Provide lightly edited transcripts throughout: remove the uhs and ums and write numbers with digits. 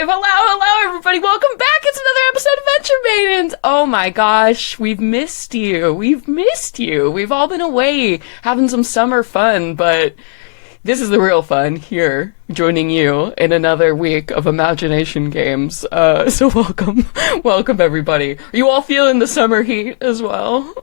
live. Hello, everybody. Welcome back. It's another episode of Venture Maidens. Oh my gosh, we've missed you. We've all been away having some summer fun, but this is the real fun here, joining you in another week of imagination games. So welcome everybody. Are you all feeling the summer heat as well?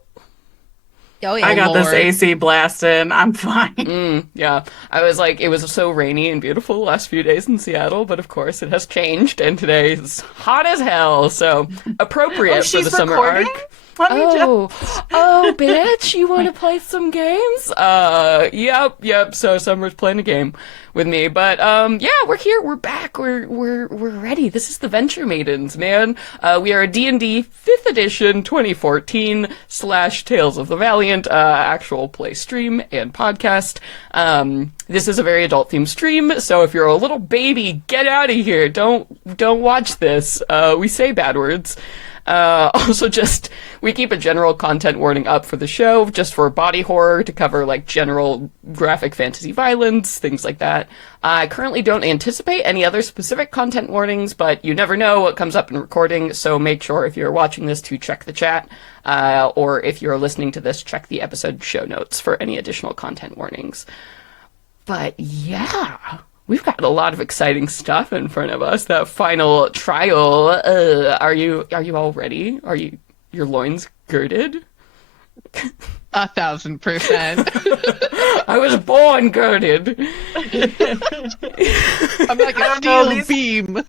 Oh, yeah. I got Lord. this AC blasting. I'm fine. Yeah, I was like, it was so rainy and beautiful the last few days in Seattle, but of course it has changed, and today is hot as hell, so appropriate for the summer recording? arc. Let me Oh, bitch, you want to play some games? Yep. So Summer's playing a game with me, but yeah, we're here, we're back, we're ready. This is the Venture Maidens, man. We are a D&D 5th edition 2014 / Tales of the Valiant actual play stream and podcast. This is a very adult themed stream, so if you're a little baby, get out of here. Don't watch this. We say bad words. Also we keep a general content warning up for the show, just for body horror, to cover, like, general graphic fantasy violence, things like that. I currently don't anticipate any other specific content warnings, but you never know what comes up in recording, so make sure if you're watching this to check the chat, or if you're listening to this, check the episode show notes for any additional content warnings. But yeah, we've got a lot of exciting stuff in front of us. That final trial. Are you all ready? Are your loins girded? 1,000%. I was born girded. I'm like a steel beam.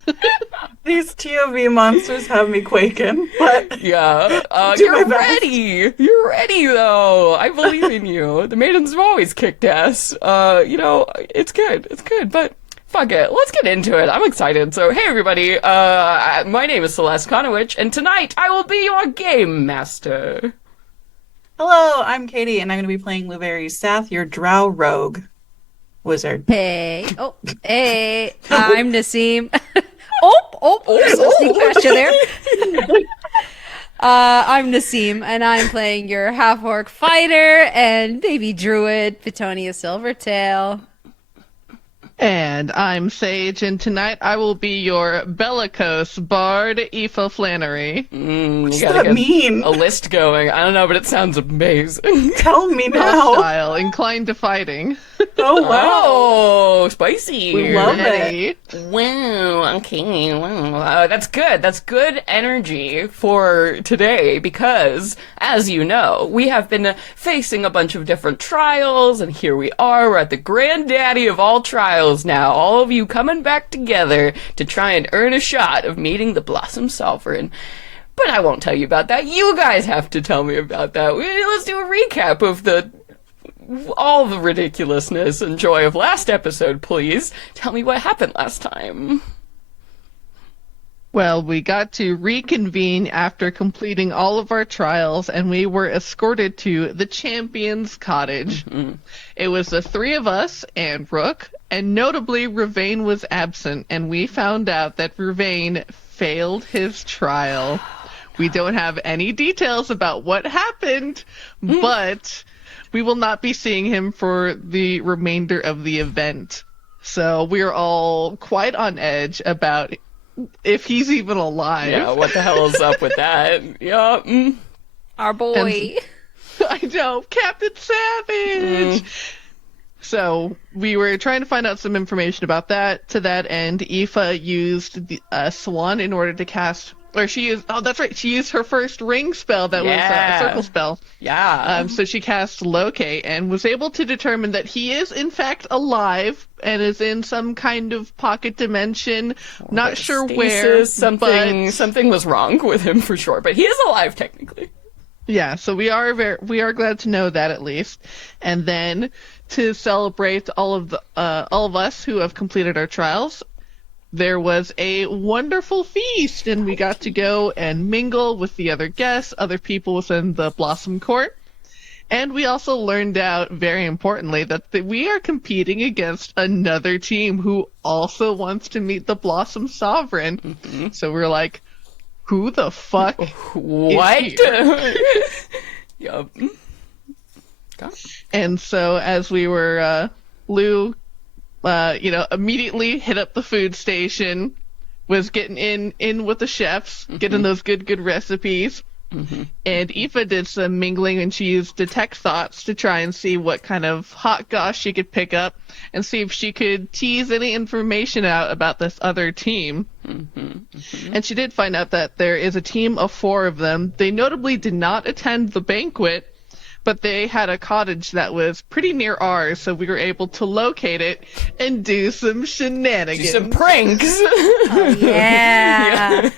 These TOV monsters have me quaking, but Yeah. Do my You're best. ready. You're ready, though. I believe in you. The maidens have always kicked ass. It's good. It's good, but fuck it. Let's get into it. I'm excited. So, hey, everybody. My name is Celeste Konowich, and tonight I will be your game master. hello, I'm Katie, and I'm going to be playing Laveri Sath, your drow rogue wizard. Hey. Oh, hey. I'm Nassim. Sneak past you there. I'm Nassim, and I'm playing your half-orc fighter and baby druid, Petonia Silvertail. And I'm Sage, and tonight I will be your bellicose bard, Aoife Flannery. You What's gotta that get mean? a list going. I don't know, but it sounds amazing. Tell me now. Hostile, inclined to fighting. Oh, wow. Oh, spicy. We love Ready? it. Wow, okay, wow. That's good. That's good energy for today because, as you know, we have been facing a bunch of different trials, and here we are. We're at the granddaddy of all trials now. All of you coming back together to try and earn a shot of meeting the Blossom Sovereign. But I won't tell you about that. You guys have to tell me about that. Let's do a recap of all the ridiculousness and joy of last episode, please. Tell me what happened last time. Well, we got to reconvene after completing all of our trials, and we were escorted to the champion's cottage. It was the three of us and Rook, and notably Ravane was absent, and we found out that Ravane failed his trial. We don't have any details about what happened, but we will not be seeing him for the remainder of the event. So we're all quite on edge about if he's even alive. Yeah, what the hell is up with that? Yeah. Our boy. I know, Captain Savage! So we were trying to find out some information about that. To that end, Aoife used the Swan in order to cast... Or she used... Oh, that's right. She used her first ring spell that was Yeah. a circle spell. Yeah. So she cast Locate and was able to determine that he is in fact alive and is in some kind of pocket dimension. Not sure where, Stasis, but something was wrong with him for sure, but he is alive technically. yeah. So we are glad to know that at least. And then to celebrate all of us who have completed our trials, there was a wonderful feast, and we got to go and mingle with the other guests, other people within the Blossom Court. And we also learned out, very importantly, that we are competing against another team who also wants to meet the Blossom Sovereign. So we're like, who the fuck What? is here? Yup. And so as we were, Lou, immediately hit up the food station, was getting in with the chefs, getting those good recipes. And Aoife did some mingling, and she used detect thoughts to try and see what kind of hot goss she could pick up and see if she could tease any information out about this other team. And she did find out that there is a team of 4 of them. They notably did not attend the banquet, but they had a cottage that was pretty near ours, so we were able to locate it and do some shenanigans. Do some pranks. Oh, yeah.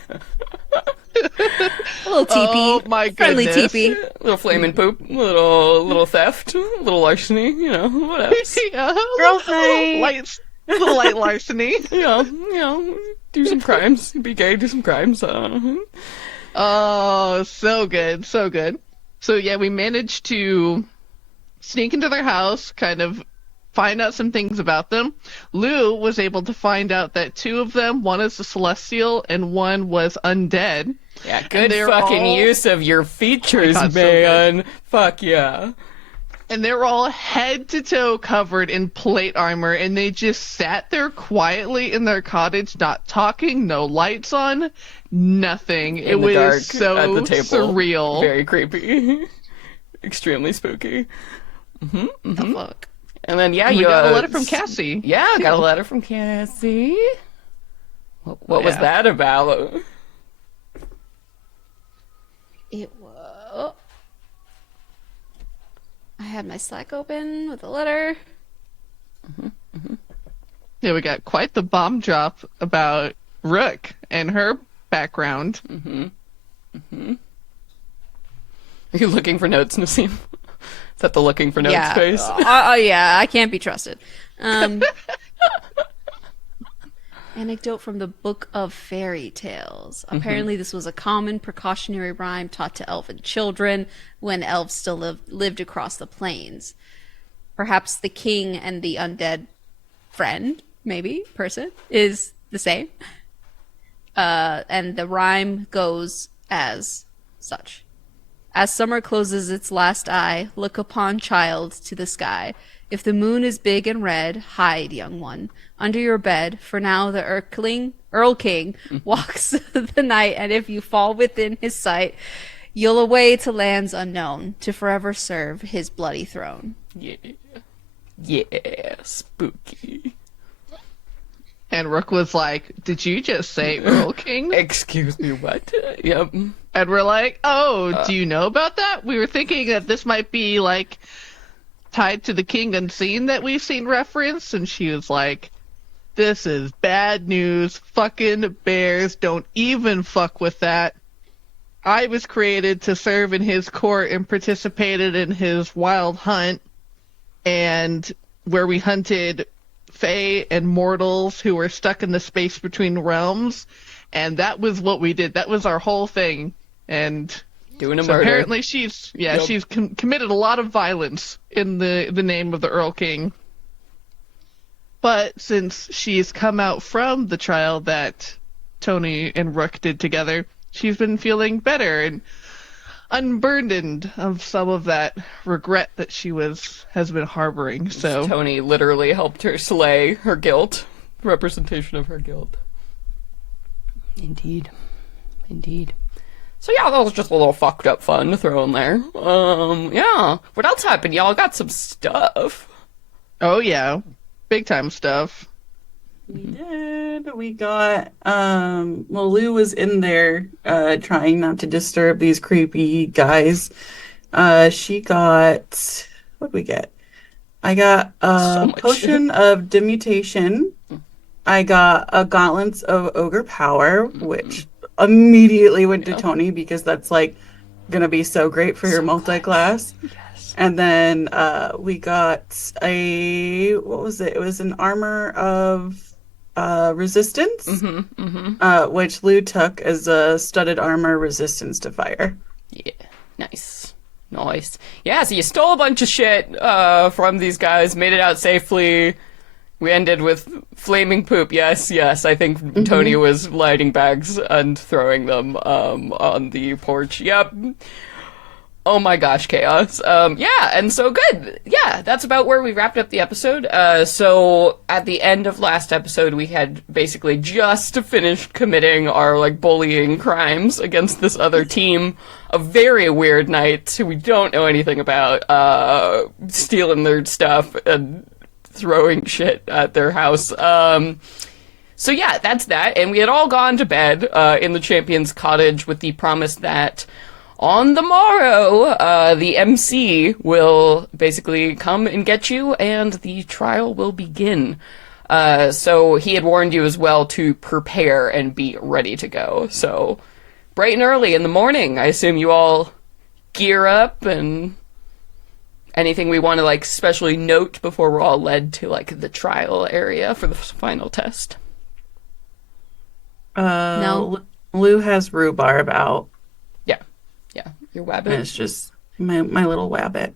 A little teepee. Oh my Friendly goodness. teepee. Little flaming poop, little theft, little larceny, what else? Yeah, Girls' night. little light larceny. Do some crimes. Be gay, do some crimes. Oh, so good, so good. So yeah, we managed to sneak into their house, kind of find out some things about them. Lou was able to find out that 2 of them, one is a celestial and one was undead. Yeah, good they're fucking all- use of your features, God, so man. Fuck yeah. And they were all head to toe covered in plate armor, and they just sat there quietly in their cottage, not talking, no lights on, nothing. It In the was dark, so at the table. surreal. Very creepy. Extremely spooky. The fuck? And then, yeah, We you got a letter from Cassie. Yeah, got a letter from Cassie. What was Yeah. that about? It was. I had my Slack open with a letter. Yeah, we got quite the bomb drop about Rook and her background. Are you looking for notes, Nassim? Is that the looking for notes Yeah. face? Yeah, I can't be trusted. Anecdote from the Book of Fairy Tales. Apparently, this was a common precautionary rhyme taught to elfin children when elves still lived across the plains. Perhaps the king and the undead friend, maybe, person, is the same. And the rhyme goes as such. As summer closes its last eye, look upon child to the sky. If the moon is big and red, hide, young one, under your bed, for now the Earl King walks the night, and if you fall within his sight, you'll away to lands unknown, to forever serve his bloody throne. Yeah. Yeah, spooky. And Rook was like, "Did you just say Earl King?" Excuse me, what? Yep. And we're like, "Oh, do you know about that? We were thinking that this might be like tied to the King Unseen that we've seen reference." And she was like, "This is bad news. Fucking bears, don't even fuck with that. I was created to serve in his court and participated in his wild hunt, and where we hunted fae and mortals who were stuck in the space between realms, and that was what we did. That was our whole thing." And Doing a so murder. apparently she's committed a lot of violence in the name of the Earl King. But since she's come out from the trial that Tony and Rook did together, she's been feeling better and unburdened of some of that regret that she has been harboring. So Tony literally helped her slay her guilt. Representation of her guilt. Indeed. Indeed. So yeah, that was just a little fucked up fun to throw in there. Yeah. What else happened? Y'all got some stuff. oh yeah, big time stuff. We did. We got well, Lou was in there trying not to disturb these creepy guys. She got, what did we get? I got So a much. potion of demutation. I got a gauntlets of ogre power, which immediately went to Tony because that's like gonna be so great for your multi-class. Yes. And then we got what was it? It was an armor of resistance, which Lou took as a studded armor resistance to fire. Yeah. Nice. Nice. Yeah, so you stole a bunch of shit from these guys, made it out safely. We ended with flaming poop. Yes, yes. I think Tony was lighting bags and throwing them on the porch. Yep. Oh my gosh, chaos. Yeah, and so good. Yeah, that's about where we wrapped up the episode. So at the end of last episode, we had basically just finished committing our, like, bullying crimes against this other team of very weird knights who we don't know anything about, stealing their stuff and throwing shit at their house. So yeah, that's that. And we had all gone to bed, in the champion's cottage with the promise that on the morrow, the MC will basically come and get you, and the trial will begin. So he had warned you as well to prepare and be ready to go. So bright and early in the morning, I assume you all gear up, and anything we want to, like, specially note before we're all led to, like, the trial area for the final test. No. Lou has rhubarb out. Yeah, your And wabbit. it's just my little wabbit.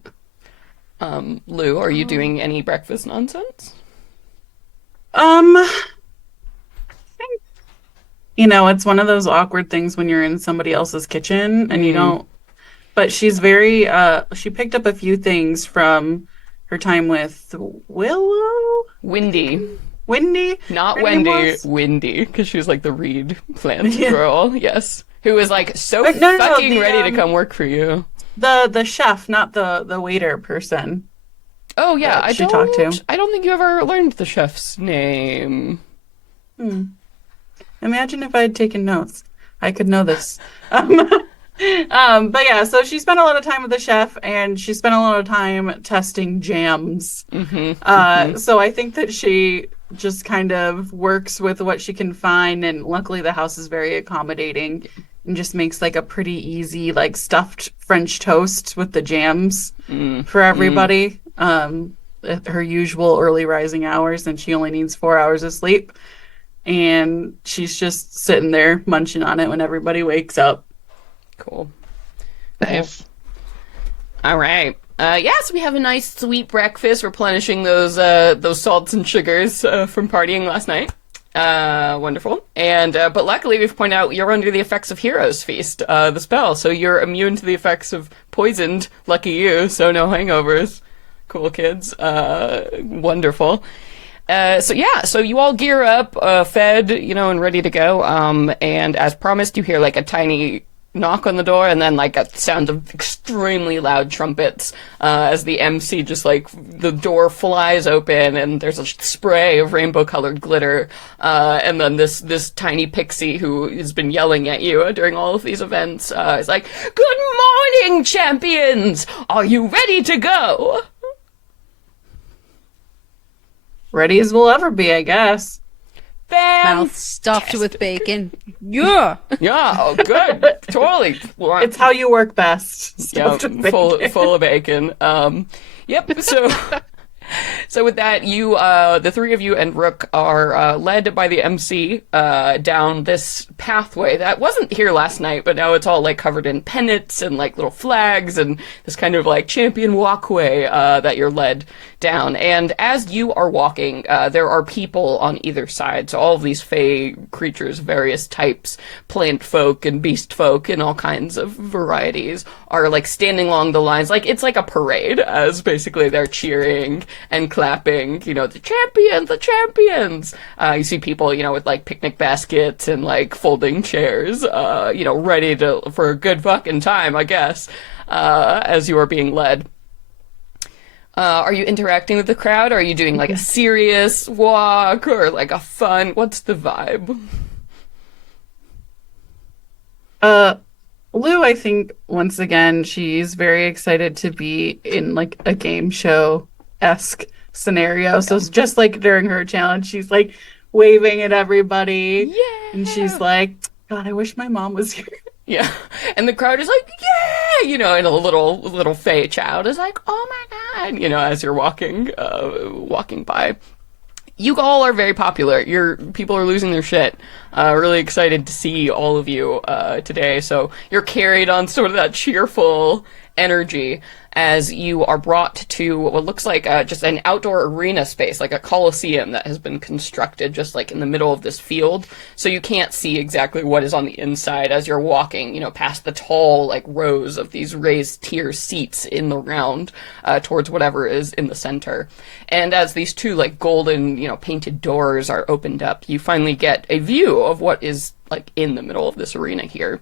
Lou, are you doing any breakfast nonsense? I think, it's one of those awkward things when you're in somebody else's kitchen and you don't. But she's very. She picked up a few things from her time with Willow, Windy. Wendy. Not her name Wendy, was? Windy, because she was like the reed plant Yeah. girl, yes. Who was like so No, fucking the, ready to come work for you. The chef, not the waiter person. Oh yeah, That she talked to. I don't think you ever learned the chef's name. Imagine if I had taken notes. I could know this. But yeah, so she spent a lot of time with the chef, and she spent a lot of time testing jams. So I think that she just kind of works with what she can find, and luckily the house is very accommodating and just makes like a pretty easy, like, stuffed French toast with the jams for everybody. At her usual early rising hours, and she only needs 4 hours of sleep. And she's just sitting there munching on it when everybody wakes up. Cool. Nice. All right. So we have a nice sweet breakfast, replenishing those salts and sugars from partying last night. Wonderful. And but luckily we've pointed out you're under the effects of Hero's Feast, the spell, so you're immune to the effects of poisoned. Lucky you. So no hangovers. Cool, kids. Wonderful. So you all gear up, fed, and ready to go. And as promised, you hear like a tiny knock on the door, and then like a sound of extremely loud trumpets as the MC just like the door flies open, and there's a spray of rainbow colored glitter, and then this tiny pixie who has been yelling at you during all of these events is like, "Good morning, champions! Are you ready to go?" Ready as we'll ever be, I guess. Mouth stuffed with bacon. Yeah. Yeah, oh, good. Totally. It's how you work best. Yeah, Stuffed with full bacon. of bacon. Yep. So with that, you, the three of you and Rook are led by the MC down this pathway that wasn't here last night, but now it's all like covered in pennants and like little flags and this kind of like champion walkway that you're led down. And as you are walking, there are people on either side. So all of these fey creatures, various types, plant folk and beast folk and all kinds of varieties, are like standing along the lines. Like it's like a parade, as basically they're cheering and clapping, the champions, the champions. You see people, with like picnic baskets and like folding chairs, ready for a good fucking time, I guess, as you are being led. Are you interacting with the crowd? Or are you doing like a serious walk or like a fun? What's the vibe? Lou, I think once again she's very excited to be in like a game show-esque scenario. So it's just like during her challenge, she's like waving at everybody. Yeah. And she's like, God, I wish my mom was here. Yeah, and the crowd is like, yeah, and a little fey child is like, oh my god, as you're walking by. You all are very popular. People are losing their shit. Really excited to see all of you today. So you're carried on sort of that cheerful energy as you are brought to what looks like just an outdoor arena space, like a coliseum that has been constructed just like in the middle of this field. So you can't see exactly what is on the inside as you're walking, past the tall like rows of these raised tier seats in the round towards whatever is in the center. And as these two like golden, painted doors are opened up, you finally get a view of what is like in the middle of this arena here.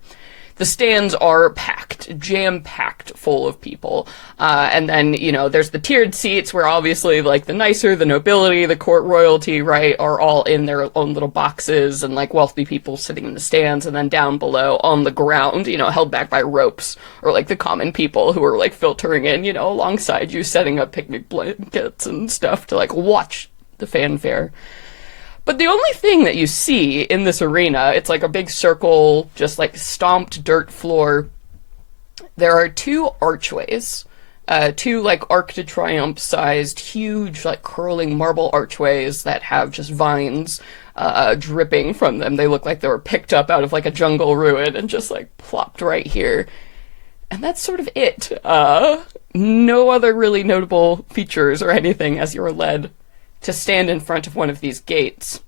The stands are packed, jam-packed full of people. And then, there's the tiered seats where obviously, like, the nicer, the nobility, the court royalty, right, are all in their own little boxes, and, like, wealthy people sitting in the stands. And then down below, on the ground, held back by ropes, or, like, the common people who are, like, filtering in, alongside you, setting up picnic blankets and stuff to, like, watch the fanfare. But the only thing that you see in this arena, it's like a big circle, just like stomped dirt floor. There are two archways, two like Arc de Triomphe sized, huge, like curling marble archways that have just vines dripping from them. They look like they were picked up out of like a jungle ruin and just like plopped right here. And that's sort of it. No other really notable features or anything as you're led to stand in front of one of these gates.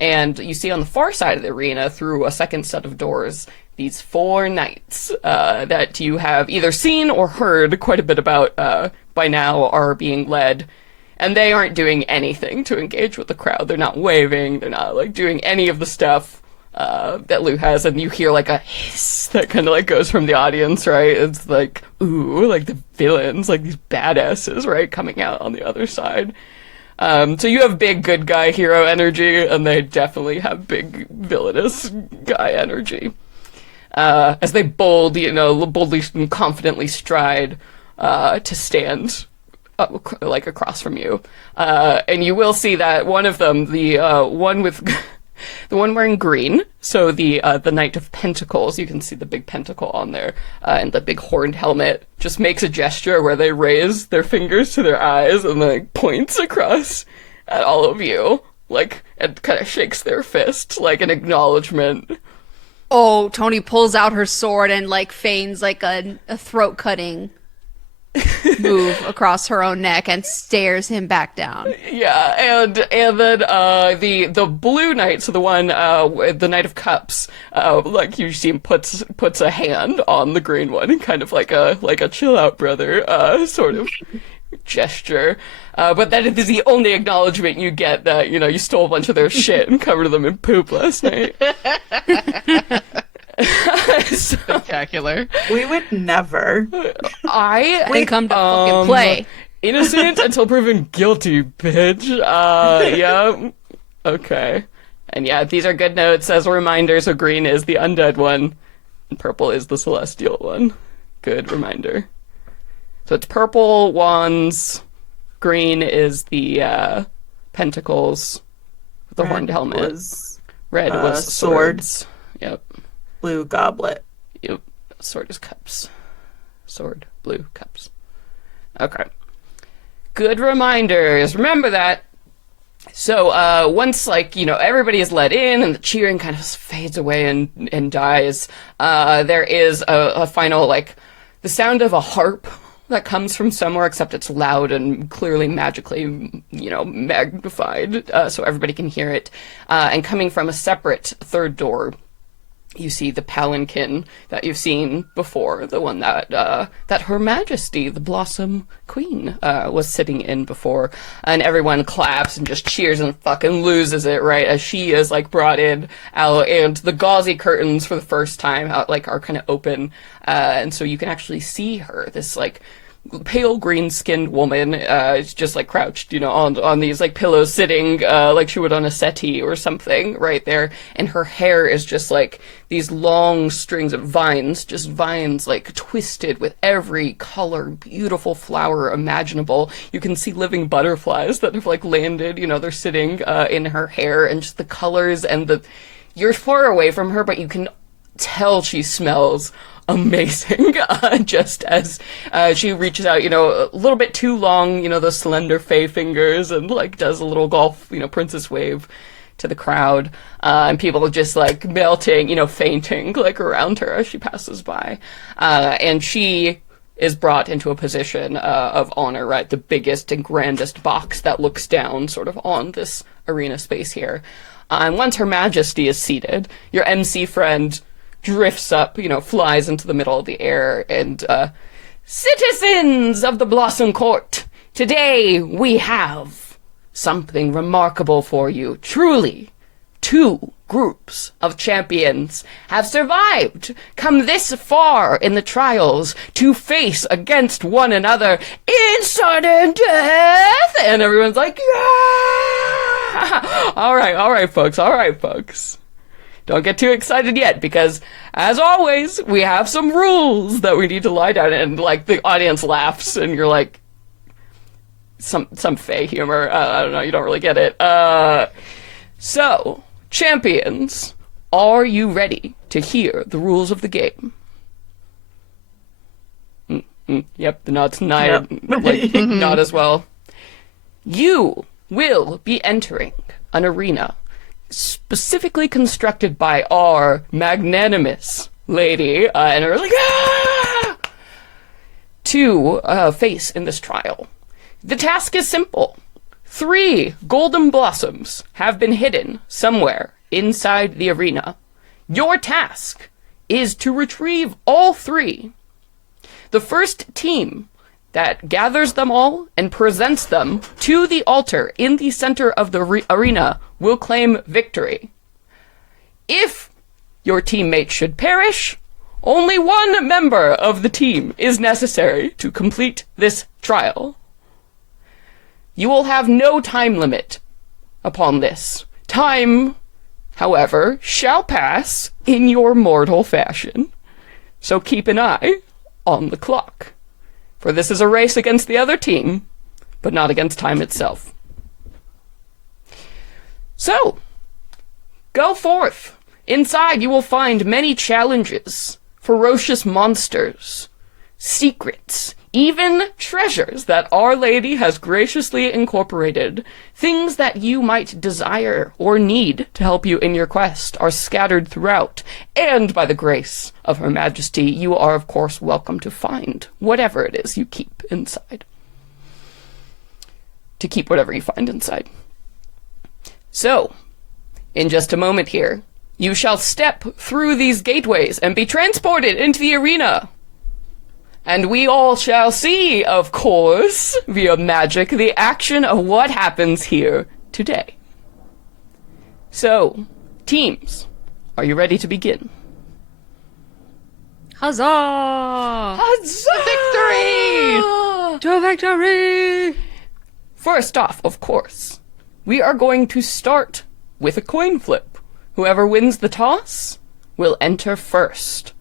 And you see on the far side of the arena, through a second set of doors, these 4 knights that you have either seen or heard quite a bit about by now are being led. And they aren't doing anything to engage with the crowd. They're not waving. They're not, like, doing any of the stuff that Lou has. And you hear, like, a hiss that kind of, like, goes from the audience, right? It's like, ooh, like the villains, like these badasses, right, coming out on the other side. So you have big good guy hero energy, and they definitely have big villainous guy energy. As they boldly and confidently stride to stand like across from you. And you will see that one of them, the one with the one wearing green, so the Knight of Pentacles, you can see the big pentacle on there, and the big horned helmet, just makes a gesture where they raise their fingers to their eyes and like points across at all of you, like, and kind of shakes their fist, like an acknowledgement. Oh, Tony pulls out her sword and like feigns like a throat cutting move across her own neck and stares him back down. Yeah, and then the blue knight, so the one the Knight of Cups, like you see him puts a hand on the green one and kind of like a chill out brother sort of gesture. But that is the only acknowledgement you get that, you stole a bunch of their shit and covered them in poop last night. Spectacular. We would never. We come to fucking play. Innocent until proven guilty, bitch. Yeah. Okay. And yeah, these are good notes as a reminder. So green is the undead one, and purple is the celestial one. Good reminder. So it's purple wands, green is the pentacles, with the Red horned helmet. Red was was swords. Yep. Blue goblet. Yep. Sword is cups. Sword, blue, cups. Okay. Good reminders. Remember that. So, once, everybody is let in and the cheering kind of fades away and dies, there is a final, the sound of a harp that comes from somewhere, except it's loud and clearly magically, magnified, so everybody can hear it. And coming from a separate third door, you see the palanquin that you've seen before, the one that Her Majesty, the Blossom Queen, was sitting in before, and everyone claps and just cheers and fucking loses it, right, as she is, brought in out, and the gauzy curtains for the first time out, are kind of open, and so you can actually see her, this, pale green-skinned woman, is just crouched, on these pillows, sitting like she would on a settee or something right there, and her hair is just these long strings of vines, just vines twisted with every color, beautiful flower imaginable. You can see living butterflies that have landed, they're sitting in her hair, and just the colors and you're far away from her, but you can tell she smells amazing, just as she reaches out, a little bit too long, those slender fey fingers, and does a little golf, princess wave to the crowd, and people just melting, fainting around her as she passes by, and she is brought into a position of honor, right? The biggest and grandest box that looks down sort of on this arena space here. And once Her Majesty is seated, your MC friend drifts up, flies into the middle of the air, and, citizens of the Blossom Court, today we have something remarkable for you. Truly, 2 groups of champions have survived, come this far in the trials to face against one another in sudden death. And everyone's like, yeah! All right, folks. Don't get too excited yet, because, as always, we have some rules that we need to lie down, and, the audience laughs, and you're like, some fey humor, I don't know, you don't really get it. So, champions, are you ready to hear the rules of the game? Yep, the nod's nod, nod as well. You will be entering an arena specifically constructed by our magnanimous lady, and are like, to face in this trial. The task is simple. 3 golden blossoms have been hidden somewhere inside the arena. Your task is to retrieve all 3. The first team that gathers them all and presents them to the altar in the center of the arena will claim victory. If your teammate should perish, only 1 member of the team is necessary to complete this trial. You will have no time limit upon this. Time, however, shall pass in your mortal fashion. So keep an eye on the clock. For this is a race against the other team, but not against time itself. So, go forth. Inside you will find many challenges, ferocious monsters, secrets, even treasures that Our Lady has graciously incorporated. Things that you might desire or need to help you in your quest are scattered throughout, and by the grace of Her Majesty, you are of course welcome to find whatever it is you keep inside. To keep whatever you find inside. So, in just a moment here, you shall step through these gateways and be transported into the arena. And we all shall see, of course, via magic, the action of what happens here today. So, teams, are you ready to begin? Huzzah! Huzzah! Victory! To victory! First off, of course, we are going to start with a coin flip. Whoever wins the toss will enter first.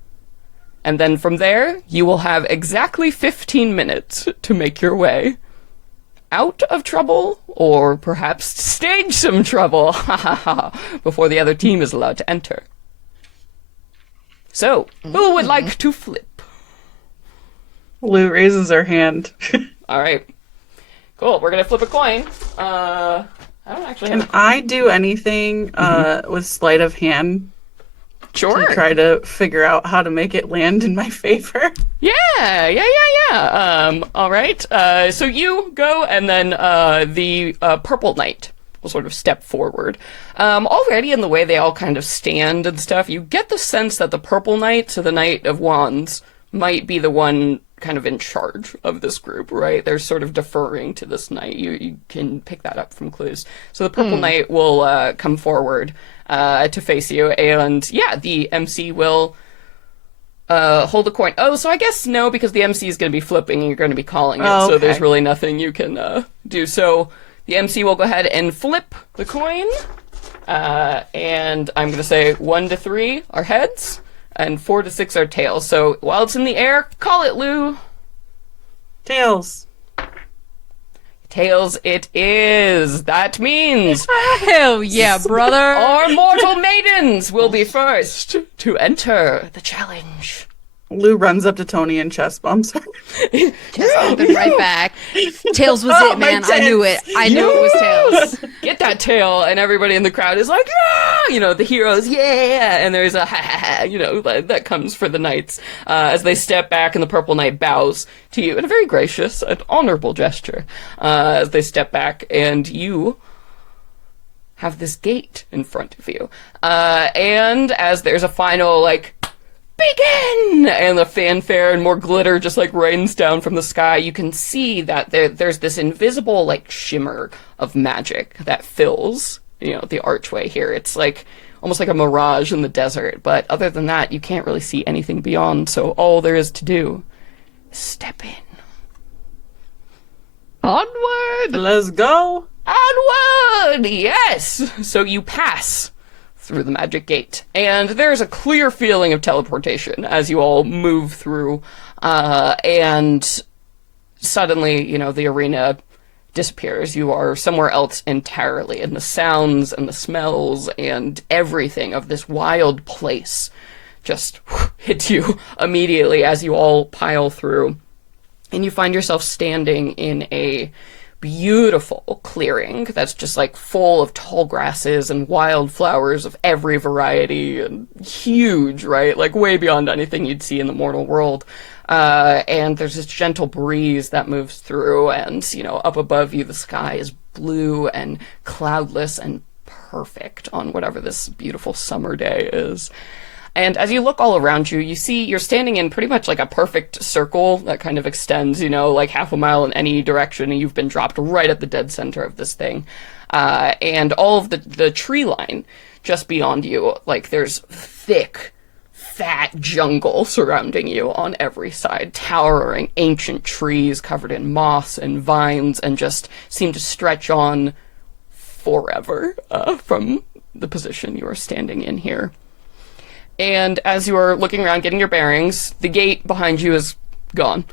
And then from there, you will have exactly 15 minutes to make your way out of trouble, or perhaps stage some trouble, before the other team is allowed to enter. So, who would like to flip? Lou raises her hand. All right. Cool, we're gonna flip a coin. I don't actually have... Can I do anything with sleight of hand Sure. to try to figure out how to make it land in my favor? Yeah. All right. So you go, and then the Purple Knight will sort of step forward. Already in the way they all kind of stand and stuff, you get the sense that the Purple Knight, so the Knight of Wands, might be the one kind of in charge of this group, right? They're sort of deferring to this knight. You can pick that up from clues. So the Purple Knight will come forward to face you, and yeah, the MC will hold a coin. Oh, so I guess no, because the MC is going to be flipping and you're going to be calling it, so there's really nothing you can do. So the MC will go ahead and flip the coin, and I'm going to say 1 to 3 are heads, and 4 to 6 are tails. So while it's in the air, call it, Lou. Tails. Tails it is. That means Hell yeah, brother! our mortal maidens will be first to enter the challenge. Lou runs up to Tony and chest bumps her. Just opened right back. Tails was Oh, it, my man. I knew it. tits. I knew it was Tails. Get that tail, and everybody in the crowd is like, yeah! You know, the heroes, yeah! And there's a ha ha ha, you know, that comes for the knights as they step back, and the Purple Knight bows to you in a very gracious and honorable gesture as they step back, and you have this gate in front of you. And as there's a final, like, begin! And the fanfare and more glitter just like rains down from the sky. You can see that there's this invisible like shimmer of magic that fills, you know, the archway here. It's like almost like a mirage in the desert. But other than that, you can't really see anything beyond. So all there is to do is step in. Onward! Let's go. Onward! Yes! So you pass through the magic gate. And there's a clear feeling of teleportation as you all move through. And suddenly, you know, the arena disappears. You are somewhere else entirely. And the sounds and the smells and everything of this wild place just hits you immediately as you all pile through. And you find yourself standing in a beautiful clearing that's just like full of tall grasses and wildflowers of every variety and huge, right? Like way beyond anything you'd see in the mortal world. And there's this gentle breeze that moves through, and, you know, up above you, the sky is blue and cloudless and perfect on whatever this beautiful summer day is. And as you look all around you, you see you're standing in pretty much like a perfect circle that kind of extends, you know, like half a mile in any direction, and you've been dropped right at the dead center of this thing. And all of the tree line just beyond you, like there's thick, fat jungle surrounding you on every side, towering ancient trees covered in moss and vines, and just seem to stretch on forever from the position you are standing in here. And as you are looking around, getting your bearings, the gate behind you is gone.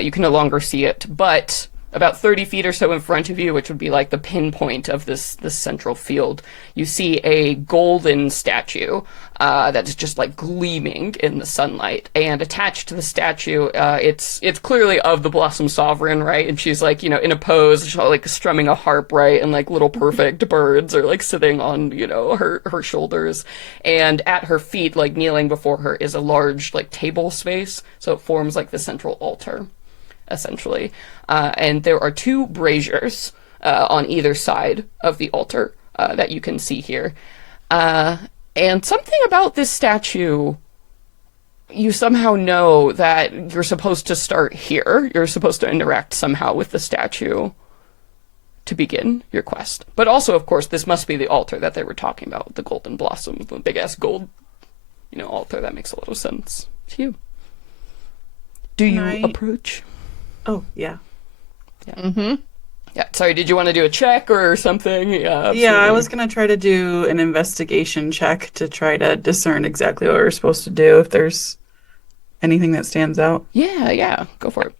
You can no longer see it, but about 30 feet or so in front of you, which would be like the pinpoint of this central field, you see a golden statue that's just like gleaming in the sunlight. And attached to the statue, it's clearly of the Blossom Sovereign, right? And she's like, you know, in a pose, she's like strumming a harp, right? And like little perfect birds are like sitting on, you know, her shoulders. And at her feet, like kneeling before her, is a large like table space. So it forms like the central altar, essentially. And there are two braziers on either side of the altar that you can see here. And something about this statue, you somehow know that you're supposed to start here. You're supposed to interact somehow with the statue to begin your quest. But also, of course, this must be the altar that they were talking about, the golden blossoms, the big-ass gold, you know, altar. That makes a little sense to you. Do you approach? Oh, yeah. Yeah. Mm-hmm. Yeah, sorry, did you want to do a check or something? Yeah, absolutely. Yeah, I was going to try to do an investigation check to try to discern exactly what we're supposed to do, if there's anything that stands out. Yeah, go for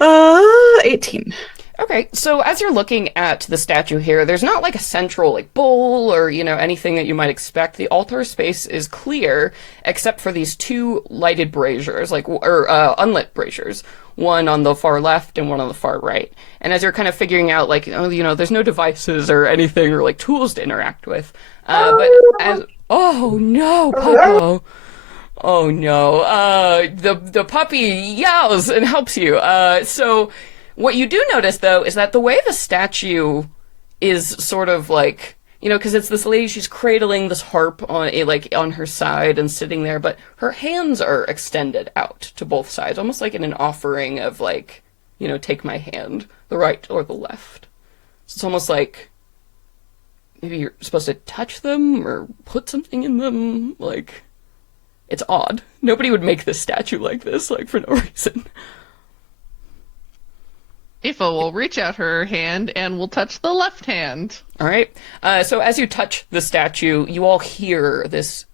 it. 18. Okay, so as you're looking at the statue here, there's not like a central like bowl or, you know, anything that you might expect. The altar space is clear, except for these two lighted braziers, unlit braziers. One on the far left and one on the far right. And as you're kind of figuring out, like, oh, you know, there's no devices or anything or like tools to interact with. Oh no, Popo. Oh no. The puppy yells and helps you. So what you do notice though is that the way the statue is sort of like, you know, because it's this lady, she's cradling this harp on her side and sitting there, but her hands are extended out to both sides, almost like in an offering of like, you know, take my hand, the right or the left. So it's almost like maybe you're supposed to touch them or put something in them. Like, it's odd. Nobody would make this statue like this, like, for no reason. Aoife will reach out her hand and will touch the left hand. All right. So as you touch the statue, you all hear this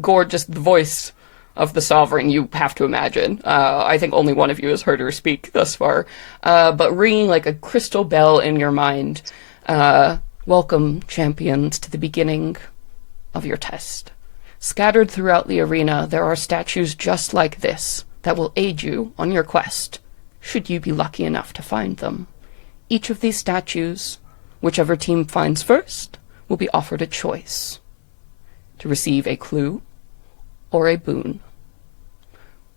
gorgeous voice of the Sovereign, you have to imagine. I think only one of you has heard her speak thus far. But ringing like a crystal bell in your mind. Welcome, champions, to the beginning of your test. Scattered throughout the arena, there are statues just like this that will aid you on your quest, should you be lucky enough to find them. Each of these statues, whichever team finds first, will be offered a choice to receive a clue or a boon.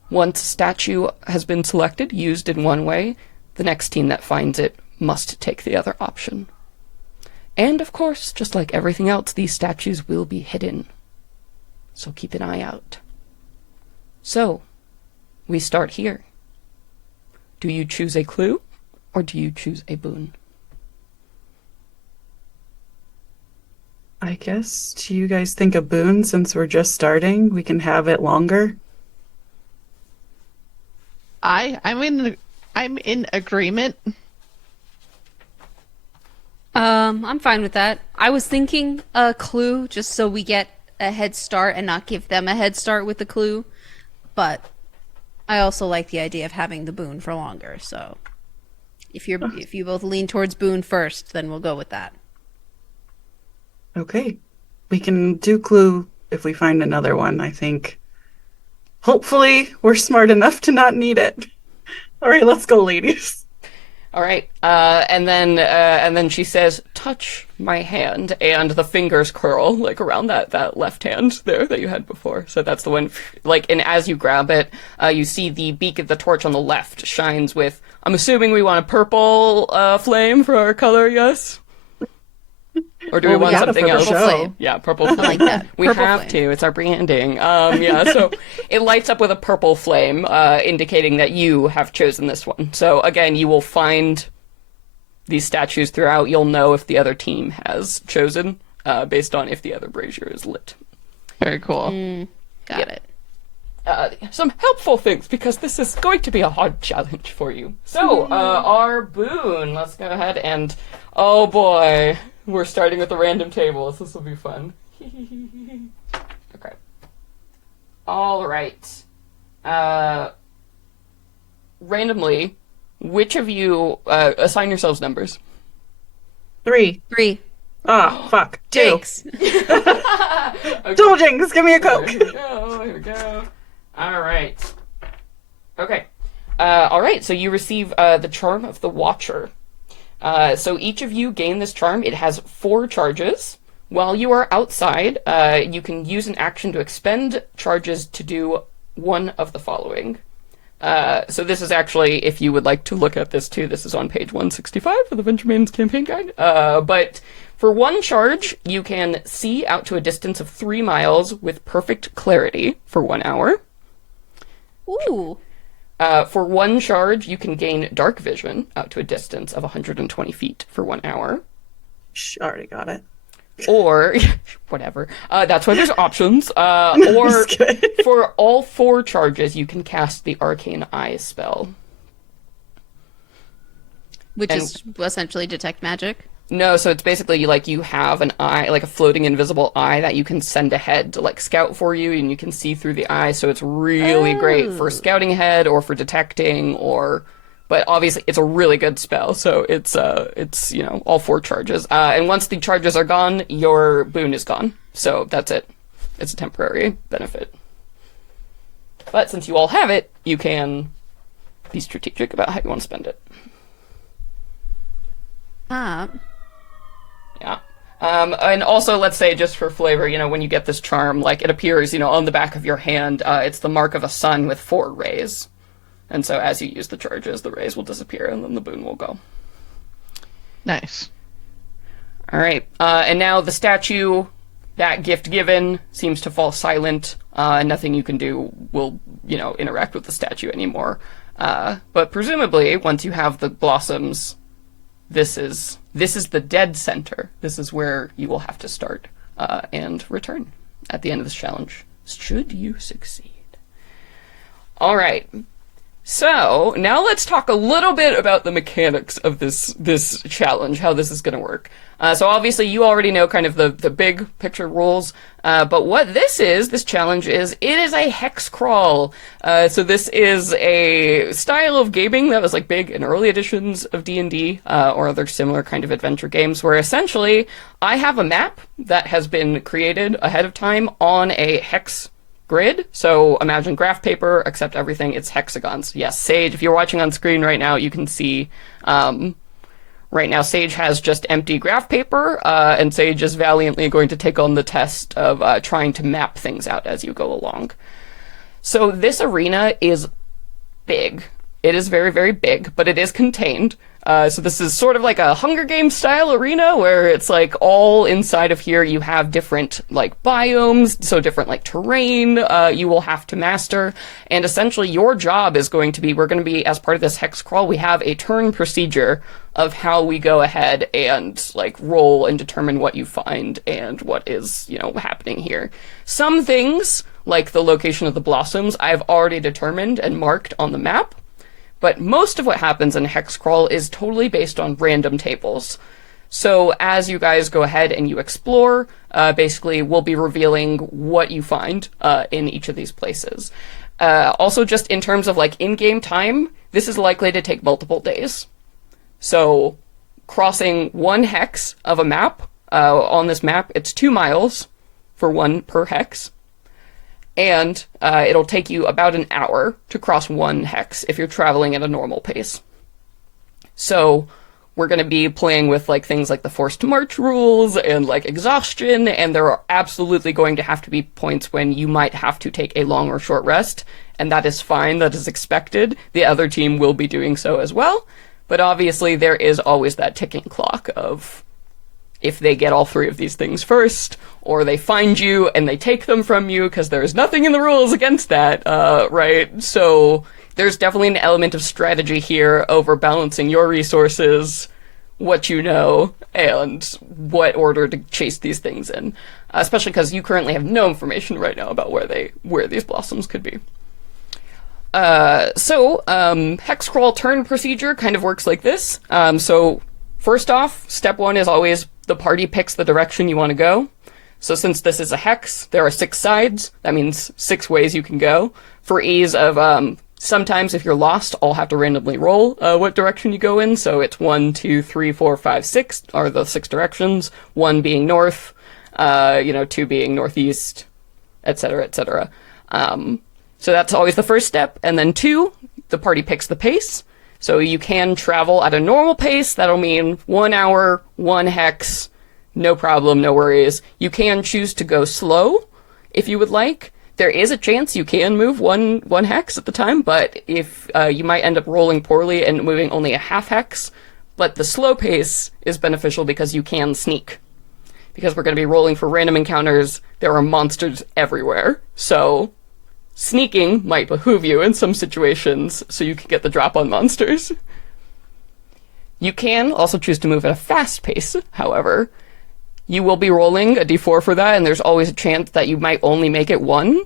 Once a statue has been selected, used in one way, the next team that finds it must take the other option. And of course, just like everything else, these statues will be hidden. So keep an eye out. So, we start here. Do you choose a clue, or do you choose a boon? I guess, do you guys think a boon, since we're just starting, we can have it longer? I'm in agreement. I'm fine with that. I was thinking a clue just so we get a head start and not give them a head start with the clue. But I also like the idea of having the boon for longer. So if you both lean towards boon first, then we'll go with that. Okay. We can do clue if we find another one, I think. Hopefully, we're smart enough to not need it. All right, let's go, ladies. All right, and then she says, "Touch my hand," and the fingers curl like around that left hand there that you had before. So that's the one. Like, and as you grab it, you see the beak of the torch on the left shines with. I'm assuming we want a purple flame for our color, yes. Or do we want something else? Flame. Yeah, purple flame. I like that. We Purple have flame. to. It's our branding. Yeah, so it lights up with a purple flame, indicating that you have chosen this one. So again, you will find these statues throughout. You'll know if the other team has chosen, based on if the other brazier is lit. Very cool. Got it. Some helpful things, because this is going to be a hard challenge for you. So, our boon. Let's go ahead and... Oh boy. We're starting with the random tables. This will be fun. Okay. All right. Randomly, which of you assign yourselves numbers? 3. 3. Ah, fuck. 2. Jinx. Okay. Double jinx, give me a Coke. Here we go. Here we go. All right. Okay. All right. So you receive the charm of the Watcher. So each of you gain this charm. It has 4 charges. While you are outside, you can use an action to expend charges to do one of the following. So this is actually, if you would like to look at this too, this is on page 165 of the Venture Maidens campaign guide. But for 1 charge, you can see out to a distance of 3 miles with perfect clarity for 1 hour. Ooh. For 1 charge, you can gain dark vision out to a distance of 120 feet for 1 hour. Shh, already got it. Or, whatever. That's why there's options. Or, Just kidding. for all 4 charges, you can cast the Arcane Eye spell. Which And- is essentially detect magic. No, so it's basically like you have an eye, like a floating invisible eye that you can send ahead to like scout for you, and you can see through the eye. So it's really great for scouting ahead or for detecting, but obviously it's a really good spell. So it's all 4 charges. And once the charges are gone, your boon is gone. So that's it. It's a temporary benefit. But since you all have it, you can be strategic about how you want to spend it. Yeah. And also, let's say, just for flavor, when you get this charm, like, it appears, on the back of your hand, it's the mark of a sun with 4 rays. And so as you use the charges, the rays will disappear, and then the boon will go. Nice. All right. And now the statue, that gift given, seems to fall silent, and nothing you can do will, interact with the statue anymore. But presumably, once you have the blossoms, this is the dead center. This is where you will have to start and return at the end of this challenge, should you succeed. All right. So now let's talk a little bit about the mechanics of this challenge, how this is going to work. So obviously you already know kind of the big picture rules, but what this challenge is, it is a hex crawl. So this is a style of gaming that was like big in early editions of D&D, or other similar kind of adventure games, where essentially I have a map that has been created ahead of time on a hex grid. So imagine graph paper, except everything, it's hexagons. Yes, Sage, if you're watching on screen right now, you can see, right now Sage has just empty graph paper, and Sage is valiantly going to take on the test of trying to map things out as you go along. So this arena is big. It is very, very big, but it is contained. So this is sort of like a Hunger Games style arena where it's like all inside of here you have different like biomes, so different like terrain you will have to master. And essentially your job is going to be, we're going to be, as part of this hex crawl, we have a turn procedure of how we go ahead and like roll and determine what you find and what is, you know, happening here. Some things, like the location of the blossoms, I've already determined and marked on the map. But most of what happens in Hex Crawl is totally based on random tables. So as you guys go ahead and you explore, basically we'll be revealing what you find in each of these places. Also, just in terms of like in-game time, this is likely to take multiple days. So crossing one hex of a map, on this map, it's 2 miles for one per hex. And it'll take you about an hour to cross one hex if you're traveling at a normal pace. So we're going to be playing with like things like the forced march rules and like exhaustion, and there are absolutely going to have to be points when you might have to take a long or short rest, and that is fine, that is expected. The other team will be doing so as well, but obviously there is always that ticking clock of if they get all 3 of these things first, or they find you and they take them from you, because there is nothing in the rules against that, right? So there's definitely an element of strategy here over balancing your resources, what you know, and what order to chase these things in. Especially because you currently have no information right now about where these blossoms could be. Hex crawl turn procedure kind of works like this. So first off, step 1 is always the party picks the direction you want to go. So since this is a hex, there are 6 sides. That means 6 ways you can go. For ease of, sometimes if you're lost, I'll have to randomly roll what direction you go in. So it's 1, 2, 3, 4, 5, 6 are the 6 directions. 1 being north, 2 being northeast, etc., etc. So that's always the first step. And then 2, the party picks the pace. So you can travel at a normal pace. That'll mean 1 hour, 1 hex, no problem, no worries. You can choose to go slow if you would like. There is a chance you can move one hex at the time, but if you might end up rolling poorly and moving only a half hex. But the slow pace is beneficial because you can sneak. Because we're going to be rolling for random encounters, there are monsters everywhere. So sneaking might behoove you in some situations so you can get the drop on monsters. You can also choose to move at a fast pace, however. You will be rolling a d4 for that, and there's always a chance that you might only make it 1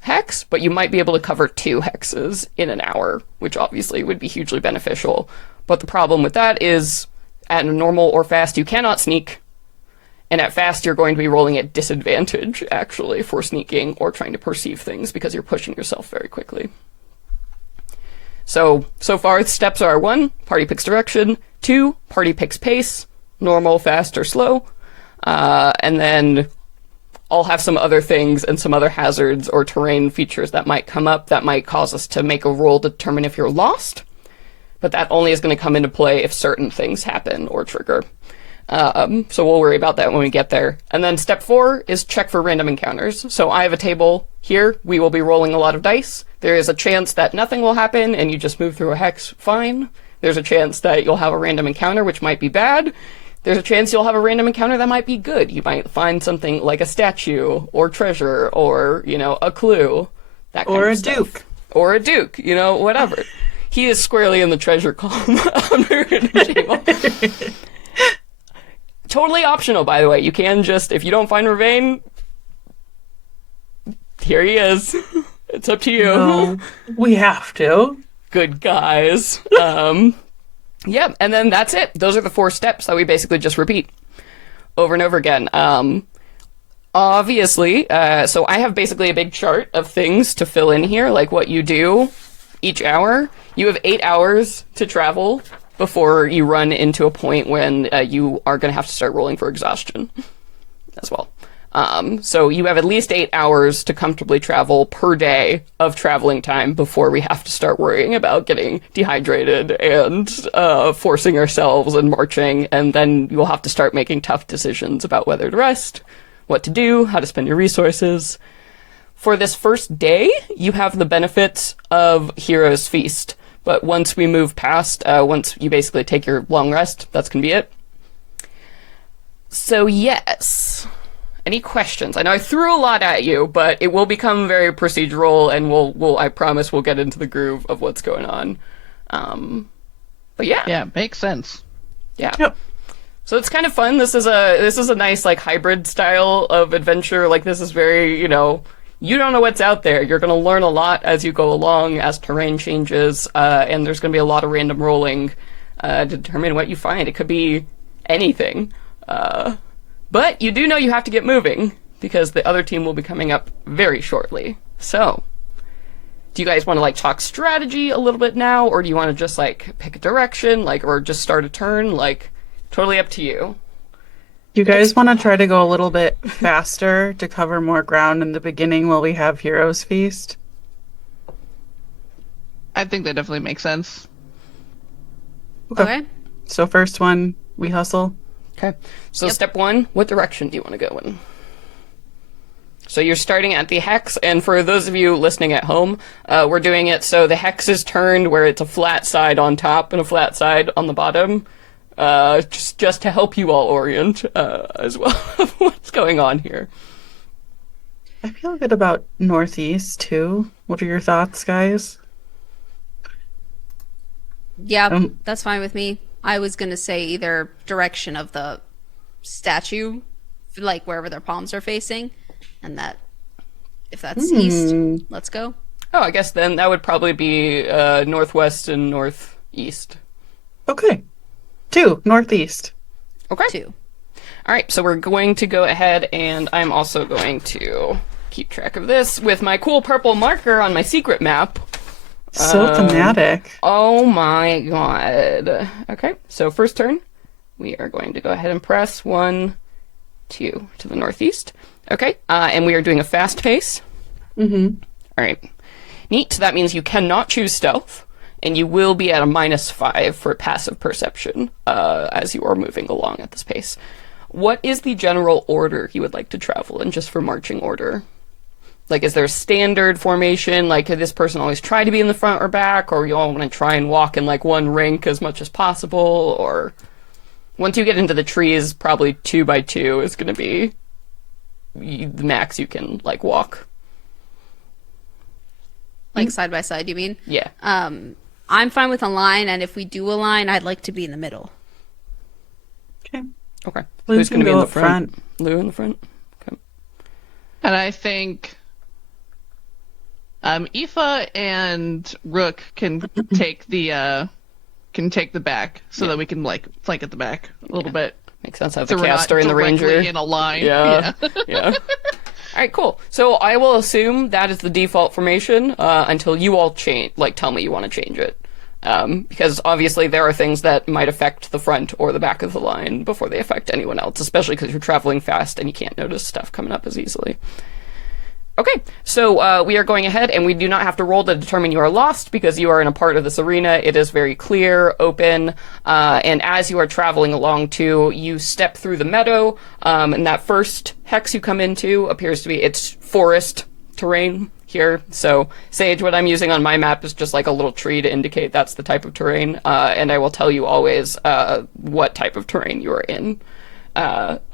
hex, but you might be able to cover 2 hexes in an hour, which obviously would be hugely beneficial. But the problem with that is, at a normal or fast, you cannot sneak. And at fast, you're going to be rolling at disadvantage, actually, for sneaking or trying to perceive things because you're pushing yourself very quickly. So far, the steps are 1, party picks direction, 2, party picks pace, normal, fast, or slow, and then I'll have some other things and some other hazards or terrain features that might come up that might cause us to make a roll to determine if you're lost, but that only is going to come into play if certain things happen or trigger. So we'll worry about that when we get there. And then step 4 is check for random encounters. So I have a table here. We will be rolling a lot of dice. There is a chance that nothing will happen and you just move through a hex fine. There's a chance that you'll have a random encounter, which might be bad. There's a chance you'll have a random encounter that might be good. You might find something like a statue or treasure or, a clue. That kind of stuff. Duke. Or a duke, whatever. He is squarely in the treasure column under the table. Totally optional, by the way. You can just, if you don't find Ravane, here he is. It's up to you. No, we have to. good guys. Yeah, and then that's it. Those are the 4 steps that we basically just repeat over and over again. Obviously, so I have basically a big chart of things to fill in here, like what you do each hour. You have 8 hours to travel before you run into a point when you are going to have to start rolling for exhaustion as well. So you have at least 8 hours to comfortably travel per day of traveling time before we have to start worrying about getting dehydrated and forcing ourselves and marching. And then you'll have to start making tough decisions about whether to rest, what to do, how to spend your resources. For this first day, you have the benefits of Hero's Feast. But once we move past, once you basically take your long rest, that's going to be it. So yes. Any questions? I know I threw a lot at you, but it will become very procedural, and we'll I promise we'll get into the groove of what's going on. But yeah. Yeah, makes sense. Yeah. Yep. So it's kind of fun. This is a nice like hybrid style of adventure. Like this is very, you don't know what's out there. You're going to learn a lot as you go along, as terrain changes, and there's going to be a lot of random rolling to determine what you find. It could be anything. But you do know you have to get moving, because the other team will be coming up very shortly. So, do you guys want to, like, talk strategy a little bit now, or do you want to just, like, pick a direction, like, or just start a turn? Like, totally up to you. You guys want to try to go a little bit faster to cover more ground in the beginning while we have Hero's Feast? I think that definitely makes sense. Okay. So first one, we hustle. Okay. So Yep. step 1, what direction do you want to go in? So you're starting at the hex, and for those of you listening at home, we're doing it so the hex is turned where it's a flat side on top and a flat side on the bottom, just to help you all orient as well of what's going on here. I feel good about northeast too. What are your thoughts, guys? Yeah, that's fine with me. I was going to say either direction of the statue, like wherever their palms are facing, and that if that's east, let's go. Oh, I guess then that would probably be northwest and northeast. Okay. 2, northeast. Okay. 2. All right, so we're going to go ahead, and I'm also going to keep track of this with my cool purple marker on my secret map. So thematic. Oh my god. Okay, so first turn, we are going to go ahead and press 1, 2 to the northeast. Okay, and we are doing a fast pace. Mm-hmm. All right. Neat. So that means you cannot choose stealth, and you will be at a -5 for passive perception as you are moving along at this pace. What is the general order you would like to travel in, just for marching order? Like, is there a standard formation? Like, could this person always try to be in the front or back? Or you all want to try and walk in, like, one rank as much as possible? Or once you get into the trees, probably 2 by 2 is going to be the max you can, like, walk. Like side by side, you mean? Yeah. I'm fine with a line, and if we do a line, I'd like to be in the middle. Okay. Okay. Lou Who's can going to be go in the up front? Lou in the front? Okay. And I think Aoife and Rook can take the back so that we can like flank at the back a little bit. Makes sense. Have So the we're not caster and the ranger. directly in a line. Yeah. Yeah. All right, cool. So I will assume that is the default formation until you all change, like tell me you want to change it. Because obviously there are things that might affect the front or the back of the line before they affect anyone else, especially because you're traveling fast and you can't notice stuff coming up as easily. Okay, so we are going ahead, and we do not have to roll to determine you are lost because you are in a part of this arena. It is very clear, open, and as you are traveling along too, you step through the meadow, and that first hex you come into appears to be, it's forest terrain here. So Sage, what I'm using on my map is just like a little tree to indicate that's the type of terrain, and I will tell you always what type of terrain you are in.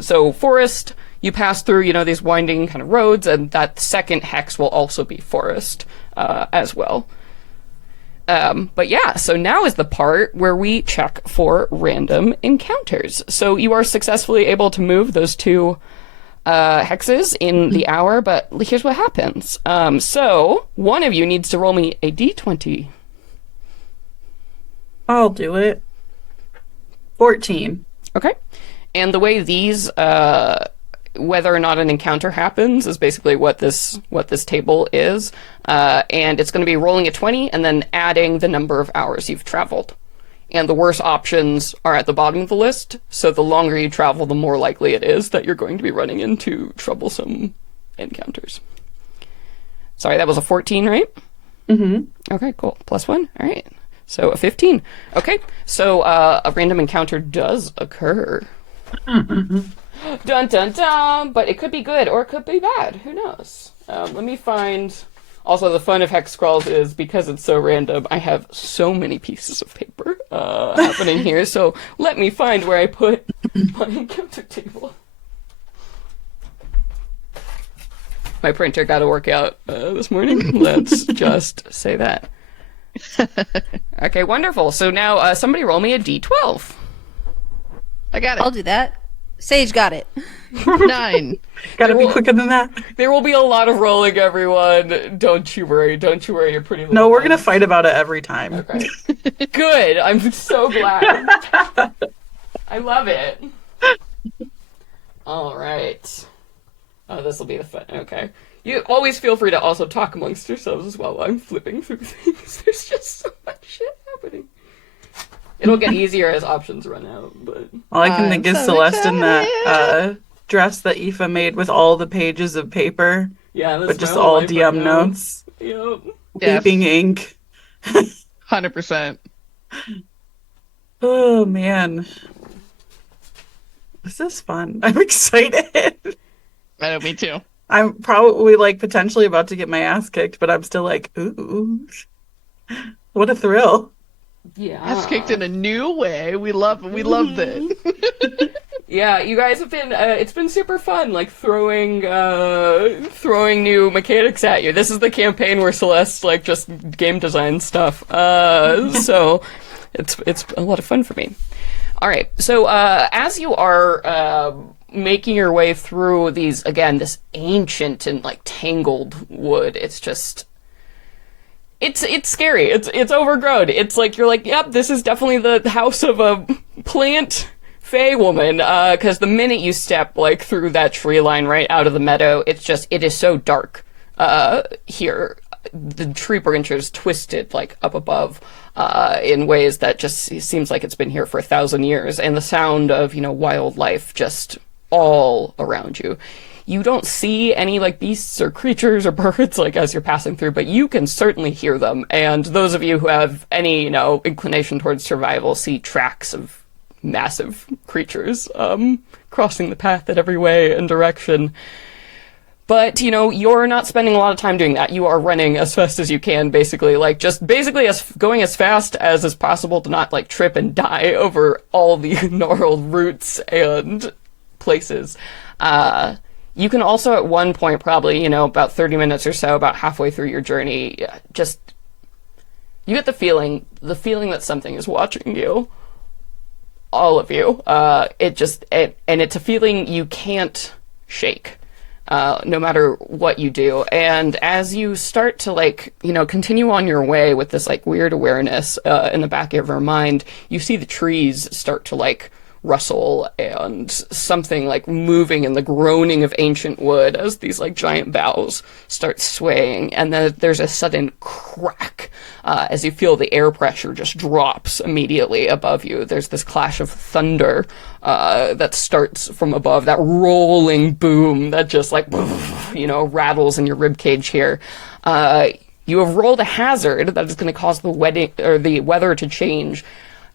So forest, you pass through, you know, these winding kind of roads, and that second hex will also be forest as well. But yeah, so now is the part where we check for random encounters. So you are successfully able to move those 2 hexes in the hour, but here's what happens. So one of you needs to roll me a d20. I'll do it. 14. Okay. And the way these, whether or not an encounter happens, is basically what this table is. And it's going to be rolling a 20 and then adding the number of hours you've traveled. And the worst options are at the bottom of the list. So the longer you travel, the more likely it is that you're going to be running into troublesome encounters. Sorry, that was a 14, right? Mm-hmm. Okay, cool. +1. All right. So a 15. Okay. So a random encounter does occur. Dun dun dun! But it could be good or it could be bad. Who knows? Let me find. Also, the fun of hex scrawls is because it's so random. I have so many pieces of paper happening here. So let me find where I put my encounter table. My printer got to work out this morning. Let's just say that. Okay, wonderful. So now somebody roll me a d12. I got I'll it. do that. Sage got it. 9. Gotta be quicker than that. There will be a lot of rolling, everyone. Don't you worry. Don't you worry. You're pretty. No, we're gonna fight about it every time. Okay. Good. I'm so glad. I love it. All right. Oh, this will be the fun. Okay. You always feel free to also talk amongst yourselves as well while I'm flipping through things. There's just so much shit happening. It'll get easier as options run out, but... All I can think is so Celeste in that dress that Aoife made with all the pages of paper, yeah, that's but just my whole all life DM right now. notes. Yep. Yes. Weeping ink. 100%. Oh, man. This is fun. I'm excited. I know, me too. I'm probably, potentially about to get my ass kicked, but I'm still like, ooh. What a thrill. Yeah. Ass kicked in a new way. We loved it. Yeah, you guys have been, it's been super fun, throwing new mechanics at you. This is the campaign where Celeste, just game design stuff. So it's a lot of fun for me. All right, so as you are making your way through these, again, this ancient and tangled wood, it's just... It's scary. It's overgrown. It's you're yep, this is definitely the house of a plant fae woman. Because the minute you step through that tree line right out of the meadow, it is so dark here. The tree branches twisted up above in ways that just seems like it's been here for 1,000 years, and the sound of wildlife just all around you. You don't see any beasts or creatures or birds as you're passing through, but you can certainly hear them. And those of you who have any inclination towards survival see tracks of massive creatures crossing the path in every way and direction. But you're not spending a lot of time doing that. You are running as fast as you can, basically, going as fast as is possible to not trip and die over all the gnarled roots and places. You can also at one point, probably, about 30 minutes or so, about halfway through your journey, you get the feeling that something is watching you. All of you. And it's a feeling you can't shake, no matter what you do. And as you start to continue on your way with this weird awareness, in the back of your mind, you see the trees start to rustle and something moving in the groaning of ancient wood as these giant boughs start swaying, and then there's a sudden crack as you feel the air pressure just drops immediately above you. There's this clash of thunder that starts from above, that rolling boom that just rattles in your ribcage here. You have rolled a hazard that is going to cause the weather to change.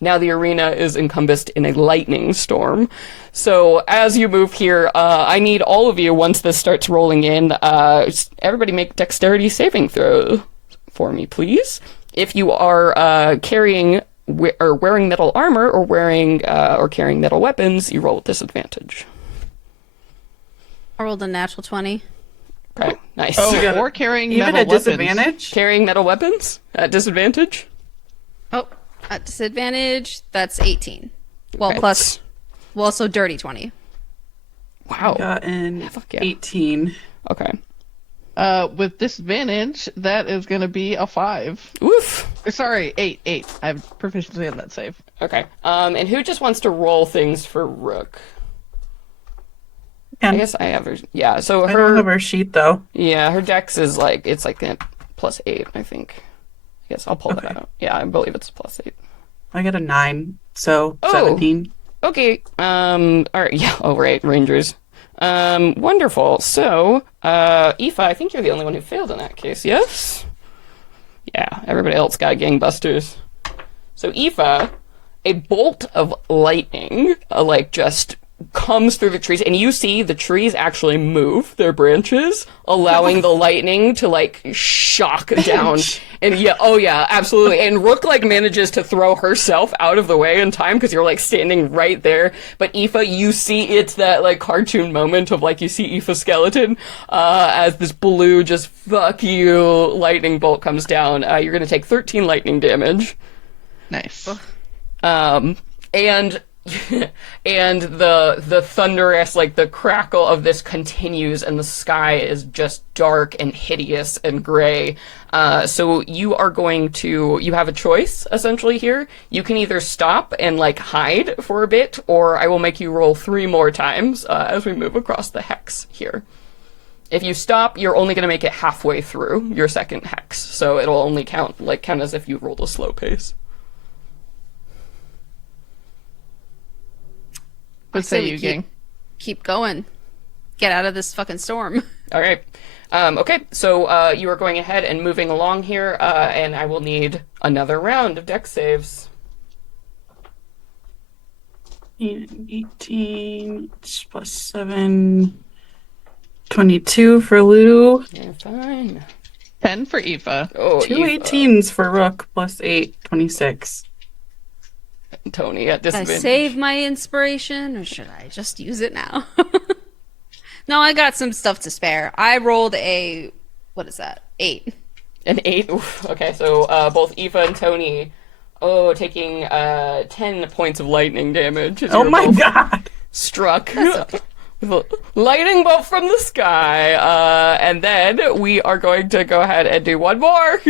Now the arena is encompassed in a lightning storm. So as you move here, I need all of you, once this starts rolling in, everybody make dexterity saving throw for me, please. If you are carrying or wearing metal armor or carrying metal weapons, you roll with disadvantage. I rolled a natural 20. Okay, nice. Oh, or carrying Even metal at weapons. disadvantage? Carrying metal weapons at disadvantage? Oh, at disadvantage, that's 18. Well, Okay. So dirty 20. Wow. Got an Fuck yeah. 18. Okay. With disadvantage, that is going to be a 5. Oof. Sorry, 8. I have proficiency on that save. Okay. And who just wants to roll things for Rook? I guess I have her. Yeah. So I don't have her. her sheet though. Yeah, her dex is like it's like a +8. I think. I guess I'll pull that out. Yeah, I believe it's +8. I got a 9, so Oh. 17. Okay. All right. Yeah. Oh, right. Rangers. Wonderful. So, Aoife, I think you're the only one who failed in that case. Yes. Yeah. Everybody else got gangbusters. So, Aoife, a bolt of lightning, like just comes through the trees, and you see the trees actually move their branches, allowing the lightning to like shock down. And yeah, oh yeah, absolutely. And Rook like manages to throw herself out of the way in time because you're like standing right there. But Aoife, you see it's that like cartoon moment of like you see Aoife's skeleton as this blue just fuck you lightning bolt comes down. You're gonna take 13 lightning damage. Nice. And and the thunderous, like the crackle of this continues, and the sky is just dark and hideous and gray. So you have a choice essentially here. You can either stop and like hide for a bit, or I will make you roll 3 more times as we move across the hex here. If you stop, you're only going to make it halfway through your second hex, so it'll only count as if you rolled a slow pace. I What say we you, gang? keep going. Get out of this fucking storm. All right. Okay, so you are going ahead and moving along here, and I will need another round of dex saves. 18 plus 7, 22 for Lou. Yeah, fine. 10 for Aoife. Oh, 2 Aoife. 18s for Rook plus 8, 26. Tony at Should I disadvantage. save my inspiration, or should I just use it now? No, I got some stuff to spare. I rolled a, what is that? 8. An 8. Oof. Okay, so both Aoife and Tony, taking 10 points of lightning damage. As Oh you're my both god! struck with a lightning bolt from the sky. And then we are going to go ahead and do one more.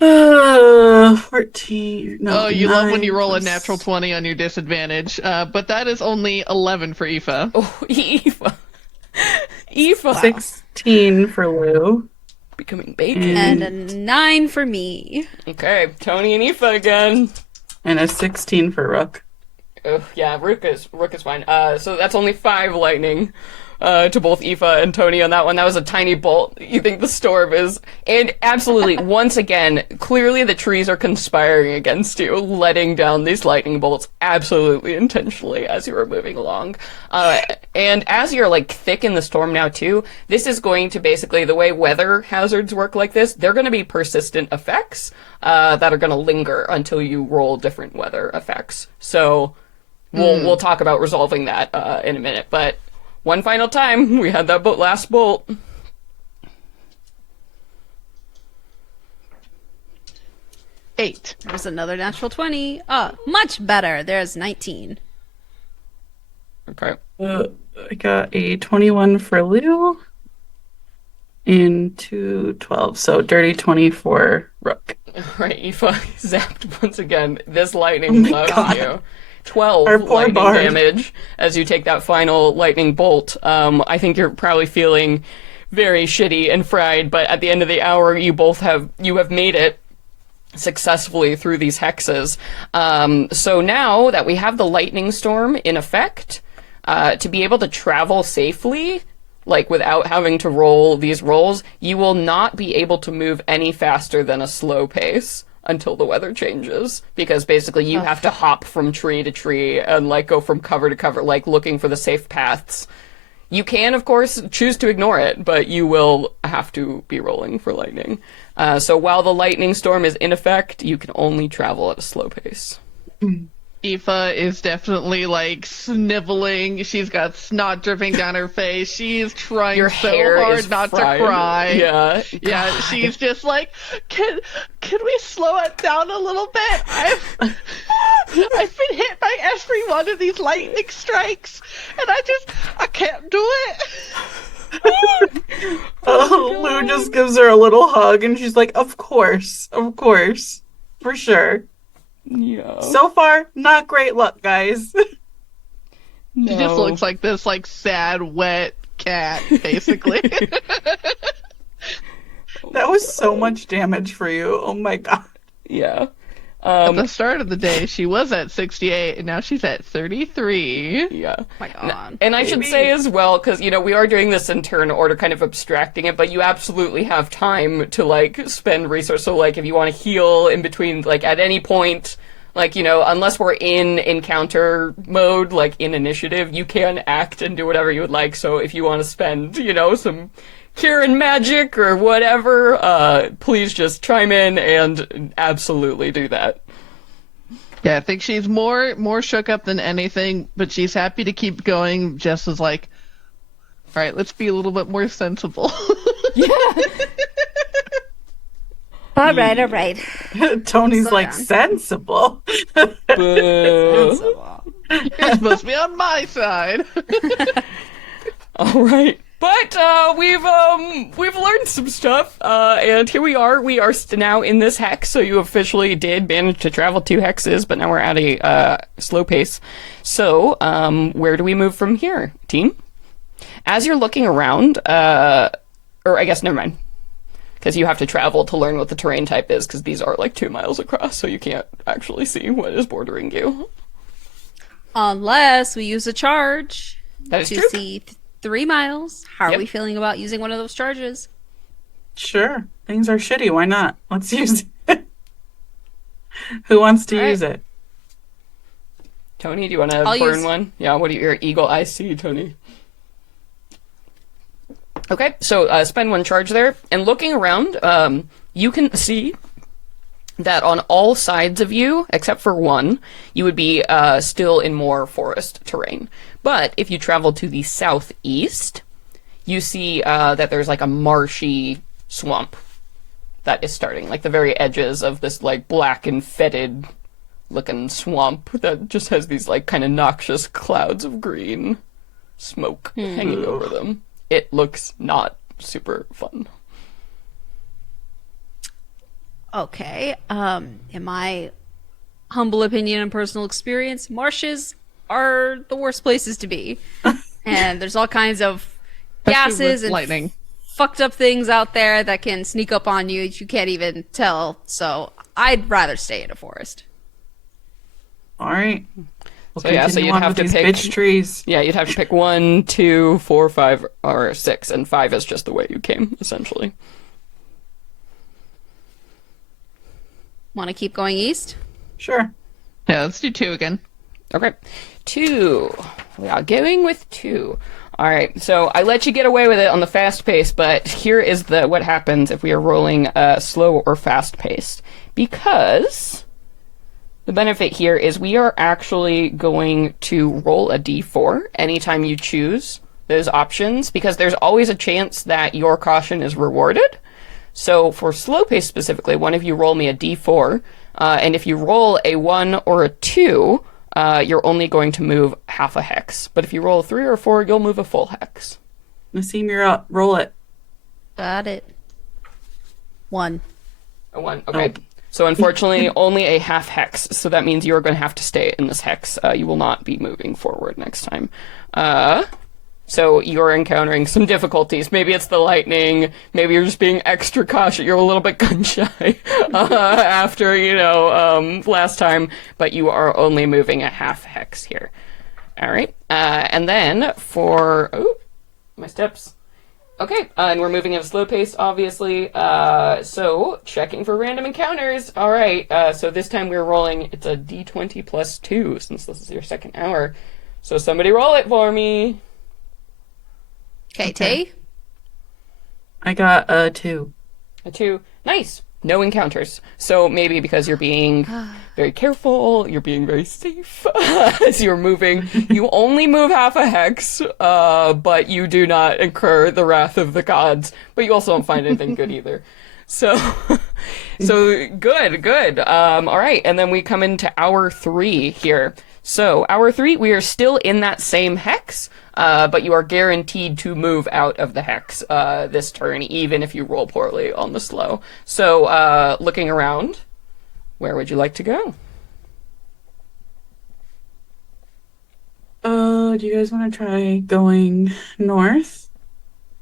14. No, Oh, you love when 9 you roll a plus- natural 20 on your disadvantage. But that is only 11 for Aoife. Oh, Aoife. Aoife. 16 for Lou. Becoming bacon. And a 9 for me. Okay, Tony and Aoife again. And a 16 for Rook. Oh, yeah, Rook is fine. So that's only 5 lightning to both Aoife and Tony on that one. That was a tiny bolt. You think the storm is... And absolutely, once again, clearly the trees are conspiring against you, letting down these lightning bolts absolutely intentionally as you are moving along. And as you're, like, thick in the storm now, too, this is going to basically, the way weather hazards work like this, they're going to be persistent effects that are going to linger until you roll different weather effects. So... We'll talk about resolving that in a minute, but one final time, we had that last bolt. Eight. There's another natural 20. Much better. There's 19. Okay. I got a 21 for Lou. And 2 12. So dirty 20 for Rook. Right, Aoife zapped once again. This lightning loves God. you. 12 Our poor lightning bard. damage as you take that final lightning bolt. I think you're probably feeling very shitty and fried, but at the end of the hour, you have made it successfully through these hexes. So now that we have the lightning storm in effect, to be able to travel safely, like without having to roll these rolls, you will not be able to move any faster than a slow pace until the weather changes, because basically you have to hop from tree to tree and like go from cover to cover, like looking for the safe paths. You can, of course, choose to ignore it, but you will have to be rolling for lightning. So while the lightning storm is in effect, you can only travel at a slow pace. Aoife is definitely like sniveling. She's got snot dripping down her face. She's trying Your so hair hard is not fried. to cry. Yeah. Yeah, she's just like, can we slow it down a little bit? I've been hit by every one of these lightning strikes, and I can't do it. Oh, Lou just gives her a little hug and she's like, of course, for sure. Yeah. So far, not great luck, guys. She just looks like this, like, sad, wet cat, basically. That was so much damage for you. Oh my god. Yeah. At the start of the day, she was at 68, and now she's at 33. Yeah. Oh my god. And I should Maybe. say as well, because, you know, we are doing this in turn order, kind of abstracting it, but you absolutely have time to, like, spend resources. So, like, if you want to heal in between, like, at any point, like, you know, unless we're in encounter mode, like, in initiative, you can act and do whatever you would like. So if you want to spend, you know, some cure and magic or whatever, please just chime in and absolutely do that. Yeah, I think she's more shook up than anything, but she's happy to keep going. Jess is like, all right, let's be a little bit more sensible. Yeah. All right. Tony's Slow like, down. sensible. Boo. You're supposed to be on my side. All right. But we've learned some stuff, and here we are. We are now in this hex, so you officially did manage to travel 2 hexes, but now we're at a slow pace. So, where do we move from here, team? As you're looking around, or I guess never mind, because you have to travel to learn what the terrain type is, because these are like 2 miles across, so you can't actually see what is bordering you. Unless we use a charge That is to true. see 3 miles. How Yep. are we feeling about using one of those charges? Sure. Things are shitty. Why not? Let's use it. Who wants to All right. use it? Tony, do you want to I'll burn use- one? Yeah, what do your eagle eyes see, Tony? Okay, so spend 1 charge there. And looking around, you can see that on all sides of you, except for one, you would be still in more forest terrain. But if you travel to the southeast, you see that there's like a marshy swamp that is starting, like the very edges of this like black and fetid looking swamp that just has these like kind of noxious clouds of green smoke hanging over them. It looks not super fun. Okay. In my humble opinion and personal experience, marshes are the worst places to be. And there's all kinds of Especially gases with and lightning. fucked up things out there that can sneak up on you that you can't even tell. So I'd rather stay in a forest. All right. We'll So, yeah, so continue you'd on have with to these pick- bitch trees. Yeah, you'd have to pick 1, 2, 4, 5, or 6, and 5 is just the way you came, essentially. Want to keep going east? Sure. Yeah, let's do 2 again. Okay. 2. We are going with 2. All right, so I let you get away with it on the fast pace, but here is what happens if we are rolling slow or fast paced. Because the benefit here is we are actually going to roll a d4 anytime you choose those options, because there's always a chance that your caution is rewarded. So for slow pace specifically, one of you roll me a d4, and if you roll a 1 or a 2, you're only going to move half a hex. But if you roll a 3 or a 4, you'll move a full hex. Nassim, you're up. Roll it. Got it. 1. A 1, okay. Oh. So unfortunately, only a half hex. So that means you are going to have to stay in this hex. You will not be moving forward next time. So you're encountering some difficulties. Maybe it's the lightning. Maybe you're just being extra cautious. You're a little bit gun shy after, last time. But you are only moving a half hex here. All right. And then for... Oh, my steps. Okay, and we're moving at a slow pace, obviously. So, checking for random encounters. All right, so this time we're rolling, it's a d20 plus 2, since this is your second hour. So somebody roll it for me. Okay, Okay. Tay? I got a 2. A 2. Nice. No encounters. So maybe because you're being very careful, you're being very safe as you're moving. You only move half a hex, but you do not incur the wrath of the gods. But you also don't find anything good either. So good. All right, and then we come into hour 3 here. So, hour 3, we are still in that same hex, but you are guaranteed to move out of the hex this turn, even if you roll poorly on the slow. So, looking around, where would you like to go? Do you guys want to try going north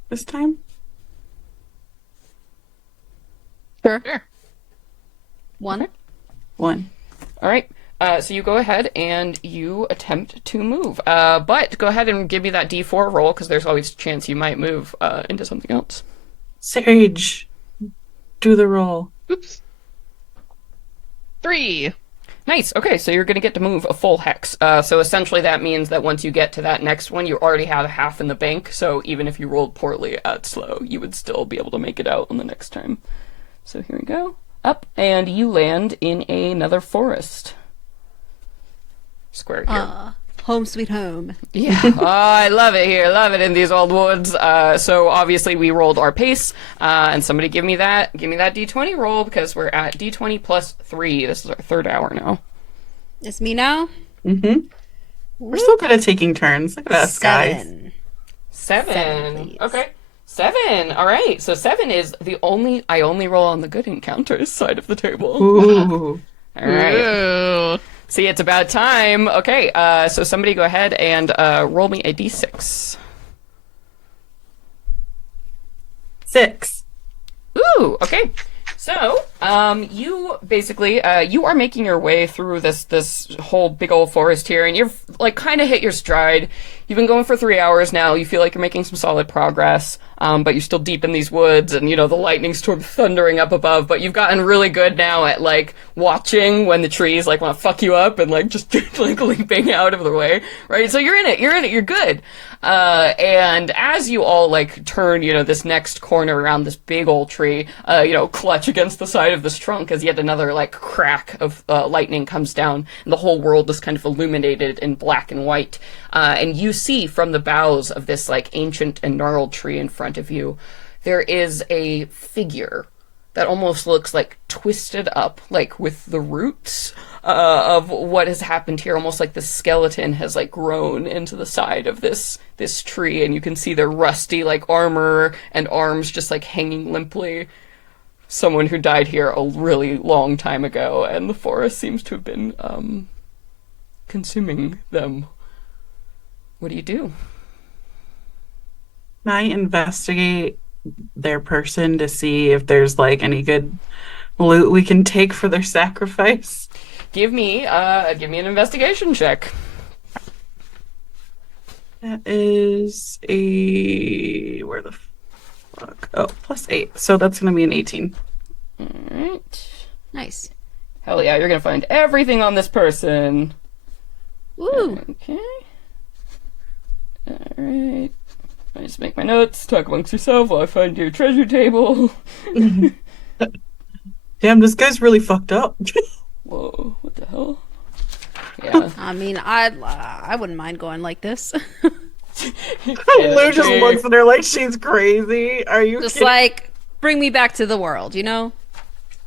this time? Sure. Sure. One. One. All right. So you go ahead and you attempt to move. But go ahead and give me that D4 roll because there's always a chance you might move into something else. Sage, do the roll. Oops. 3. Nice. Okay, so you're going to get to move a full hex. So essentially that means that once you get to that next one, you already have a half in the bank. So even if you rolled poorly at slow, you would still be able to make it out on the next time. So here we go. Up, and you land in another forest. Square here. Home sweet home. Yeah. Oh, I love it here. Love it in these old woods. So obviously we rolled our pace, and somebody give me that D20 roll because we're at D20 plus 3. This is our third hour now. It's me now? Mm-hmm. We're so good at taking turns. Look at us, guys. 7. Seven, please. Okay. 7. All right. So 7 is I only roll on the good encounters side of the table. Ooh. All right. Ooh. See, it's about time. Okay. So somebody go ahead and roll me a D6. 6. Ooh, okay. So, you basically, you are making your way through this whole big old forest here, and you're, like, kind of hit your stride. You've been going for 3 hours now. You feel like you're making some solid progress, but you're still deep in these woods, and, the lightning storm thundering up above, but you've gotten really good now at, like, watching when the trees, like, want to fuck you up and, like, just, like, leaping out of the way, right? So you're in it, you're good. And as you all, like, turn, this next corner around this big old tree, clutch against the side of this trunk as yet another, like, crack of lightning comes down, and the whole world is kind of illuminated in black and white. And you see from the boughs of this, like, ancient and gnarled tree in front of you, there is a figure that almost looks, like, twisted up, like, with the roots of what has happened here. Almost like the skeleton has, like, grown into the side of this tree, and you can see their rusty, like, armor and arms just, like, hanging limply. Someone who died here a really long time ago, and the forest seems to have been, consuming them. What do you do? Can I investigate their person to see if there's, like, any good loot we can take for their sacrifice? Give me an investigation check. That is where the fuck? Oh, +8. So that's going to be an 18. Alright. Nice. Hell yeah, you're gonna find everything on this person. Woo! Okay. Alright. I just make my notes, talk amongst yourself while I find your treasure table. Damn, this guy's really fucked up. Whoa, what the hell? Yeah. I mean, I wouldn't mind going like this. Lou just looks at her like she's crazy. Are you Just kidding? like, bring me back to the world,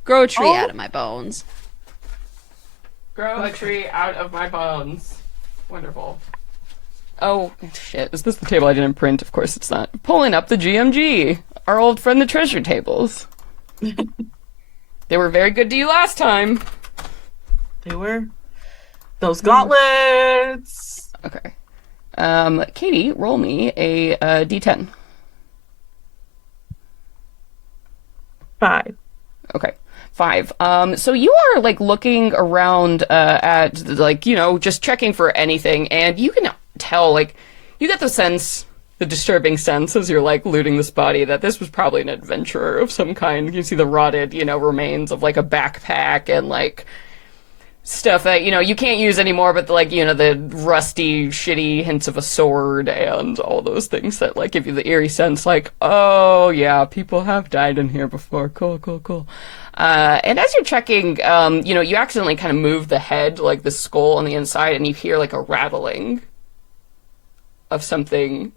Grow a tree Oh. out of my bones. Grow a tree out of my bones. Wonderful. Oh, shit. Is this the table I didn't print? Of course it's not. Pulling up the GMG. Our old friend, the treasure tables. They were very good to you last time. They were. Those gauntlets. Okay. Katie, roll me a D10. 5. Okay. 5. So you are, like, looking around, at, like, just checking for anything, and you can tell, like, you get the disturbing sense as you're, like, looting this body that this was probably an adventurer of some kind. You see the rotted, remains of, like, a backpack and, like, stuff that, you can't use anymore, but, like, the rusty, shitty hints of a sword and all those things that, like, give you the eerie sense, like, oh, yeah, people have died in here before. Cool, cool, cool. And as you're checking, you accidentally kind of move the head, like the skull on the inside, and you hear, like, a rattling of something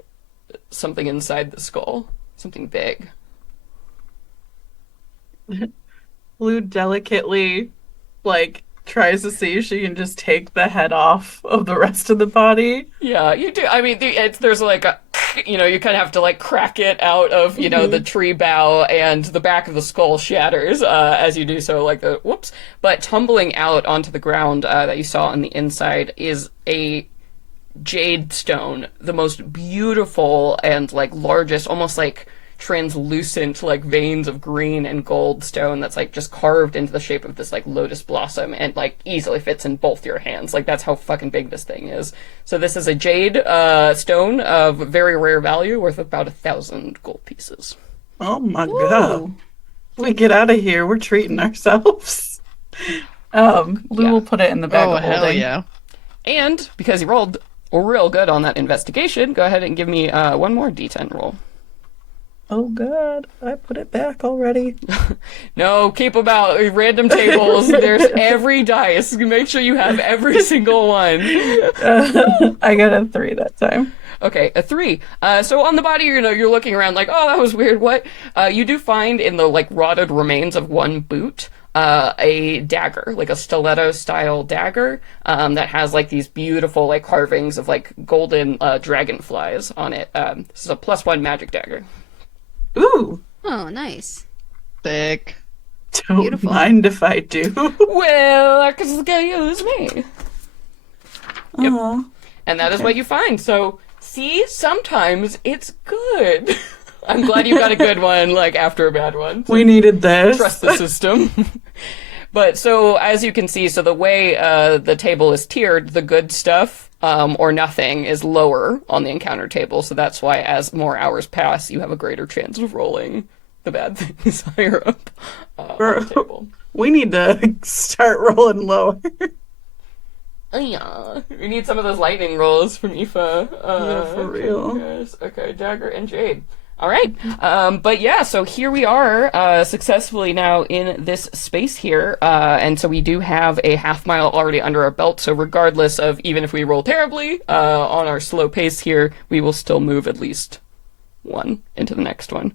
inside the skull. Something big. Lou delicately, like, tries to see if she can just take the head off of the rest of the body. Yeah, you do. I mean, there's like a, you kind of have to like crack it out of, the tree bough, and the back of the skull shatters as you do so, like the whoops. But tumbling out onto the ground that you saw on the inside is a jade stone, the most beautiful and like largest, almost like translucent like veins of green and gold stone that's like just carved into the shape of this like lotus blossom and like easily fits in both your hands. Like that's how fucking big this thing is. So this is a jade stone of very rare value worth about 1,000 gold pieces. Oh my god. We get out of here. We're treating ourselves. Lou will put it in the bag of hell holding. yeah. And because you rolled real good on that investigation, go ahead and give me one more d10 roll. Oh god, I put it back already. No, keep them out. Random tables. There's every dice. Make sure you have every single one. I got a 3 that time. Okay, a 3. So on the body, you're looking around like, oh, that was weird. What? You do find in the like rotted remains of one boot a dagger, like a stiletto-style dagger that has like these beautiful like carvings of like golden dragonflies on it. This is a +1 magic dagger. Ooh. Oh, nice. Sick. Don't Beautiful. mind if I do. Well, I could go use me. Yep. Aw. And that is what you find. So, see, sometimes it's good. I'm glad you got a good one, like, after a bad one. We needed this. Trust the system. But, so, as you can see, so the way the table is tiered, the good stuff, or nothing, is lower on the encounter table. So that's why, as more hours pass, you have a greater chance of rolling the bad things higher up on the table. We need to start rolling lower. Oh, yeah. We need some of those lightning rolls from Aoife. Yeah, for real. Yes. Okay, dagger and jade. All right. But yeah, so here we are, successfully now in this space here. And so we do have a half mile already under our belt. So regardless of, even if we roll terribly, on our slow pace here, we will still move at least one into the next one.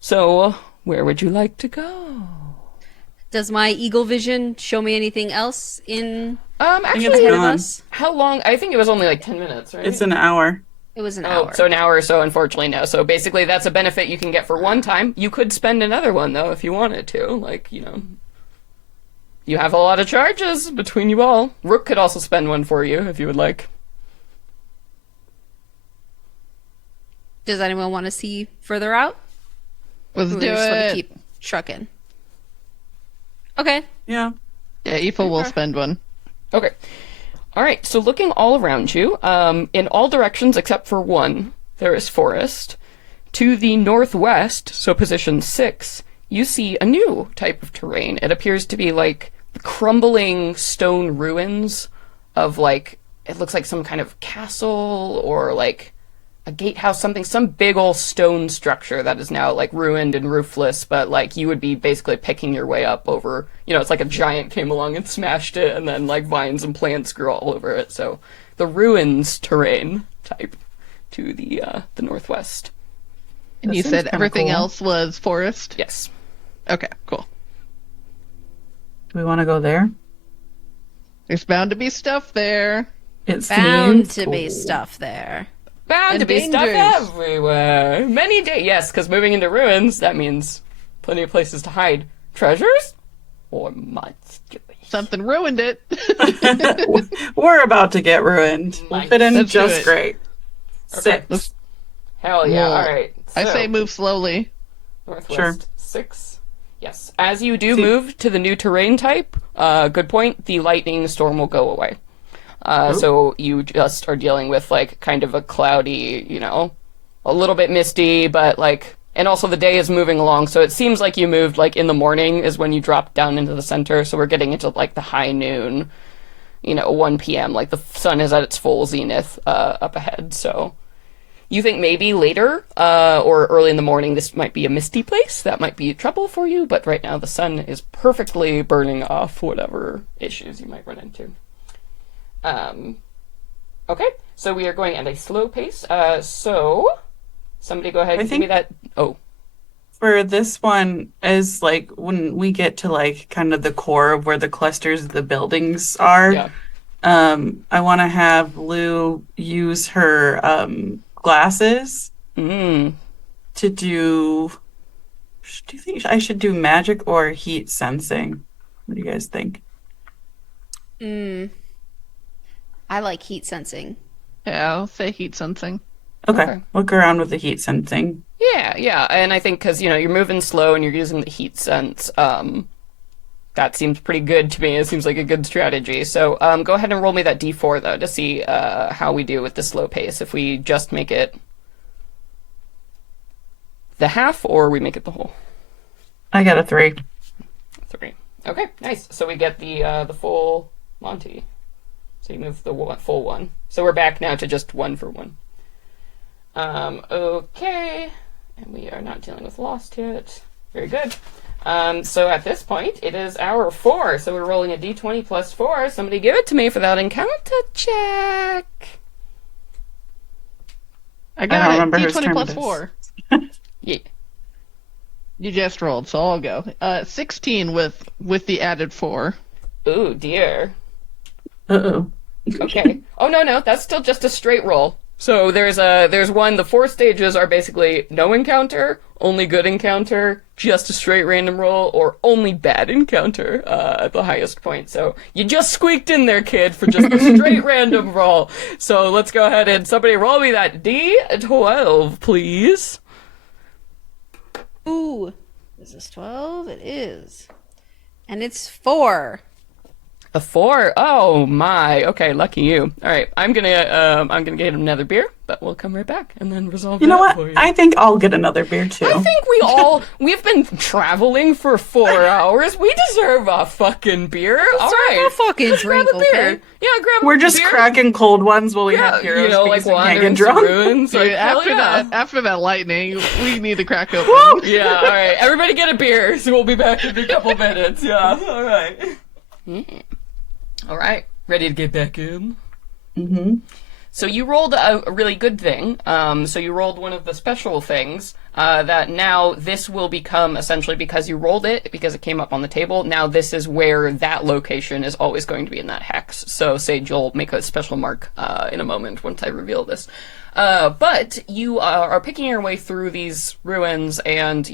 So where would you like to go? Does my eagle vision show me anything else in Actually, ahead of gone. us? how long? I think it was only like 10 minutes, right? It's an hour. It was an Oh, hour. so an hour or so, unfortunately, no. So basically, that's a benefit you can get for one time. You could spend another one, though, if you wanted to. Like, you have a lot of charges between you all. Rook could also spend one for you, if you would like. Does anyone want to see further out? Let's Or we do just want to it. keep trucking? Okay. Yeah. Yeah, Aoife will spend one. Okay. All right, so looking all around you, in all directions except for one, there is forest. To the northwest, so position 6, you see a new type of terrain. It appears to be like crumbling stone ruins of like, it looks like some kind of castle or like a gatehouse, some big old stone structure that is now like ruined and roofless, but like you would be basically picking your way up over, it's like a giant came along and smashed it, and then like vines and plants grew all over it. So the ruins terrain type to the northwest. And That you seems said kinda everything cool. else was forest? Yes. Okay, cool. Do we want to go there? There's bound to be stuff there. It Bound seems to be cool. stuff there. Bound And to be stuff dangers. everywhere. Many days. Yes, because moving into ruins, that means plenty of places to hide. Treasures? Or monsters? Something ruined it. We're about to get ruined. We'll Nice. fit in Let's do just it. great. Okay. 6. Hell yeah, Well, alright. I So, say move slowly. Northwest Sure. 6. Yes. As you do See- move to the new terrain type, good point, the lightning storm will go away. So you just are dealing with like kind of a cloudy, a little bit misty, but like, and also the day is moving along, so it seems like you moved like in the morning is when you dropped down into the center, so we're getting into like the high noon, 1 p.m., like the sun is at its full zenith up ahead, so you think maybe later or early in the morning this might be a misty place, that might be trouble for you, but right now the sun is perfectly burning off whatever issues you might run into. Okay, so we are going at a slow pace. So somebody go ahead and give me that. Oh, for this one is like when we get to like kind of the core of where the clusters of the buildings are. Yeah. I want to have Lou use her glasses Mm. to do. Do you think I should do magic or heat sensing? What do you guys think? I like heat sensing. Yeah, I'll say heat sensing. Okay, look around with the heat sensing. Yeah, and I think because you're moving slow and you're using the heat sense, that seems pretty good to me. It seems like a good strategy. So go ahead and roll me that d4 though to see how we do with the slow pace. If we just make it the half or we make it the whole. I got a 3. 3. Okay, nice. So we get the full Monty. So you move the full one. So we're back now to just 1 for 1. Okay. And we are not dealing with lost yet. Very good. So at this point, it is hour 4. So we're rolling a d20 plus 4. Somebody give it to me for that encounter check. I I got don't it. remember whose D20 turn plus it is. 4. Yeah. You just rolled, so I'll go. 16 with the added 4. Ooh, dear. Uh-oh. Okay. Oh, no, that's still just a straight roll. So there's one, the 4 stages are basically no encounter, only good encounter, just a straight random roll, or only bad encounter at the highest point. So you just squeaked in there, kid, for just a straight random roll. So let's go ahead and somebody roll me that D12, please. Ooh. Is this 12? It is. And it's 4. A 4? Oh my. Okay, lucky you. All right, I'm gonna get another beer, but we'll come right back and then resolve You know that what? for you. I think I'll get another beer too. I think we've been traveling for 4 hours. We deserve a fucking beer. All right. A fucking drink, Grab a beer. okay? Yeah, grab We're a just beer. cracking cold ones while we Yeah, have heroes like because we can't wandering get some drunk. ruins. Like, Dude, hell after yeah. that lightning, we need to crack open. Yeah, all right. Everybody get a beer, so we'll be back in a couple minutes. Yeah, all right. All right. Ready to get back in? Mm-hmm. So you rolled a really good thing. So you rolled one of the special things that now this will become essentially because you rolled it, because it came up on the table. Now this is where that location is always going to be in that hex. So Sage, you'll make a special mark in a moment once I reveal this. But you are picking your way through these ruins and,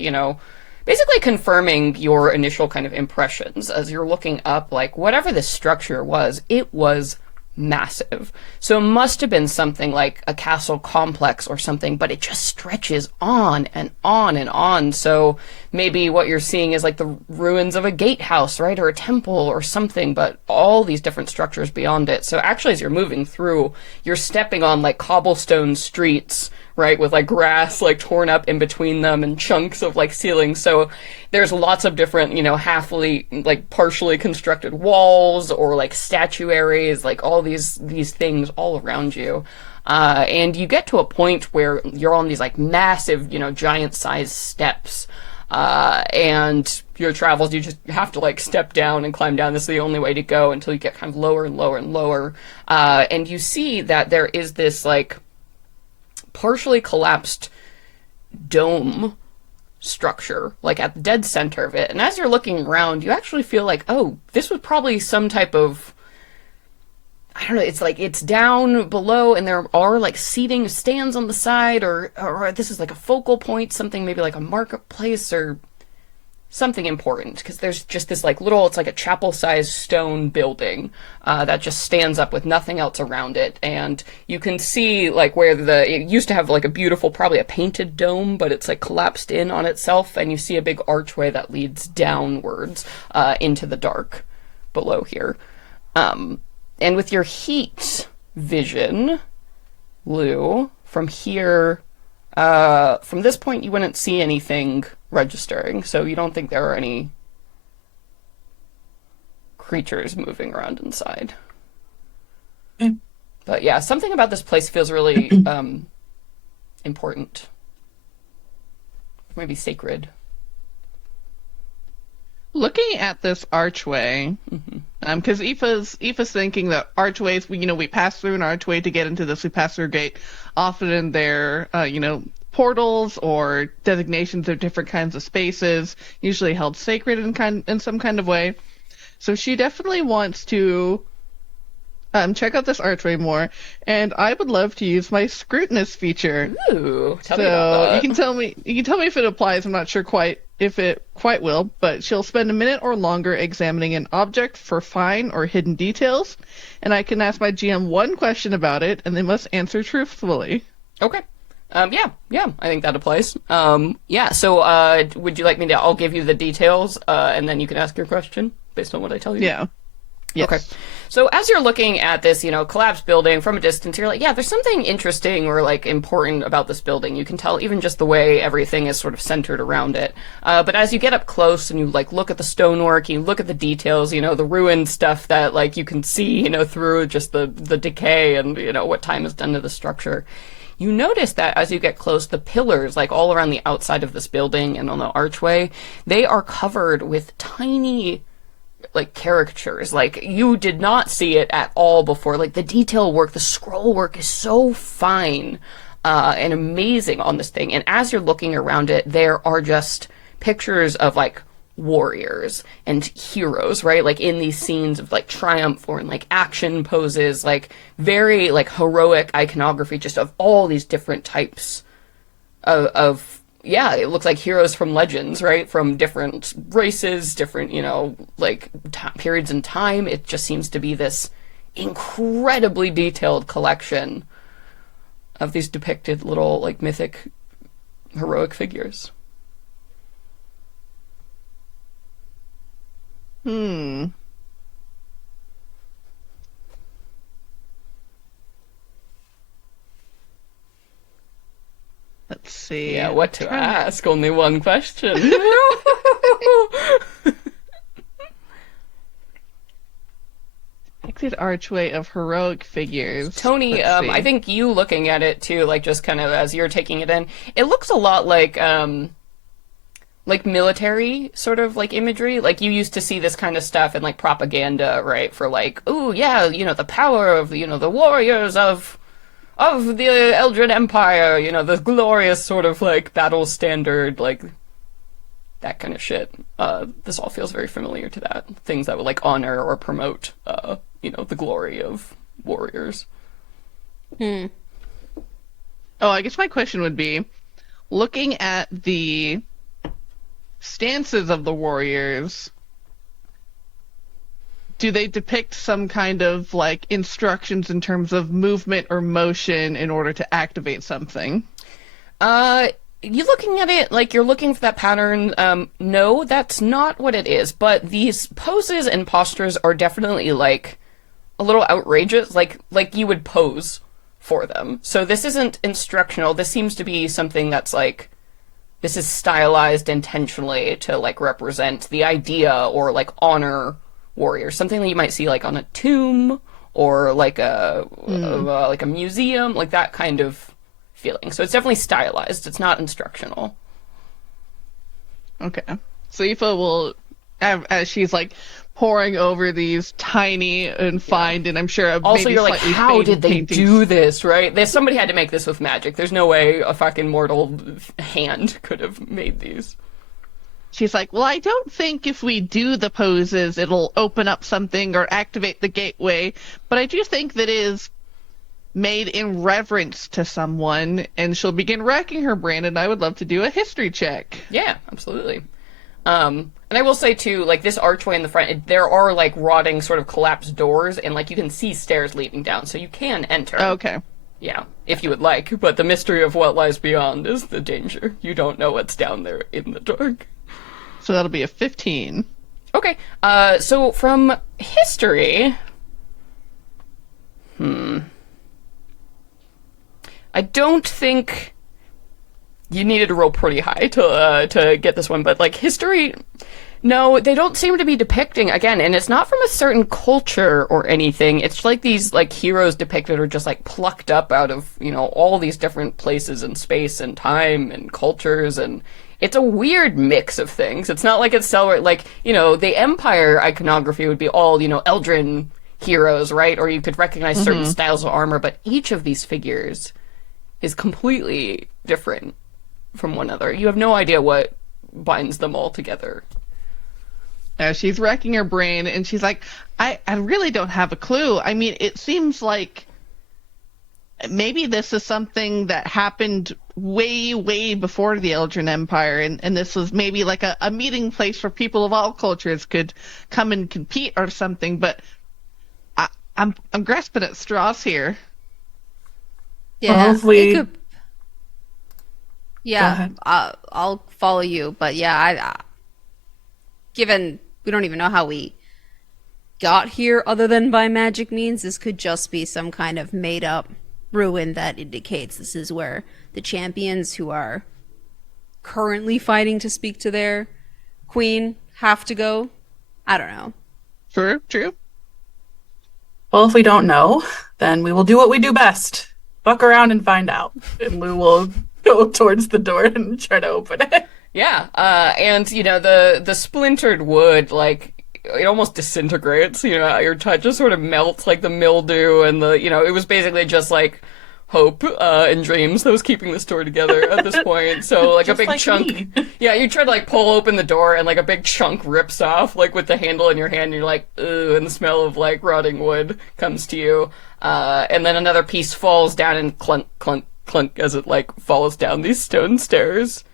basically confirming your initial kind of impressions as you're looking up, like, whatever this structure was, it was massive. So it must have been something like a castle complex or something, but it just stretches on and on and on. So maybe what you're seeing is like the ruins of a gatehouse, right? Or a temple or something, but all these different structures beyond it. So actually, as you're moving through, you're stepping on like cobblestone streets, right, with like grass like torn up in between them and chunks of like ceiling. So there's lots of different, halfly like partially constructed walls or like statuaries, like all these things all around you. And you get to a point where you're on these like massive, giant sized steps. And your travels, you just have to like step down and climb down. This is the only way to go until you get kind of lower and lower and lower. And you see that there is this like partially collapsed dome structure, like at the dead center of it. And as you're looking around, you actually feel like, oh, this was probably some type of, I don't know, it's like it's down below and there are like seating stands on the side, or this is like a focal point, something maybe like a marketplace or something important, because there's just this like little, it's like a chapel-sized stone building that just stands up with nothing else around it, and you can see like where it used to have like a beautiful, probably a painted dome, but it's like collapsed in on itself, and you see a big archway that leads downwards into the dark below here. And with your heat vision, Lou, from here, from this point you wouldn't see anything registering, so you don't think there are any creatures moving around inside. But yeah, something about this place feels really important. Maybe sacred. Looking at this archway, because Aoife's thinking that archways, we pass through an archway to get into this, we pass through a gate. Often they're, portals or designations of different kinds of spaces, usually held sacred in some kind of way. So she definitely wants to check out this archway more, and I would love to use my scrutinous feature. Ooh, tell me about that. You can tell me if it applies. I'm not sure if it quite will, but she'll spend a minute or longer examining an object for fine or hidden details, and I can ask my GM one question about it, and they must answer truthfully. Okay. Yeah, I think that applies. Yeah, so, would you like me to, I'll give you the details, and then you can ask your question based on what I tell you? Yeah. Yes. Okay. So as you're looking at this, collapsed building from a distance, you're like, yeah, there's something interesting or, like, important about this building. You can tell even just the way everything is sort of centered around it. But as you get up close and you, like, look at the stonework, you look at the details, the ruined stuff that, like, you can see, through just the decay and, what time has done to the structure. You notice that as you get close, the pillars, like, all around the outside of this building and on the archway, they are covered with tiny, like, caricatures. Like, you did not see it at all before. Like, the detail work, the scroll work is so fine and amazing on this thing. And as you're looking around it, there are just pictures of, like, warriors and heroes, right? Like, in these scenes of, like, triumph or in, like, action poses, like, very, like, heroic iconography just of all these different types of yeah, it looks like heroes from legends, right? From different races, different, like, periods in time. It just seems to be this incredibly detailed collection of these depicted little, like, mythic, heroic figures. Let's see. Yeah, what to ask? Only one question. Exit archway of heroic figures. Tony, I think you looking at it too, like, just kind of as you're taking it in, it looks a lot like military sort of, like, imagery. Like, you used to see this kind of stuff in, like, propaganda, right? For, like, ooh, yeah, the power of, the warriors of the Eldred Empire, the glorious sort of, like, battle standard, like, that kind of shit. This all feels very familiar to that. Things that would, like, honor or promote, the glory of warriors. Oh, I guess my question would be, looking at the stances of the warriors, do they depict some kind of, like, instructions in terms of movement or motion in order to activate something? You looking at it like you're looking for that pattern? No, that's not what it is. But these poses and postures are definitely, like, a little outrageous. Like you would pose for them. So this isn't instructional. This seems to be something that's, like, this is stylized intentionally to, like, represent the idea or, like, honor warriors, something that you might see, like, on a tomb or, like, a museum, like, that kind of feeling. So it's definitely stylized. It's not instructional. Okay. So Aoife will, as she's, like, poring over these tiny and fine, and I'm sure also maybe you're like, slightly how did they paintings. do this, right? Somebody had to make this with magic. There's no way a fucking mortal hand could have made these. She's like, well, I don't think if we do the poses, it'll open up something or activate the gateway, but I do think that is made in reverence to someone, and she'll begin racking her brain, and I would love to do a history check. Yeah, absolutely. And I will say, too, like, this archway in the front, there are, like, rotting sort of collapsed doors, and, like, you can see stairs leading down, so you can enter. Okay. Yeah, if you would like, but the mystery of what lies beyond is the danger. You don't know what's down there in the dark. So that'll be a 15. Okay, so from history... I don't think you needed to roll pretty high to get this one, but, like, history... No, they don't seem to be depicting, again, and it's not from a certain culture or anything. It's like these, like, heroes depicted are just, like, plucked up out of, all these different places and space and time and cultures, and it's a weird mix of things. It's not like it's celebrate, like, the Empire iconography would be all, Eldrin heroes, right? Or you could recognize certain styles of armor, but each of these figures is completely different. from one another. You have no idea what binds them all together. She's racking her brain, and she's like, I really don't have a clue. I mean, it seems like maybe this is something that happened way, way before the Eldrin Empire, and this was maybe like a meeting place where people of all cultures could come and compete or something, but I'm grasping at straws here. Yeah, hopefully- it could. Yeah, I'll follow you, but yeah, given we don't even know how we got here other than by magic means, this could just be some kind of made up ruin that indicates this is where the champions who are currently fighting to speak to their queen have to go. I don't know. True. Well, if we don't know, then we will do what we do best. Fuck around and find out. And Lou will go towards the door and try to open it. Yeah, and, you know, the splintered wood, like, it almost disintegrates, you know, your touch just sort of melts, like the mildew and the, you know, it was basically just, like, hope and dreams that was keeping the store together at this point. So, like, a big like chunk... me. Yeah, you try to, like, pull open the door, and, like, a big chunk rips off, like, with the handle in your hand, and you're like, ugh, and the smell of, like, rotting wood comes to you. And then another piece falls down and clunk, clunk, clunk as it, like, falls down these stone stairs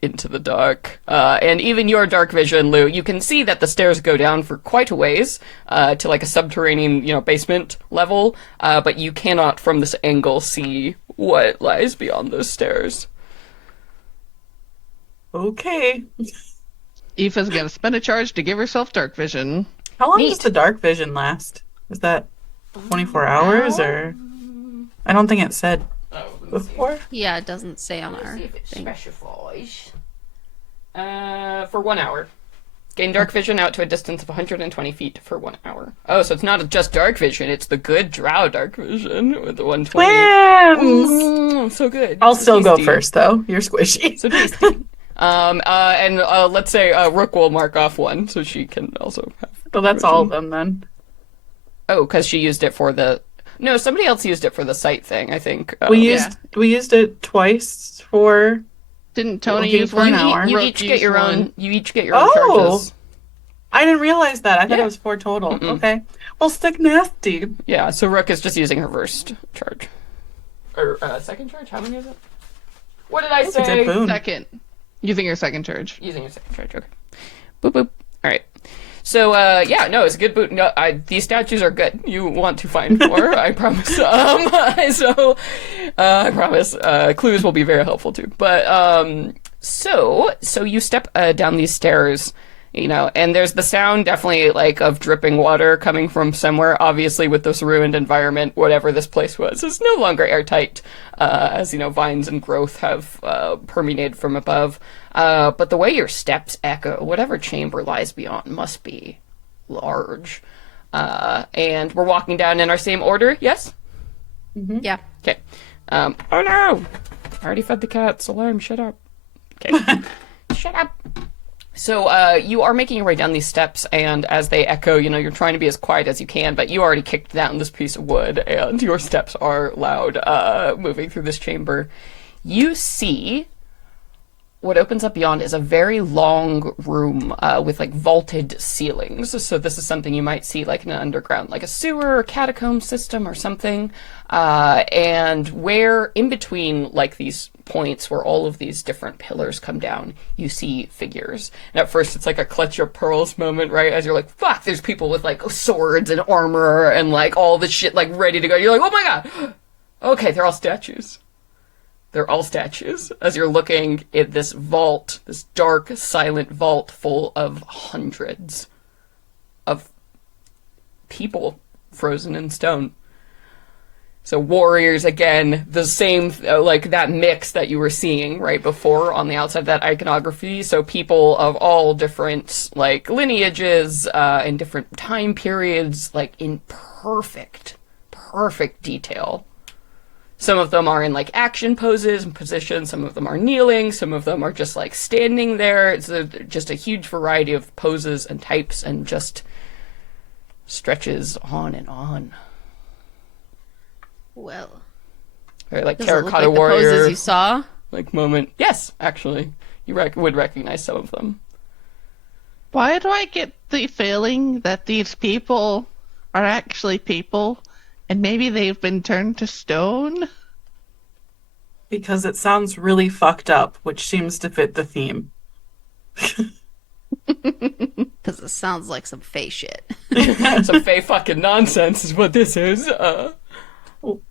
into the dark. And even your dark vision, Lou, you can see that the stairs go down for quite a ways, to like a subterranean, you know, basement level, but you cannot from this angle see what lies beyond those stairs. Okay. Aoife's gonna spend a charge to give herself dark vision. How long Neat. does the dark vision last? Is that 24 hours or? I don't think it said before. Yeah, it doesn't say on our See if it thing. specifies. For 1 hour. Gain dark vision out to a distance of 120 feet for 1 hour. Oh, so it's not just dark vision, it's the good drow dark vision with the 120. Twins! So good. I'll So still go tasty. first, though. You're squishy. So tasty. And let's say Rook will mark off one, so she can also have. So that's all of them, then. Oh, because she used it for the. No, somebody else used it for the sight thing. I think. We used it twice for... Didn't Tony Okay, use for an one? hour. You Rook each get used your one. own. You each get your own Oh! charges. I didn't realize that. I thought Yeah. it was 4 total. Okay. Well, stick nasty. Yeah. So Rook is just using her first charge. Or second charge. How many is it? What did I That's a say? good boon. Second. Using your second charge. Using your second charge. Okay. Boop boop. All right. So yeah, no, it's a good boot. No, these statues are good. You want to find more, I promise. So I promise clues will be very helpful too. But so you step down these stairs, you know, and there's the sound definitely like of dripping water coming from somewhere. Obviously, with this ruined environment, whatever this place was is no longer airtight, as you know, vines and growth have permeated from above. But the way your steps echo, whatever chamber lies beyond must be large. And we're walking down in our same order, yes? Yeah. Okay. Oh no! I already fed the cats. Alarm, shut up. Okay. Shut up. So, you are making your way down these steps, and as they echo, you know, you're trying to be as quiet as you can, but you already kicked down this piece of wood, and your steps are loud, moving through this chamber. You see what opens up beyond is a very long room with like vaulted ceilings. So this is something you might see like in an underground, like a sewer or catacomb system or something. And where in between like these points where all of these different pillars come down, you see figures. And at first it's like a clutch your pearls moment, right? As you're like, fuck, there's people with like swords and armor and like all this shit like ready to go. You're like, oh my god. Okay, they're all statues. They're all statues. As you're looking at this vault, this dark, silent vault full of hundreds of people frozen in stone. So warriors, again, the same, like that mix that you were seeing right before on the outside of that iconography. So people of all different, like, lineages, in different time periods, like, in perfect detail. Some of them are in, like, action poses and positions. Some of them are kneeling. Some of them are just, like, standing there. It's just a huge variety of poses and types and just stretches on and on. Well, Very, like, does it look terracotta like the warrior. poses you saw? like moment. Yes, actually, you would recognize some of them. Why do I get the feeling that these people are actually people, and maybe they've been turned to stone? Because it sounds really fucked up, which seems to fit the theme. Because it sounds like some fey shit. Some fey fucking nonsense is what this is.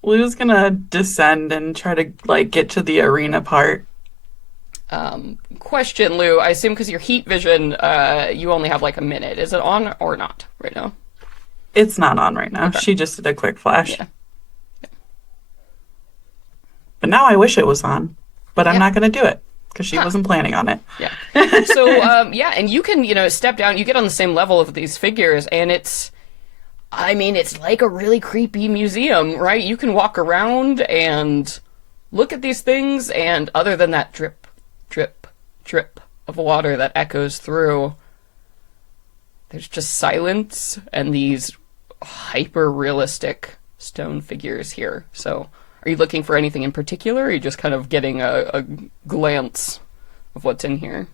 Lou's gonna descend and try to like get to the arena part. Question, Lou. I assume because your heat vision, you only have like a minute. Is it on or not right now? It's not on right now. Okay. She just did a quick flash. Yeah. But now I wish it was on. But I'm Yeah. not gonna do it because she wasn't planning on it. Yeah. So, yeah, and you can, step down. You get on the same level of these figures, and it's like a really creepy museum, right? You can walk around and look at these things, and other than that drip, drip, drip of water that echoes through, there's just silence and these hyper-realistic stone figures here. So, are you looking for anything in particular, or are you just kind of getting a glance of what's in here?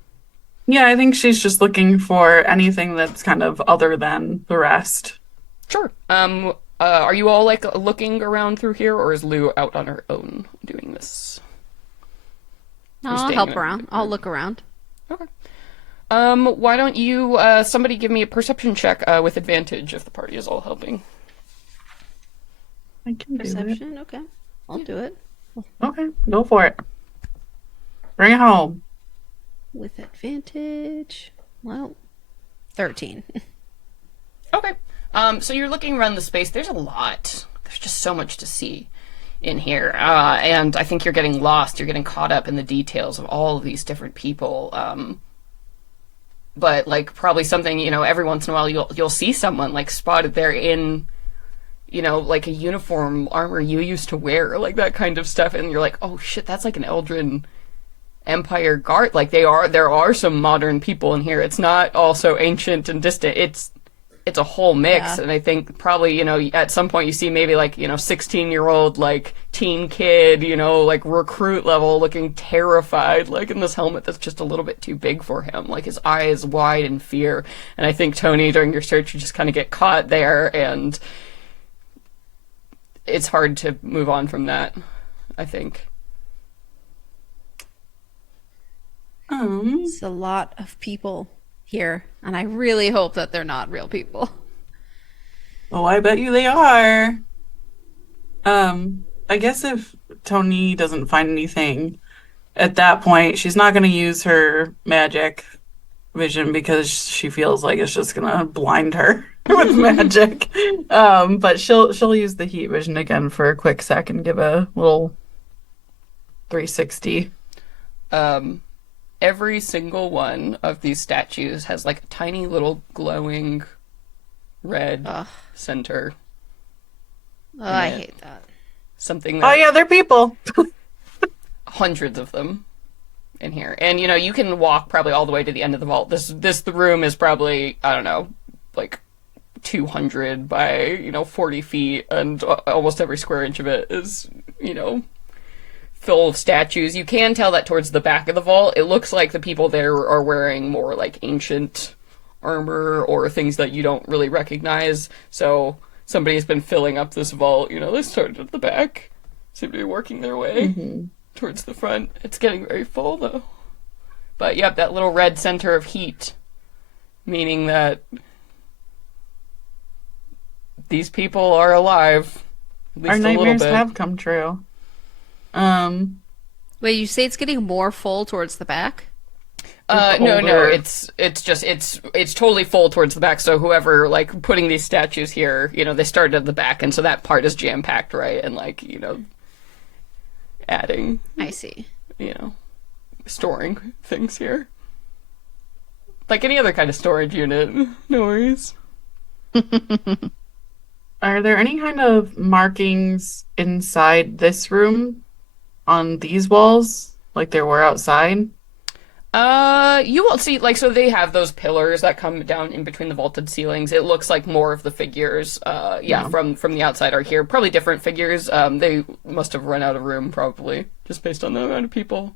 Yeah, I think she's just looking for anything that's kind of other than the rest. Sure. Are you all like looking around through here, or is Lou out on her own doing this? I'll staying help in around. I'll look around. Okay. Why don't you, somebody give me a perception check, with advantage if the party is all helping. I can do it. Perception? Okay. I'll do it. Okay, go for it. Bring it home. With advantage. Well, 13. Okay. So you're looking around the space. There's a lot. There's just so much to see in here. And I think you're getting lost. You're getting caught up in the details of all of these different people. But like probably something, every once in a while you'll see someone like spotted there in, like a uniform armor you used to wear, like that kind of stuff. And you're like, oh shit, that's like an Eldrin Empire guard. Like there are some modern people in here. It's not all so ancient and distant. It's a whole mix. Yeah. And I think probably, at some point you see maybe like, 16-year-old, like teen kid, like recruit level looking terrified, like in this helmet that's just a little bit too big for him. Like his eyes wide in fear. And I think Tony, during your search, you just kind of get caught there, and it's hard to move on from that, I think. It's a lot of people here, and I really hope that they're not real people. Oh, I bet you they are. I guess if Tony doesn't find anything at that point, she's not going to use her magic vision because she feels like it's just going to blind her with magic. But she'll use the heat vision again for a quick sec and give a little 360. Every single one of these statues has like a tiny little glowing red center. Oh, I hate that. Something Oh that yeah, they're people. hundreds of them in here. And you can walk probably all the way to the end of the vault. The room is probably, I don't know, like 200 by, 40 feet, and almost every square inch of it is, full of statues. You can tell that towards the back of the vault, it looks like the people there are wearing more like ancient armor or things that you don't really recognize. So somebody's been filling up this vault. They started at the back, seem to be working their way towards the front. It's getting very full though. But yep, that little red center of heat, meaning that these people are alive. At least Our a little nightmares bit. have come true. Wait, you say it's getting more full towards the back? No, older- it's totally full towards the back. So whoever like putting these statues here, they started at the back, and so that part is jam packed, right? And like adding, I see. storing things here, like any other kind of storage unit. No worries. Are there any kind of markings inside this room on these walls, like there were outside? You will see, like, so they have those pillars that come down in between the vaulted ceilings. It looks like more of the figures, from the outside are here. Probably different figures. They must have run out of room, probably, just based on the amount of people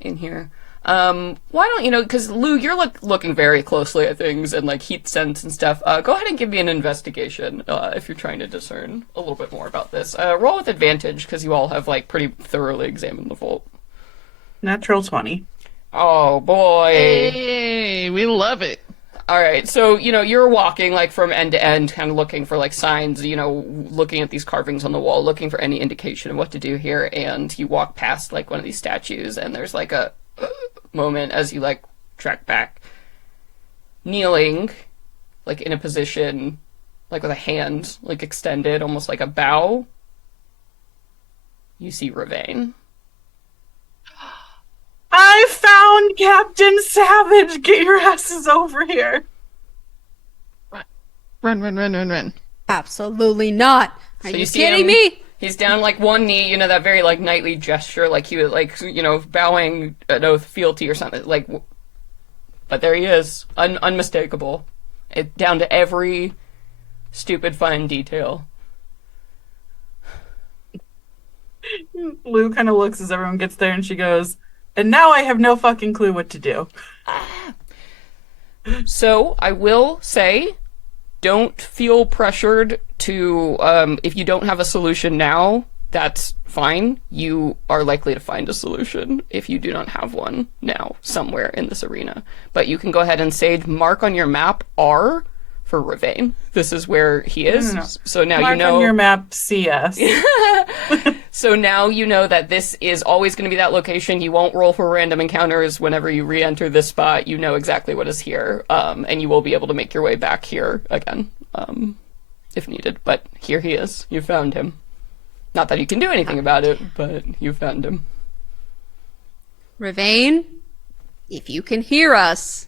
in here. Why don't you know, because Lou, you're looking very closely at things and, like, heat sense and stuff. Go ahead and give me an investigation, if you're trying to discern a little bit more about this. Roll with advantage, because you all have, like, pretty thoroughly examined the vault. Natural 20. Oh, boy. Hey, we love it. All right, so, you're walking, like, from end to end, kind of looking for, like, signs, looking at these carvings on the wall, looking for any indication of what to do here, and you walk past, like, one of these statues, and there's, like, a moment as you, like, track back. Kneeling, like, in a position, like, with a hand, like, extended, almost like a bow, you see Ravain. I found Captain Savage! Get your asses over here! Run. Absolutely not. Are So you see kidding him- me? He's down, like, one knee, that very, like, knightly gesture, like he was, like, bowing an oath fealty or something, like, but there he is, unmistakable. Down to every stupid fine detail. Lou kind of looks as everyone gets there and she goes, and now I have no fucking clue what to do. So, I will say, don't feel pressured to, if you don't have a solution now, that's fine. You are likely to find a solution if you do not have one now, somewhere in this arena. But you can go ahead and sage mark on your map R for Ravain. This is where he is. No. So now Mark you know. on your map CS. So now you know that this is always going to be that location. You won't roll for random encounters whenever you re-enter this spot. You know exactly what is here, and you will be able to make your way back here again, if needed. But here he is. You found him. Not that you can do anything about it, but you found him. Ravain, if you can hear us,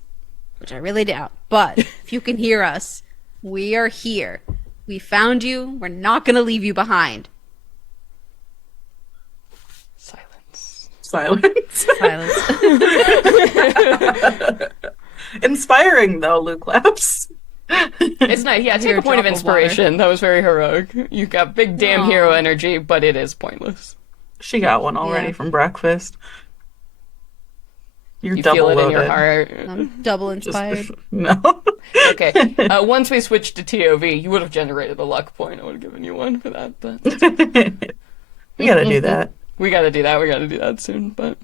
which I really doubt, but if you can hear us, we are here. We found you. We're not going to leave you behind. Silence. Silence. Silence. Inspiring, though, Lou claps. It's nice. Yeah, take a point of drop of water. inspiration. That was very heroic. You got big damn Aw. hero energy, but it is pointless. She got one already Yeah. from breakfast. You're You double feel it loaded. in your heart. I'm double Just- inspired. No. Okay. Once we switched to TOV, you would have generated a luck point. I would have given you one for that, but We gotta do that. we gotta do that. We gotta do that soon, but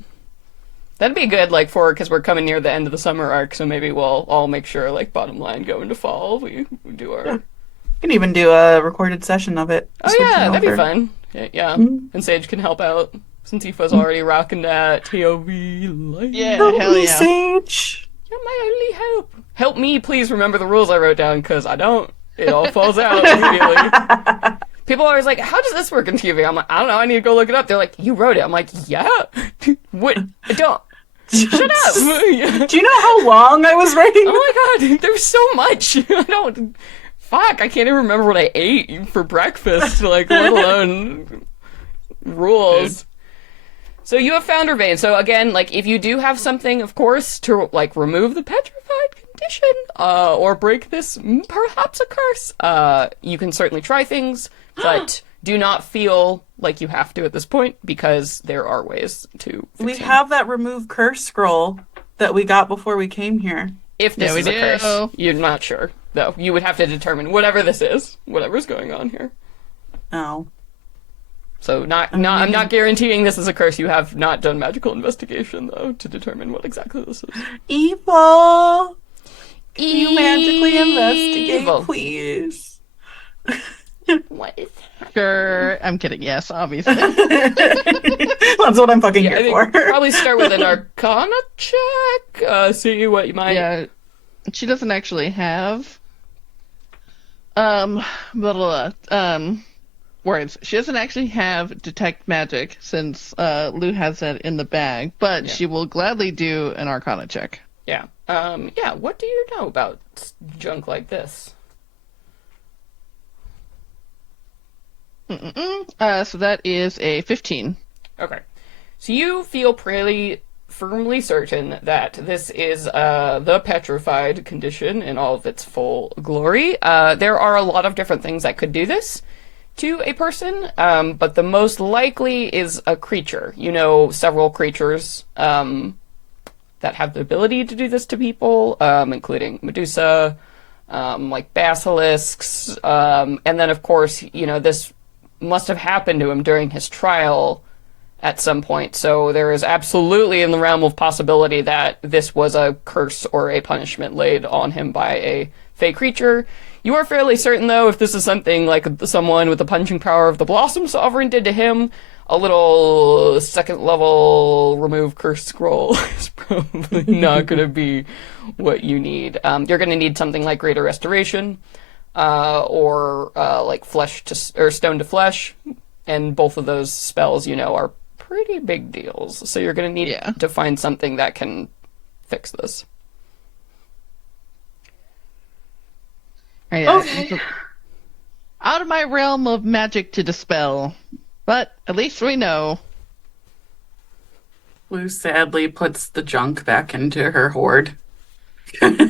that'd be good, like, because we're coming near the end of the summer arc, so maybe we'll all make sure, like, bottom line go into fall. We do our... We can even do a recorded session of it. Oh, Switch yeah, it that'd be over. fun. Yeah. Mhm. And Sage can help out, since Aoife's already rocking that TOV life. Yeah, Help hell me, yeah. Sage. You're my only hope. Help me, please remember the rules I wrote down, because I don't. It all falls out immediately. People are always like, how does this work in TV? I'm like, I don't know, I need to go look it up. They're like, you wrote it. I'm like, yeah. What? I don't. Shut up. Do you know how long I was writing? Oh my god, there's so much. I don't. Fuck, I can't even remember what I ate for breakfast, like, let alone rules. So you have found Ravain. So again, like, if you do have something, of course, to, like, remove the petrified condition, or break this, perhaps a curse, you can certainly try things, but do not feel like you have to at this point, because there are ways to fix We him. have that remove curse scroll that we got before we came here. If this Yeah, we is a do. curse, you're not sure, though. You would have to determine whatever this is, whatever's going on here. Oh. So I'm not guaranteeing this is a curse. You have not done magical investigation, though, to determine what exactly this is. Evil! Can you magically investigate, Evil. please? What is Sure. I'm kidding. Yes, obviously. That's what I'm fucking Yeah, I here think for. probably start with an Arcana check. See what you might. Yeah, she doesn't actually have blah, blah, blah, words. She doesn't actually have detect magic since Lou has that in the bag, but Yeah. she will gladly do an Arcana check. Yeah. Yeah. What do you know about junk like this? So that is a 15. Okay. So you feel pretty firmly certain that this is the petrified condition in all of its full glory. There are a lot of different things that could do this to a person, but the most likely is a creature. You know, several creatures that have the ability to do this to people, including Medusa, like basilisks, and then of course, you know, this must have happened to him during his trial at some point, so there is absolutely in the realm of possibility that this was a curse or a punishment laid on him by a fey creature. You are fairly certain, though, if this is something like someone with the punching power of the Blossom Sovereign did to him, a little second level remove curse scroll is probably not going to be what you need. You're going to need something like Greater Restoration, or like flesh to or stone to flesh, and both of those spells, you know, are pretty big deals. So you're going to need to find something that can fix this. Okay. Out of my realm of magic to dispel, but at least we know. Lou sadly puts the junk back into her hoard. But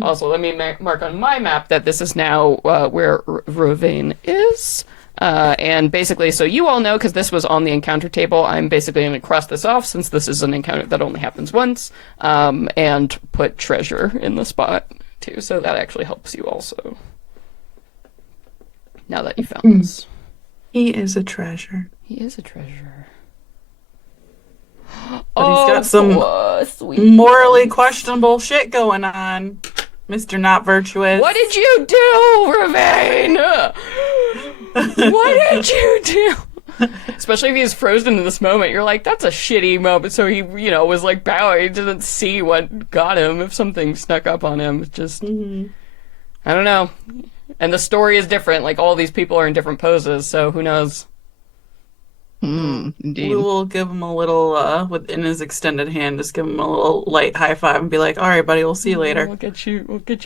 also, let me mark on my map that this is now where Ravane is. And basically, so you all know, because this was on the encounter table, I'm basically going to cross this off, since this is an encounter that only happens once, and put treasure in the spot, too. So that actually helps you also. Now that you found this. He is a treasure. He is a treasure. But he's got some sweet morally questionable shit going on, Mr. Not Virtuous. What did you do, Ravane? What did you do? Especially if he's frozen in this moment, you're like, that's a shitty moment. So he, you know, was like bowing. He didn't see what got him. If something snuck up on him, just, I don't know. And the story is different. Like, all these people are in different poses, so who knows? Indeed. We will give him a little, within his extended hand, just give him a little light high five and be like, all right, buddy, we'll see you later. We'll get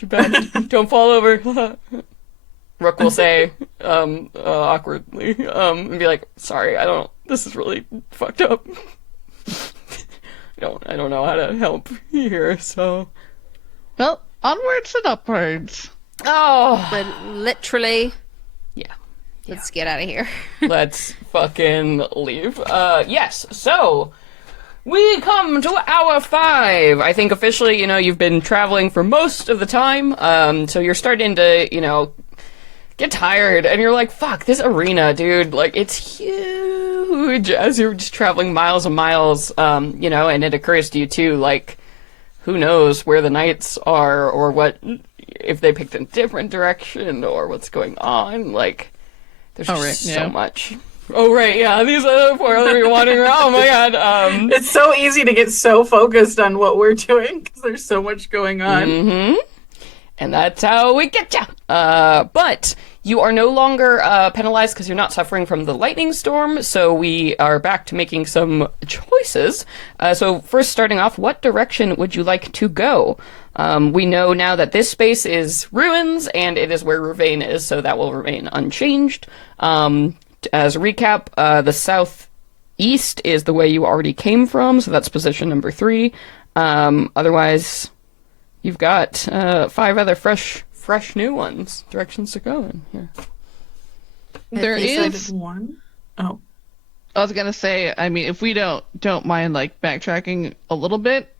you back. Don't fall over. Rook will say, awkwardly, and be like, sorry, this is really fucked up. I don't know how to help here, so. Well, onwards and upwards. Oh. But literally, Yeah. let's get out of here. Let's fucking leave. Yes, so we come to hour 5. I think officially, you know, you've been traveling for most of the time, so you're starting to, you know, get tired, and you're like, fuck, this arena, dude, like, it's huge, as you're just traveling miles and miles, you know, and it occurs to you, too, like, who knows where the knights are, or what, if they picked a different direction, or what's going on, like, there's just so much. Oh, right, yeah, these are the 4 that we're wandering around, oh my god, It's so easy to get so focused on what we're doing, because there's so much going on. And that's how we get ya! But you are no longer penalized because you're not suffering from the lightning storm, so we are back to making some choices. So first, starting off, what direction would you like to go? We know now that this space is ruins, and it is where Ravane is, so that will remain unchanged. As a recap, the southeast is the way you already came from, so that's position number 3. Otherwise, you've got 5 other fresh new ones, directions to go in here. There is Decided one. Oh. I was gonna say, I mean, if we don't mind like backtracking a little bit,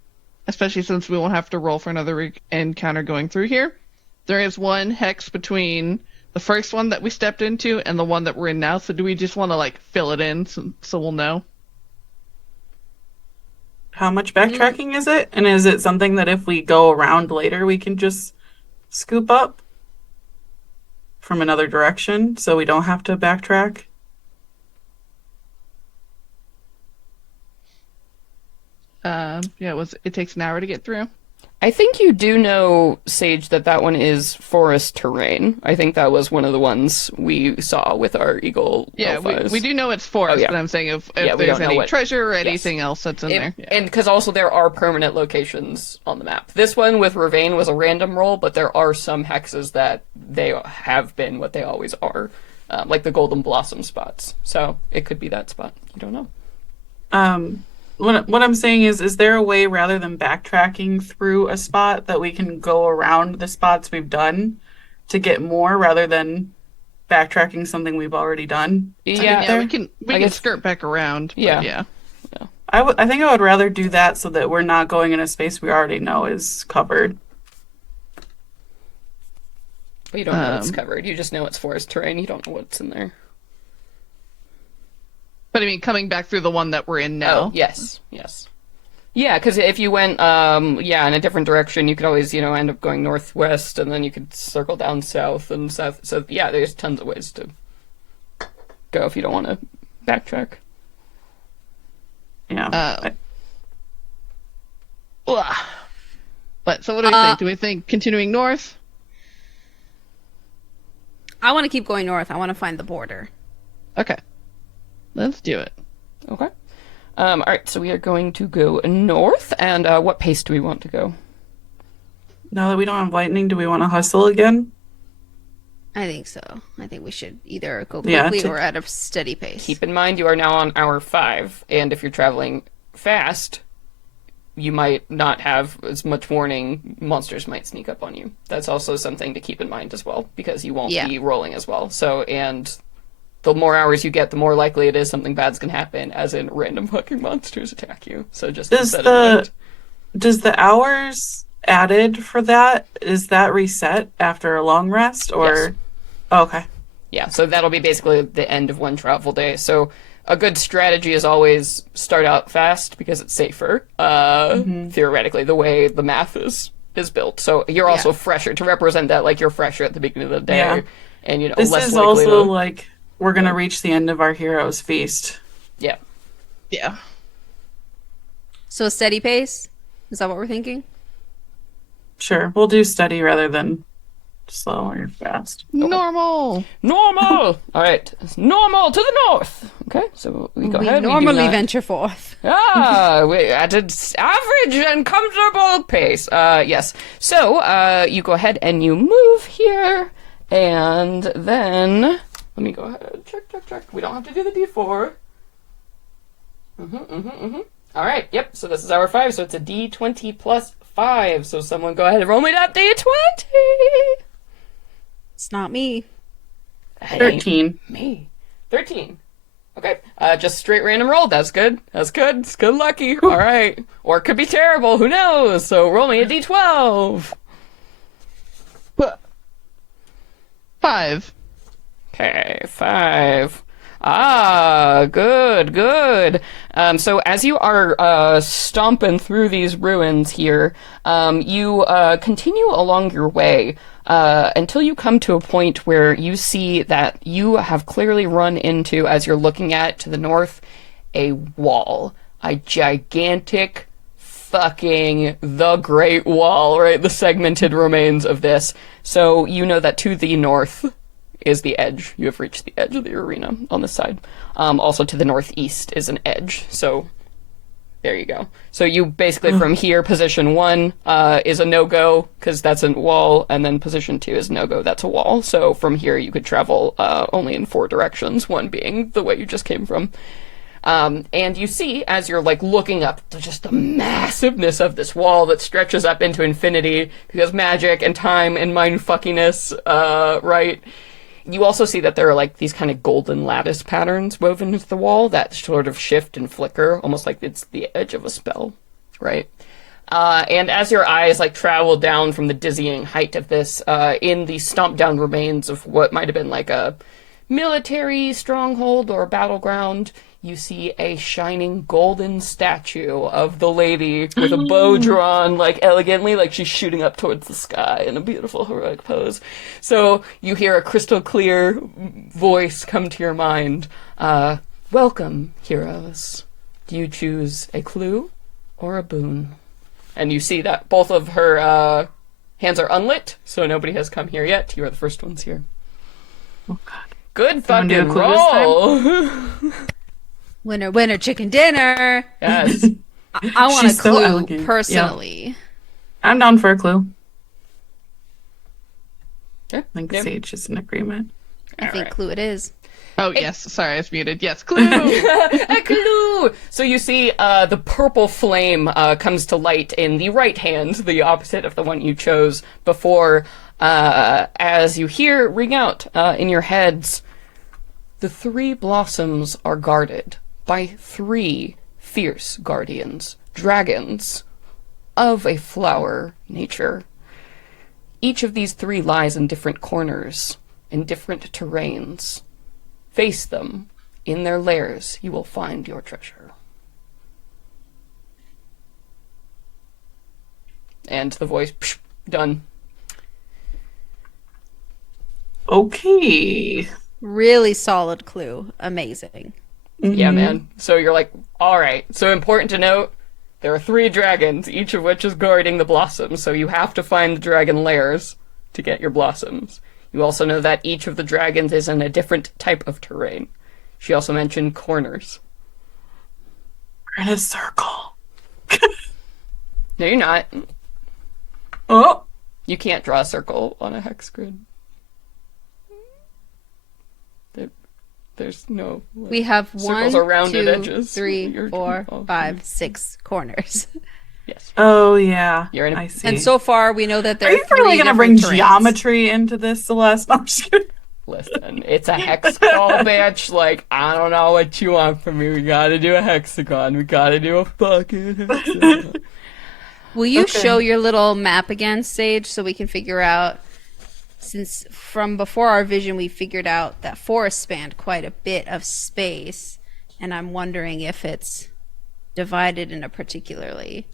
especially since we won't have to roll for another encounter going through here, there is one hex between the first one that we stepped into and the one that we're in now. So do we just want to like fill it in so we'll know? How much backtracking is it? And is it something that if we go around later, we can just scoop up from another direction so we don't have to backtrack? It takes an hour to get through. I think you do know, Sage, that one is forest terrain. I think that was one of the ones we saw with our eagle. Yeah, we do know it's forest, but I'm saying if there's any treasure or anything else that's in there. And because also there are permanent locations on the map. This one with Ravane was a random roll, but there are some hexes that they have been what they always are, like the Golden Blossom spots. So it could be that spot. You don't know. What I'm saying is there a way rather than backtracking through a spot that we can go around the spots we've done to get more rather than backtracking something we've already done to Yeah. get Yeah, there? we can guess- skirt back around. But Yeah. yeah. I think I would rather do that so that we're not going in a space we already know is covered. But you don't know it's Um, covered. You just know it's forest terrain. You don't know what's in there. But I mean, coming back through the one that we're in now. Oh, yes. Yeah, because if you went, in a different direction, you could always, end up going northwest, and then you could circle down south and south. So, yeah, there's tons of ways to go if you don't want to backtrack. Yeah. Ugh. But so what do we think? Do we think continuing north? I want to keep going north. I want to find the border. Okay. Let's do it. Okay. All right, so we are going to go north, and what pace do we want to go? Now that we don't have lightning, do we want to hustle again? I think so. I think we should either go Yeah, quickly or at a steady pace. Keep in mind you are now on hour 5, and if you're traveling fast, you might not have as much warning. Monsters might sneak up on you. That's also something to keep in mind as well, because you won't be rolling as well. So, and the more hours you get, the more likely it is something bad's gonna happen, as in random fucking monsters attack you. So just keep that in mind. Does the hours added for that, is that reset after a long rest or? Yes. Oh, okay. Yeah, so that'll be basically the end of one travel day. So a good strategy is always start out fast because it's safer, theoretically, the way the math is built. So you're also fresher, to represent that, like, you're fresher at the beginning of the day. Yeah. And, This less is likely also to... like we're gonna reach the end of our hero's feast. Yeah. Yeah. So a steady pace? Is that what we're thinking? Sure, we'll do steady rather than slow or fast. Normal. Normal! All right. It's normal to the north. Okay, so we go ahead. Normally venture forth. We at an average and comfortable pace. Yes. So, you go ahead and you move here, and then let me go ahead. Check. We don't have to do the D4. All right. Yep. So this is hour 5. So it's a D20 plus 5. So someone go ahead and roll me that D20. It's not me. That ain't 13. me. 13. Okay. Just straight random roll. That's good. It's good lucky. All right. Or it could be terrible. Who knows? So roll me a D12. 5. Okay, 5. Good. So as you are stomping through these ruins here, you continue along your way until you come to a point where you see that you have clearly run into, as you're looking at to the north, a wall. A gigantic fucking the Great Wall, right? The segmented remains of this. So you know that to the north is the edge. You have reached the edge of the arena on this side. Also to the northeast is an edge. So there you go. So you basically from here, position 1 is a no-go because that's a wall, and then position 2 is no-go. That's a wall. So from here you could travel only in 4 directions, one being the way you just came from. And you see, as you're like looking up, just the massiveness of this wall that stretches up into infinity because magic and time and mindfuckiness, right? You also see that there are like these kind of golden lattice patterns woven into the wall that sort of shift and flicker, almost like it's the edge of a spell, right? And as your eyes like travel down from the dizzying height of this, in the stomped down remains of what might have been like a military stronghold or battleground, you see a shining golden statue of the lady with a bow drawn, like, elegantly, like she's shooting up towards the sky in a beautiful heroic pose. So you hear a crystal clear voice come to your mind. Welcome, heroes. Do you choose a clue or a boon? And you see that both of her hands are unlit, so nobody has come here yet. You are the first ones here. Oh God. Good Someone do a fucking clue this roll! Winner, winner, chicken dinner. Yes. I want She's a so clue elegant. personally. I'm down for a clue. Okay. I think Yep. Sage is in agreement. I think Alright. clue it is. Oh, yes. Sorry, I was muted. Yes, clue! A clue! So you see the purple flame comes to light in the right hand, the opposite of the one you chose before, as you hear ring out in your heads, the 3 blossoms are guarded by 3 fierce guardians, dragons of a flower nature. Each of these 3 lies in different corners, in different terrains. Face them. In their lairs, you will find your treasure. And the voice, psh, done. Okay. Really solid clue. Amazing. Yeah, man. So you're like, all right. So important to note, there are 3 dragons, each of which is guarding the blossoms, so you have to find the dragon lairs to get your blossoms. You also know that each of the dragons is in a different type of terrain. She also mentioned corners. We're in a circle. No, you're not. Oh. You can't draw a circle on a hex grid. There's no... like, We have circles 1, are rounded 2, edges. 3, You're- 4, oh, 5, 6 corners. Yes. Oh, yeah. You're in a- I see. And so far, we know that there Are you three really going to bring different terrains. geometry into this, Celeste? No, I'm just kidding. Listen, it's a hex call, bitch. Like, I don't know what you want from me. We gotta do a hexagon. We gotta do a fucking hexagon. Will you Okay. show your little map again, Sage, so we can figure out, since from before our vision we figured out that forest spanned quite a bit of space, and I'm wondering if it's divided in a particularly...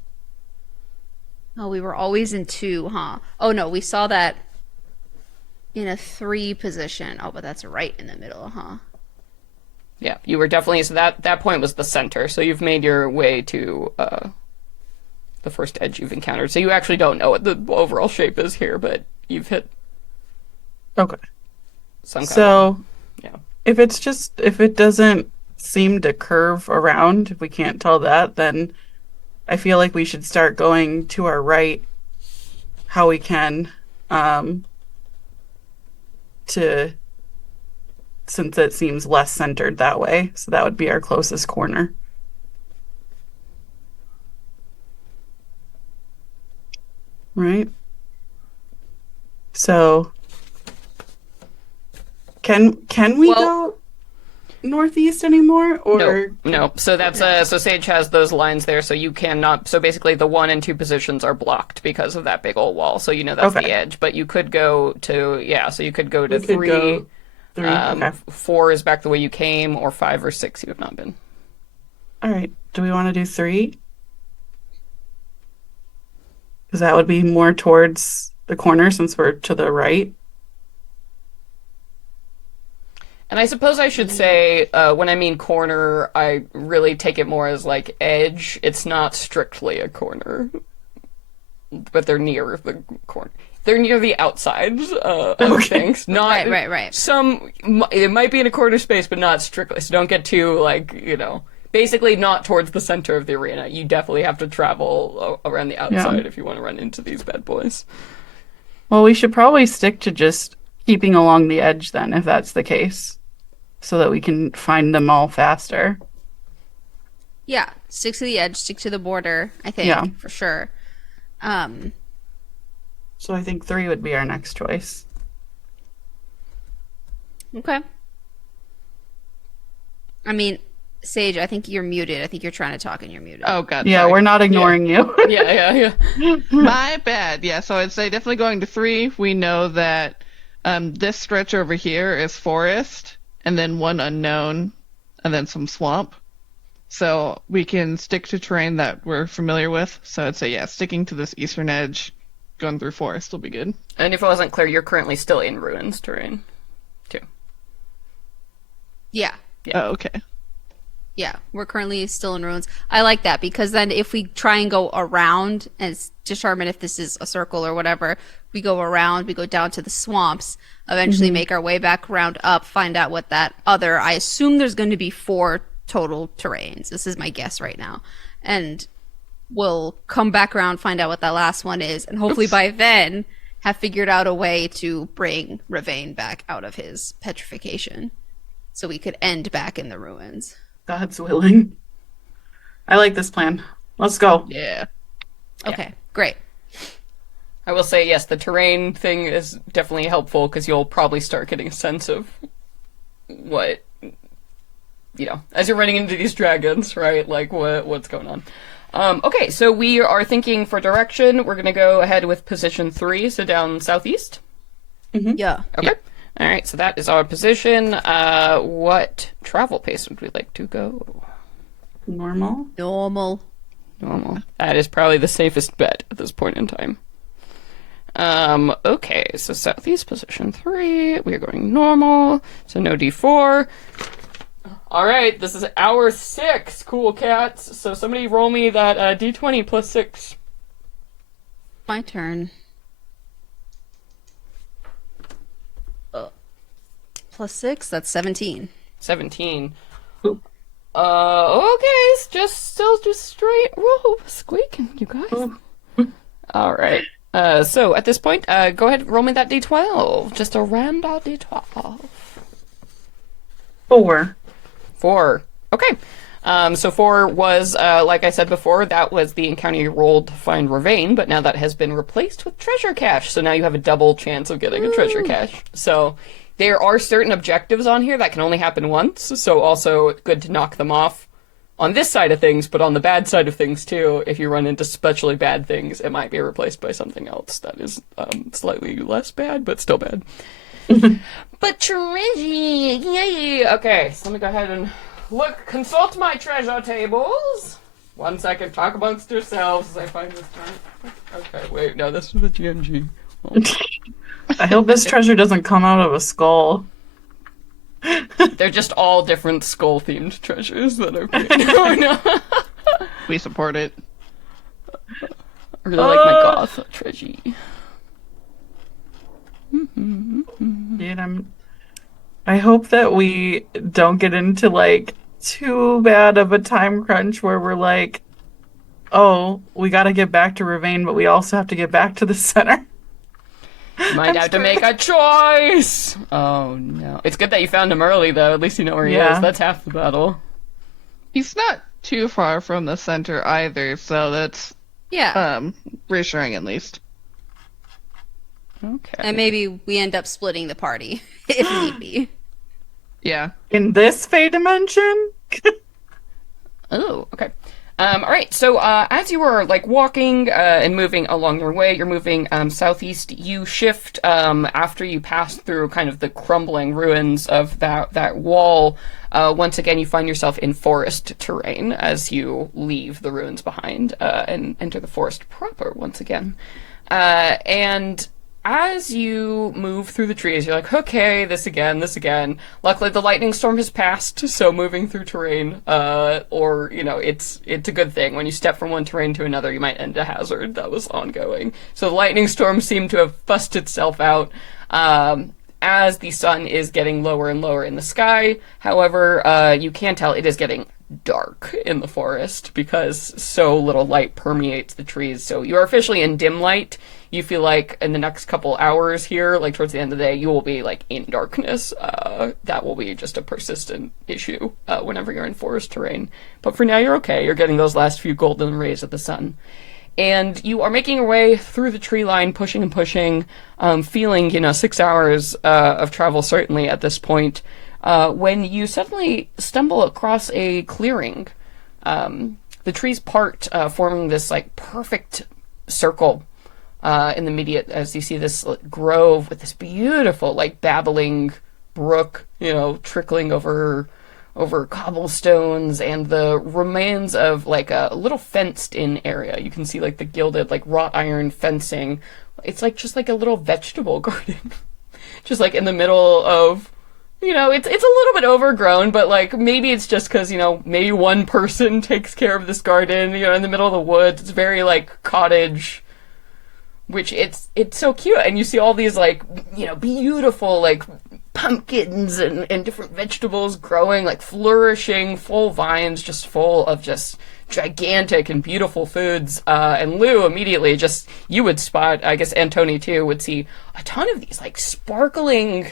Oh, we were always in 2, huh? Oh no, we saw that in a 3 position. Oh, but that's right in the middle, huh? Yeah, you were definitely... So that point was the center. So you've made your way to the first edge you've encountered. So you actually don't know what the overall shape is here, but you've hit Okay. some kind of... So, Yeah. if it doesn't seem to curve around, if we can't tell that, then I feel like we should start going to our right how we can, since it seems less centered that way. So that would be our closest corner. Right? So can we go northeast anymore, or No. So that's so Sage has those lines there, so you cannot. So basically, the 1 and 2 positions are blocked because of that big old wall. So you know that's Okay. the edge. But you could go to So you could go to We could 3. go 3? Okay. 4 is back the way you came, or 5 or 6 you have not been. All right. Do we want to do 3? Because that would be more towards the corner since we're to the right. And I suppose I should say, when I mean corner, I really take it more as like edge. It's not strictly a corner, but they're near the corner. They're near the outsides of things. Not Right. It might be in a corner space, but not strictly. So don't get too basically not towards the center of the arena. You definitely have to travel around the outside if you want to run into these bad boys. Well, we should probably stick to just keeping along the edge then, if that's the case, so that we can find them all faster. Yeah, stick to the edge, stick to the border, I think, Yeah. for sure. So I think 3 would be our next choice. Okay. I mean, Sage, I think you're muted. I think you're trying to talk and you're muted. Oh, God. Yeah, sorry. we're not ignoring you. Yeah. My bad. Yeah, so I'd say definitely going to 3. We know that this stretch over here is forest, and then 1 unknown, and then some swamp. So we can stick to terrain that we're familiar with. So I'd say, yeah, sticking to this eastern edge, going through forest will be good. And if it wasn't clear, you're currently still in ruins terrain, too. Yeah. Oh, okay. Yeah, we're currently still in ruins. I like that because then if we try and go around and determine if this is a circle or whatever, we go around, we go down to the swamps, eventually make our way back around up, find out what that other, I assume there's going to be 4 total terrains. This is my guess right now. And we'll come back around, find out what that last one is, and hopefully by then have figured out a way to bring Ravain back out of his petrification. so we could end back in the ruins. God's willing. I like this plan. Let's go. Yeah. Okay, great. I will say, yes, the terrain thing is definitely helpful because you'll probably start getting a sense of what, as you're running into these dragons, right? Like, what's going on. Okay, so we are thinking for direction. We're going to go ahead with position 3, so down southeast. Yeah. Okay. Yep. All right, so that is our position. What travel pace would we like to go? Normal. Normal. That is probably the safest bet at this point in time. Okay, so southeast position 3. We are going normal, so no D4. All right, this is hour 6. Cool cats. So somebody roll me that D20 plus 6. My turn. Plus 6, that's 17. 17. Ooh. Okay, still just straight roll squeaking, you guys. All right. So at this point, go ahead and roll me that D12. Just a random D12. 4. 4. Okay. So 4 was, like I said before, that was the encounter you rolled to find Ravane, but now that has been replaced with treasure cache. So now you have a double chance of getting a treasure cache. So there are certain objectives on here that can only happen once, so also good to knock them off on this side of things, but on the bad side of things too, if you run into especially bad things, it might be replaced by something else that is slightly less bad, but still bad. But treasure, yay! Okay, so let me go ahead and consult my treasure tables. 1 second, talk amongst yourselves as I find this time. Okay, wait, no, this is the GMG. Oh. I hope this treasure doesn't come out of a skull. They're just all different skull-themed treasures that are being... Oh, no. We support it. I really like my goth treasure. Dude, I hope that we don't get into, like, too bad of a time crunch where we're like, oh, we gotta get back to Ravane, but we also have to get back to the center. Might have to make a choice. Oh no! It's good that you found him early, though. At least you know where he is. That's half the battle. He's not too far from the center either, so that's reassuring at least. Okay. And maybe we end up splitting the party if need be. Yeah. In this Fey dimension? Oh, okay. All right. So as you are like walking and moving along your way, you're moving southeast. You shift after you pass through kind of the crumbling ruins of that wall. Once again, you find yourself in forest terrain as you leave the ruins behind and enter the forest proper once again. And as you move through the trees, you're like, okay, this again. Luckily, the lightning storm has passed, so moving through terrain, it's a good thing. When you step from one terrain to another, you might end a hazard that was ongoing. So the lightning storm seemed to have fussed itself out as the sun is getting lower and lower in the sky. However, you can tell it is getting dark in the forest because so little light permeates the trees. So you are officially in dim light. You feel like in the next couple hours here, like towards the end of the day, you will be like in darkness. That will be just a persistent issue whenever you're in forest terrain. But for now, you're okay. You're getting those last few golden rays of the sun. And you are making your way through the tree line, pushing and pushing, feeling, 6 hours of travel certainly at this point, when you suddenly stumble across a clearing. The trees part, forming this like perfect circle in the immediate, as you see this grove with this beautiful like babbling brook, trickling over cobblestones and the remains of like a little fenced in area. You can see like the gilded like wrought iron fencing. It's like just like a little vegetable garden, just like in the middle of, it's a little bit overgrown, but like maybe it's just because, maybe one person takes care of this garden, in the middle of the woods. It's very like cottage, which it's so cute. And you see all these like, beautiful like pumpkins and different vegetables growing, like flourishing, full vines, just full of just gigantic and beautiful foods. And Lou immediately you would spot, I guess Antoni too, would see a ton of these like sparkling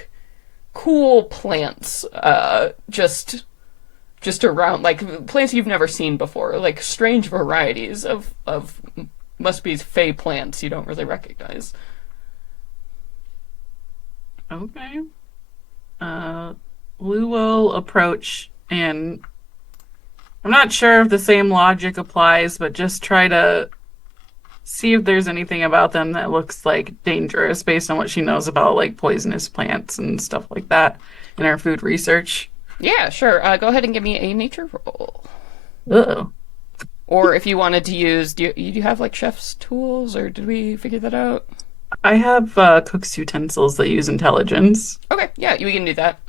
cool plants, just around, like plants you've never seen before, like strange varieties of must be fey plants you don't really recognize. Okay. Lou will approach, and I'm not sure if the same logic applies, but just try to see if there's anything about them that looks like dangerous based on what she knows about like poisonous plants and stuff like that in her food research. Yeah, sure. Go ahead and give me a nature roll. Uh-oh. Or if you wanted to use, do you have like chef's tools, or did we figure that out? I have cook's utensils that use intelligence. Okay, yeah, we can do that.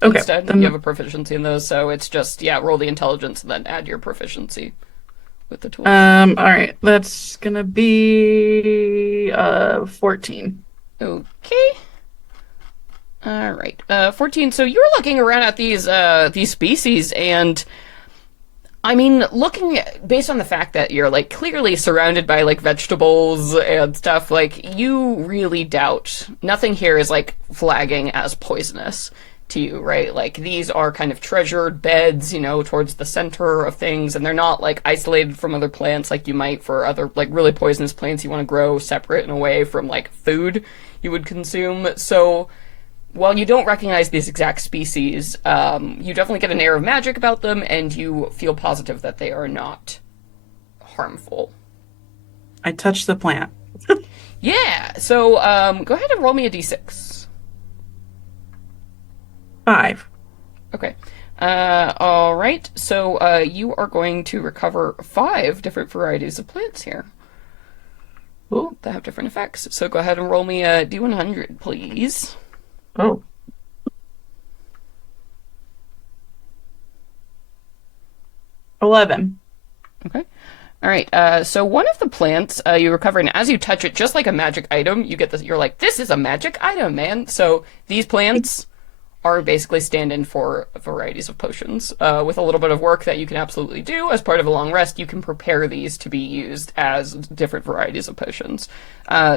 Okay. Instead, Then, you have a proficiency in those, so it's just, yeah, roll the intelligence and then add your proficiency with the tool. all right. That's gonna be 14. Okay. All right. 14. So you're looking around at these species, and I mean, based on the fact that you're like clearly surrounded by like vegetables and stuff, like you really doubt nothing here is like flagging as poisonous to you, right? Like these are kind of treasured beds, towards the center of things, and they're not like isolated from other plants like you might for other like really poisonous plants you want to grow separate and away from like food you would consume. So while you don't recognize these exact species, you definitely get an air of magic about them, and you feel positive that they are not harmful. I touched the plant. Yeah, so go ahead and roll me a d6. 5. Okay. All right, so you are going to recover 5 different varieties of plants here Ooh. that have different effects. So go ahead and roll me a d100, please. Oh. 11. Okay. All right. So one of the plants you recover, and as you touch it, just like a magic item, you get this. You're like, this is a magic item, man. So these plants are basically stand-in for varieties of potions. With a little bit of work that you can absolutely do as part of a long rest, you can prepare these to be used as different varieties of potions.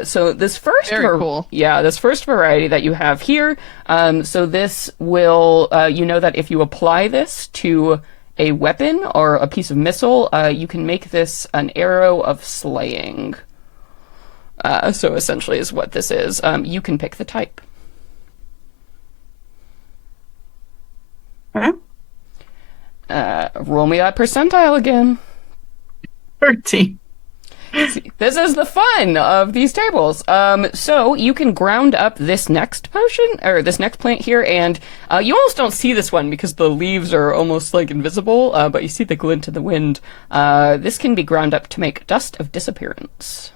So this first, Very cool. Yeah, this first variety that you have here. So this will, that if you apply this to a weapon or a piece of missile, you can make this an arrow of slaying. So essentially is what this is. You can pick the type. Okay. Roll me that percentile again. 13. See, this is the fun of these tables. So you can ground up this next potion, or this next plant here, and you almost don't see this one because the leaves are almost like invisible, but you see the glint in the wind. This can be ground up to make dust of disappearance.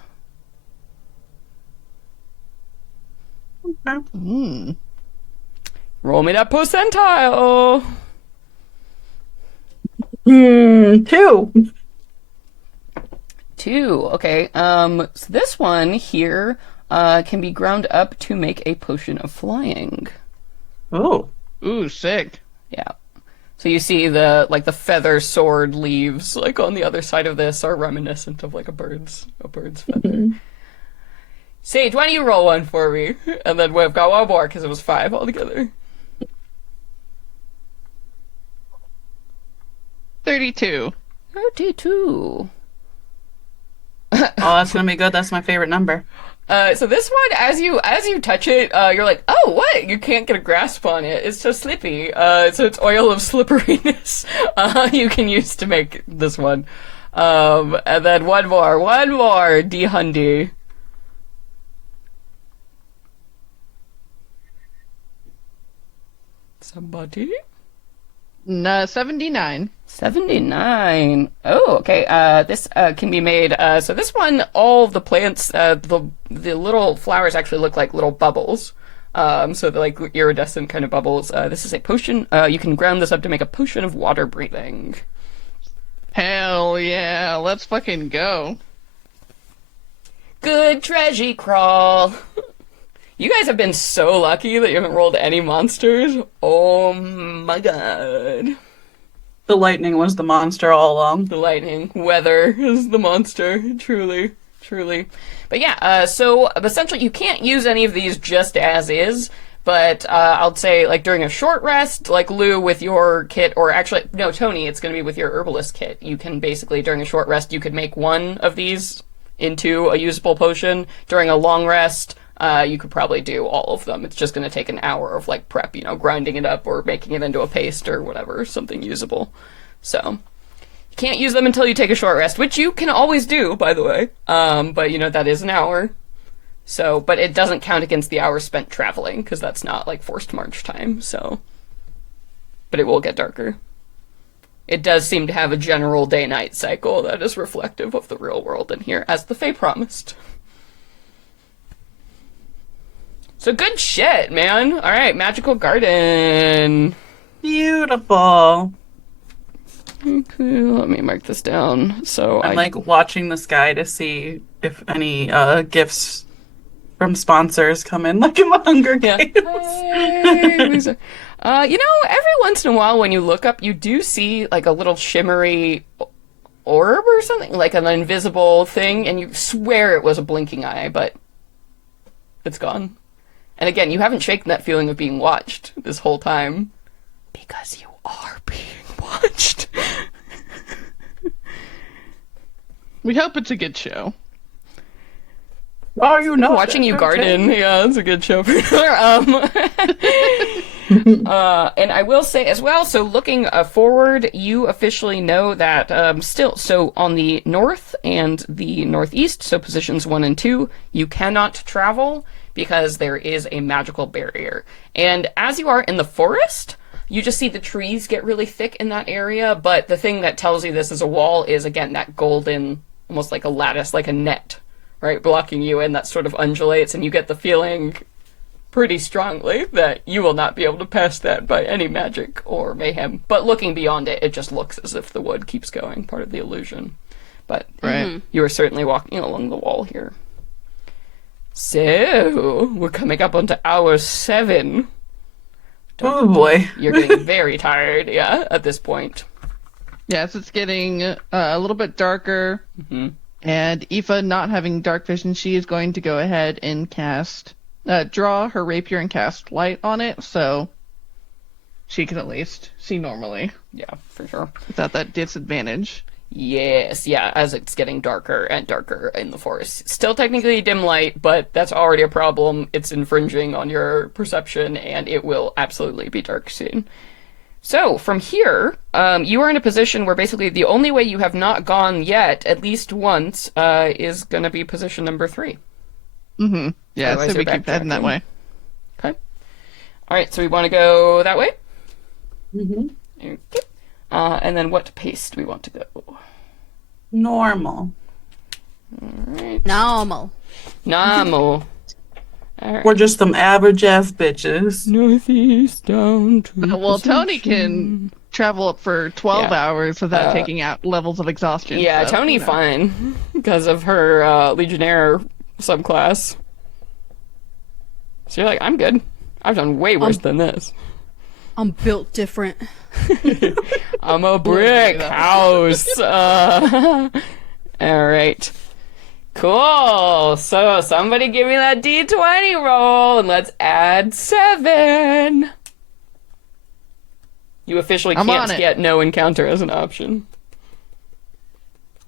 Okay. Roll me that percentile. 2. 2. Okay. So this one here can be ground up to make a potion of flying. Oh. Ooh, sick. Yeah. So you see the feather sword leaves like on the other side of this are reminiscent of like a bird's feather. Sage, why don't you roll one for me? And then we've got one more because it was 5 altogether. 32. 32. Oh, that's gonna be good. That's my favorite number. So this one, as you touch it, you're like, oh, what? You can't get a grasp on it. It's so slippy. So it's oil of slipperiness. You can use to make this one. And then one more, D-Hundy. Somebody? No, 79. 79. Oh, okay. This can be made. So this one, all of the plants, the little flowers actually look like little bubbles. So they're like iridescent kind of bubbles. This is a potion. You can ground this up to make a potion of water breathing. Hell yeah, let's fucking go. Good treasure crawl. You guys have been so lucky that you haven't rolled any monsters. Oh my god. The lightning was the monster all along. The lightning. Weather is the monster. Truly. Truly. But yeah, so essentially you can't use any of these just as is, But I'll say, like, during a short rest, like Lou with your kit, or actually, no, Tony, it's going to be with your herbalist kit. You can basically, during a short rest, you could make one of these into a usable potion. During a long rest, you could probably do all of them. It's just going to take an hour of, like, prep, grinding it up or making it into a paste or whatever, something usable. So, you can't use them until you take a short rest, which you can always do, by the way. But, that is an hour. So, but it doesn't count against the hours spent traveling, because that's not, like, forced march time, so. But it will get darker. It does seem to have a general day-night cycle that is reflective of the real world in here, as the Fae promised. So good shit, man. Alright, Magical Garden. Beautiful. Okay, let me mark this down. So I'm like watching the sky to see if any gifts from sponsors come in, like in the Hunger Games. Hey, Lisa. Every once in a while when you look up, you do see like a little shimmery orb or something, like an invisible thing, and you swear it was a blinking eye, but it's gone. And again, you haven't shaken that feeling of being watched this whole time, because you are being watched. We hope it's a good show. Are you not Watching you garden? Yeah, that's a good show for sure. And I will say as well, so looking forward, you officially know that so on the north and the northeast, so positions 1 and 2, you cannot travel because there is a magical barrier. And as you are in the forest, you just see the trees get really thick in that area, but the thing that tells you this is a wall is, again, that golden, almost like a lattice, like a net, right, blocking you, and that sort of undulates, and you get the feeling pretty strongly that you will not be able to pass that by any magic or mayhem. But looking beyond it, it just looks as if the wood keeps going, part of the illusion. But you are certainly walking along the wall here. So, we're coming up onto hour 7. Oh boy. You're getting very tired, yeah, at this point. Yes, it's getting a little bit darker. Mm-hmm. And Aoife, not having dark vision, she is going to go ahead and draw her rapier and cast light on it, so she can at least see normally. Yeah, for sure. Without that disadvantage. Yes, yeah, as it's getting darker and darker in the forest. Still technically dim light, but that's already a problem. It's infringing on your perception, and it will absolutely be dark soon. So, from here, you are in a position where basically the only way you have not gone yet, at least once, is going to be position number 3. Mm-hmm. Yeah, Otherwise so we you're keep heading that way. Okay. Alright, so we want to go that way? Mm-hmm. Okay. And then what pace do we want to go? Normal. Alright. Normal. Normal. Alright. We're just some average ass bitches. Northeast down to Well, Tony can travel up for 12 Yeah. hours without taking out levels of exhaustion. Yeah, so, Tony fine, because of her Legionnaire subclass. So you're like, I'm good. I've done way worse than this. I'm built different. I'm a brick house. Alright. Cool. So somebody give me that D20 roll, and let's add 7. You officially I'm can't on it. get no encounter as an option.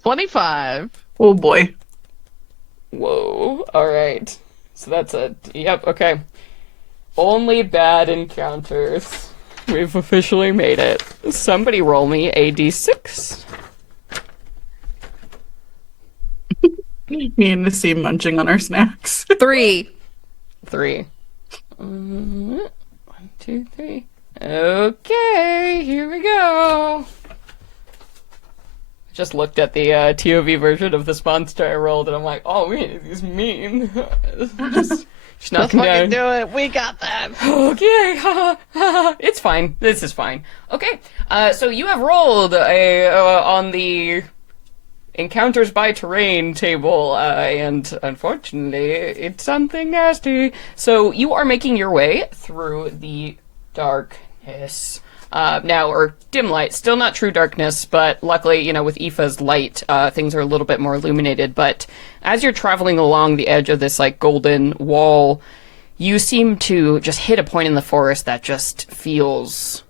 25. Oh boy. Whoa. Alright. So that's yep, okay. Only bad encounters. We've officially made it. Somebody roll me a d6. Me and Missy munching on our snacks. 3. 3. 1, 2, 3. Okay, here we go. Just looked at the TOV version of this monster I rolled, and I'm like, oh, man, he's mean. Just Let's knocking fucking down. do it. We got that. Okay, it's fine. This is fine. Okay, so you have rolled on the encounters by terrain table, and unfortunately, it's something nasty. So you are making your way through the darkness. Now, or dim light, still not true darkness, but luckily, with Aoife's light, things are a little bit more illuminated. But as you're traveling along the edge of this, golden wall, you seem to just hit a point in the forest that just feels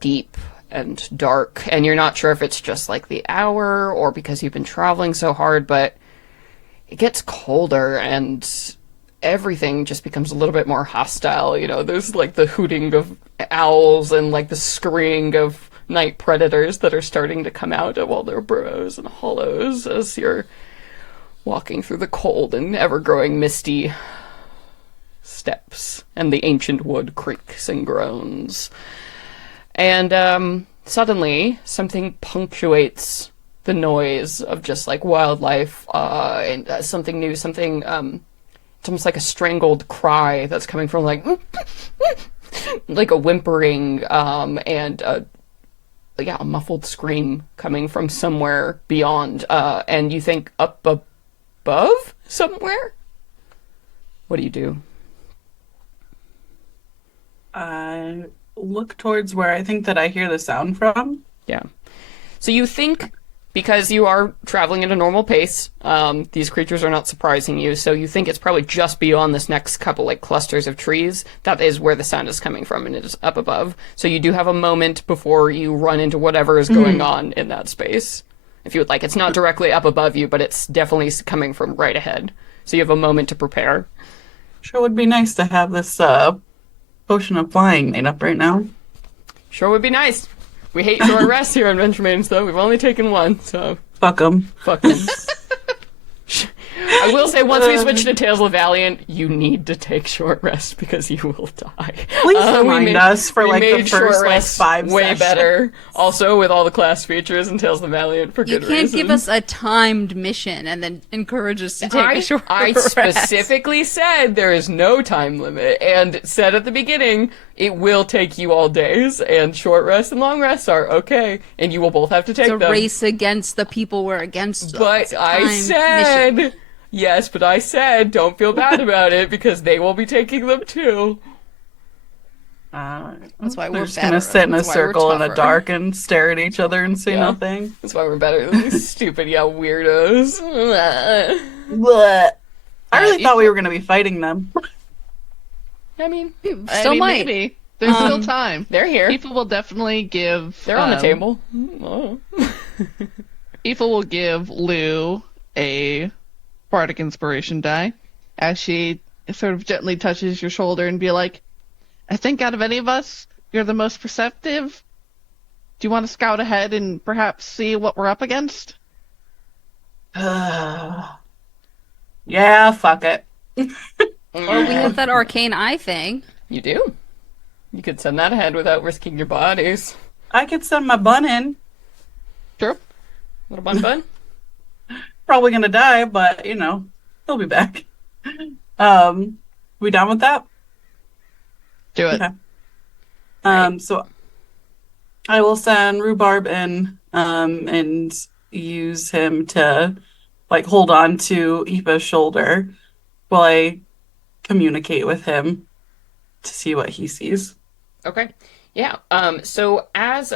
deep and dark, and you're not sure if it's just like the hour or because you've been traveling so hard, but it gets colder and everything just becomes a little bit more hostile. You know, there's like the hooting of owls and like the screaming of night predators that are starting to come out of all their burrows and hollows as you're walking through the cold and ever-growing misty steps, and the ancient wood creaks and groans. And suddenly, something punctuates the noise of just like wildlife, and something new, something, it's almost like a strangled cry that's coming from like, like a whimpering, and a muffled scream coming from somewhere beyond, and you think up above somewhere? What do you do? I look towards where I think that I hear the sound from. Yeah. So you think, because you are traveling at a normal pace, these creatures are not surprising you, so you think it's probably just beyond this next couple, like, clusters of trees. That is where the sound is coming from, and it is up above. So you do have a moment before you run into whatever is going on in that space. If you would like. It's not directly up above you, but it's definitely coming from right ahead. So you have a moment to prepare. Sure would be nice to have this potion of flying made up right now. Sure would be nice. We hate short rests here on Venture Maidens, though. We've only taken one, so... Fuck them. Fuck them. I will say, once we switch to Tales of the Valiant, you need to take short rest because you will die. Please remind us for like the first like 5 way sessions. better. Also, with all the class features in Tales of the Valiant for You good can't reason. give us a timed mission and then encourage us to take a short I rest. specifically said there is no time limit, and said at the beginning it will take you all days, and short rests and long rests are okay, and you will both have to take It's a them. race against the people we're against. Though. It's But a I timed said, mission. yes, but I said, don't feel bad about it because they will be taking them too. That's why They're we're just better. gonna sit in a That's why we're circle in the tougher. dark and stare at each other and say Yeah. nothing. That's why we're better than these stupid, weirdos. Blech. I really Uh, thought we were gonna be fighting them. I mean, Still might. Maybe. There's still time. they're here. People will definitely give... They're on the table. Oh. Aoife will give Lou a bardic inspiration die as she sort of gently touches your shoulder and be like, I think out of any of us, you're the most perceptive. Do you want to scout ahead and perhaps see what we're up against? Yeah, fuck it. Or we have that arcane eye thing. You do. You could send that ahead without risking your bodies. I could send my bun in. Sure. Little bun. Probably gonna die, but you know, he'll be back. We done with that? Do it. Okay. So I will send Rhubarb in, and use him to like hold on to Aoife's shoulder while I communicate with him to see what he sees. Okay. Yeah. So as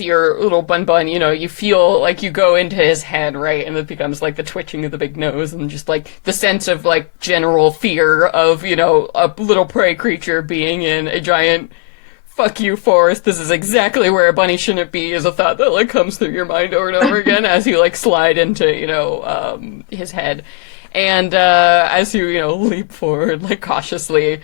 your little bun, you feel like you go into his head, right? And it becomes like the twitching of the big nose and just like the sense of like general fear of, a little prey creature being in a giant fuck you forest. This is exactly where a bunny shouldn't be is a thought that like comes through your mind over and over again as you like slide into, his head. And as you, leap forward, like cautiously,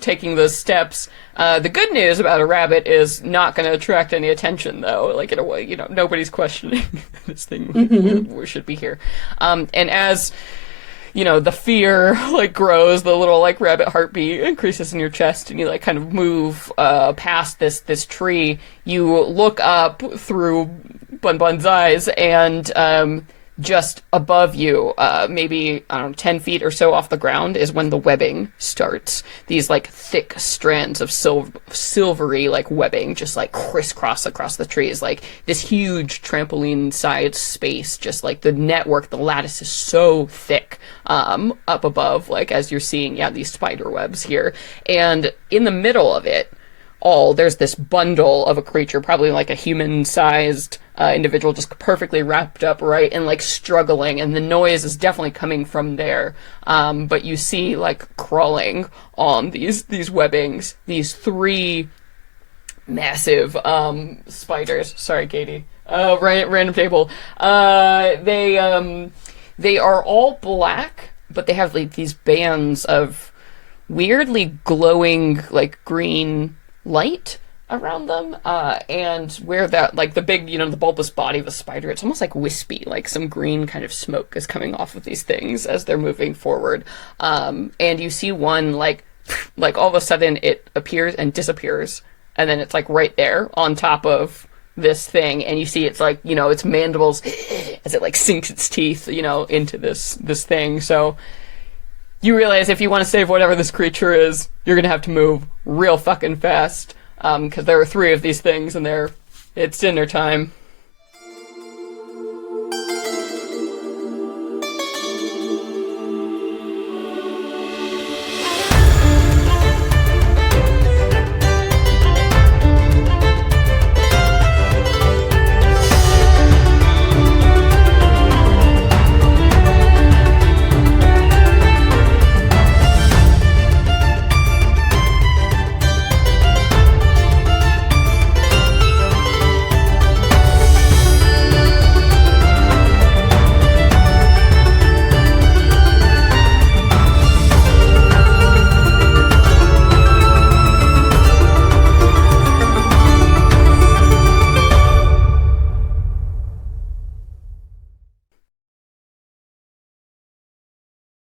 taking those steps, the good news about a rabbit is not going to attract any attention, though. Like, in a way, nobody's questioning this thing should be here. And as, the fear, like, grows, the little, like, rabbit heartbeat increases in your chest, and you, like, kind of move past this tree, you look up through Bun's eyes, and just above you, maybe, 10 feet or so off the ground is when the webbing starts. These, like, thick strands of silvery, like, webbing just, like, crisscross across the trees. Like, this huge trampoline-sized space, just, like, the network, the lattice is so thick up above, like, as you're seeing, these spider webs here. And in the middle of it, there's this bundle of a creature, probably like a human-sized individual just perfectly wrapped up right and like struggling, and the noise is definitely coming from there. But you see like crawling on these webbings, these 3 massive spiders. Sorry, Katie. Random table. They are all black, but they have like these bands of weirdly glowing like green light around them, and where that like the big, the bulbous body of a spider, it's almost like wispy, like some green kind of smoke is coming off of these things as they're moving forward. And you see one like all of a sudden it appears and disappears, and then it's like right there on top of this thing, and you see it's like, its mandibles as it like sinks its teeth, into this thing. So you realize if you want to save whatever this creature is, you're gonna have to move real fucking fast, because there are 3 of these things, and it's dinner time.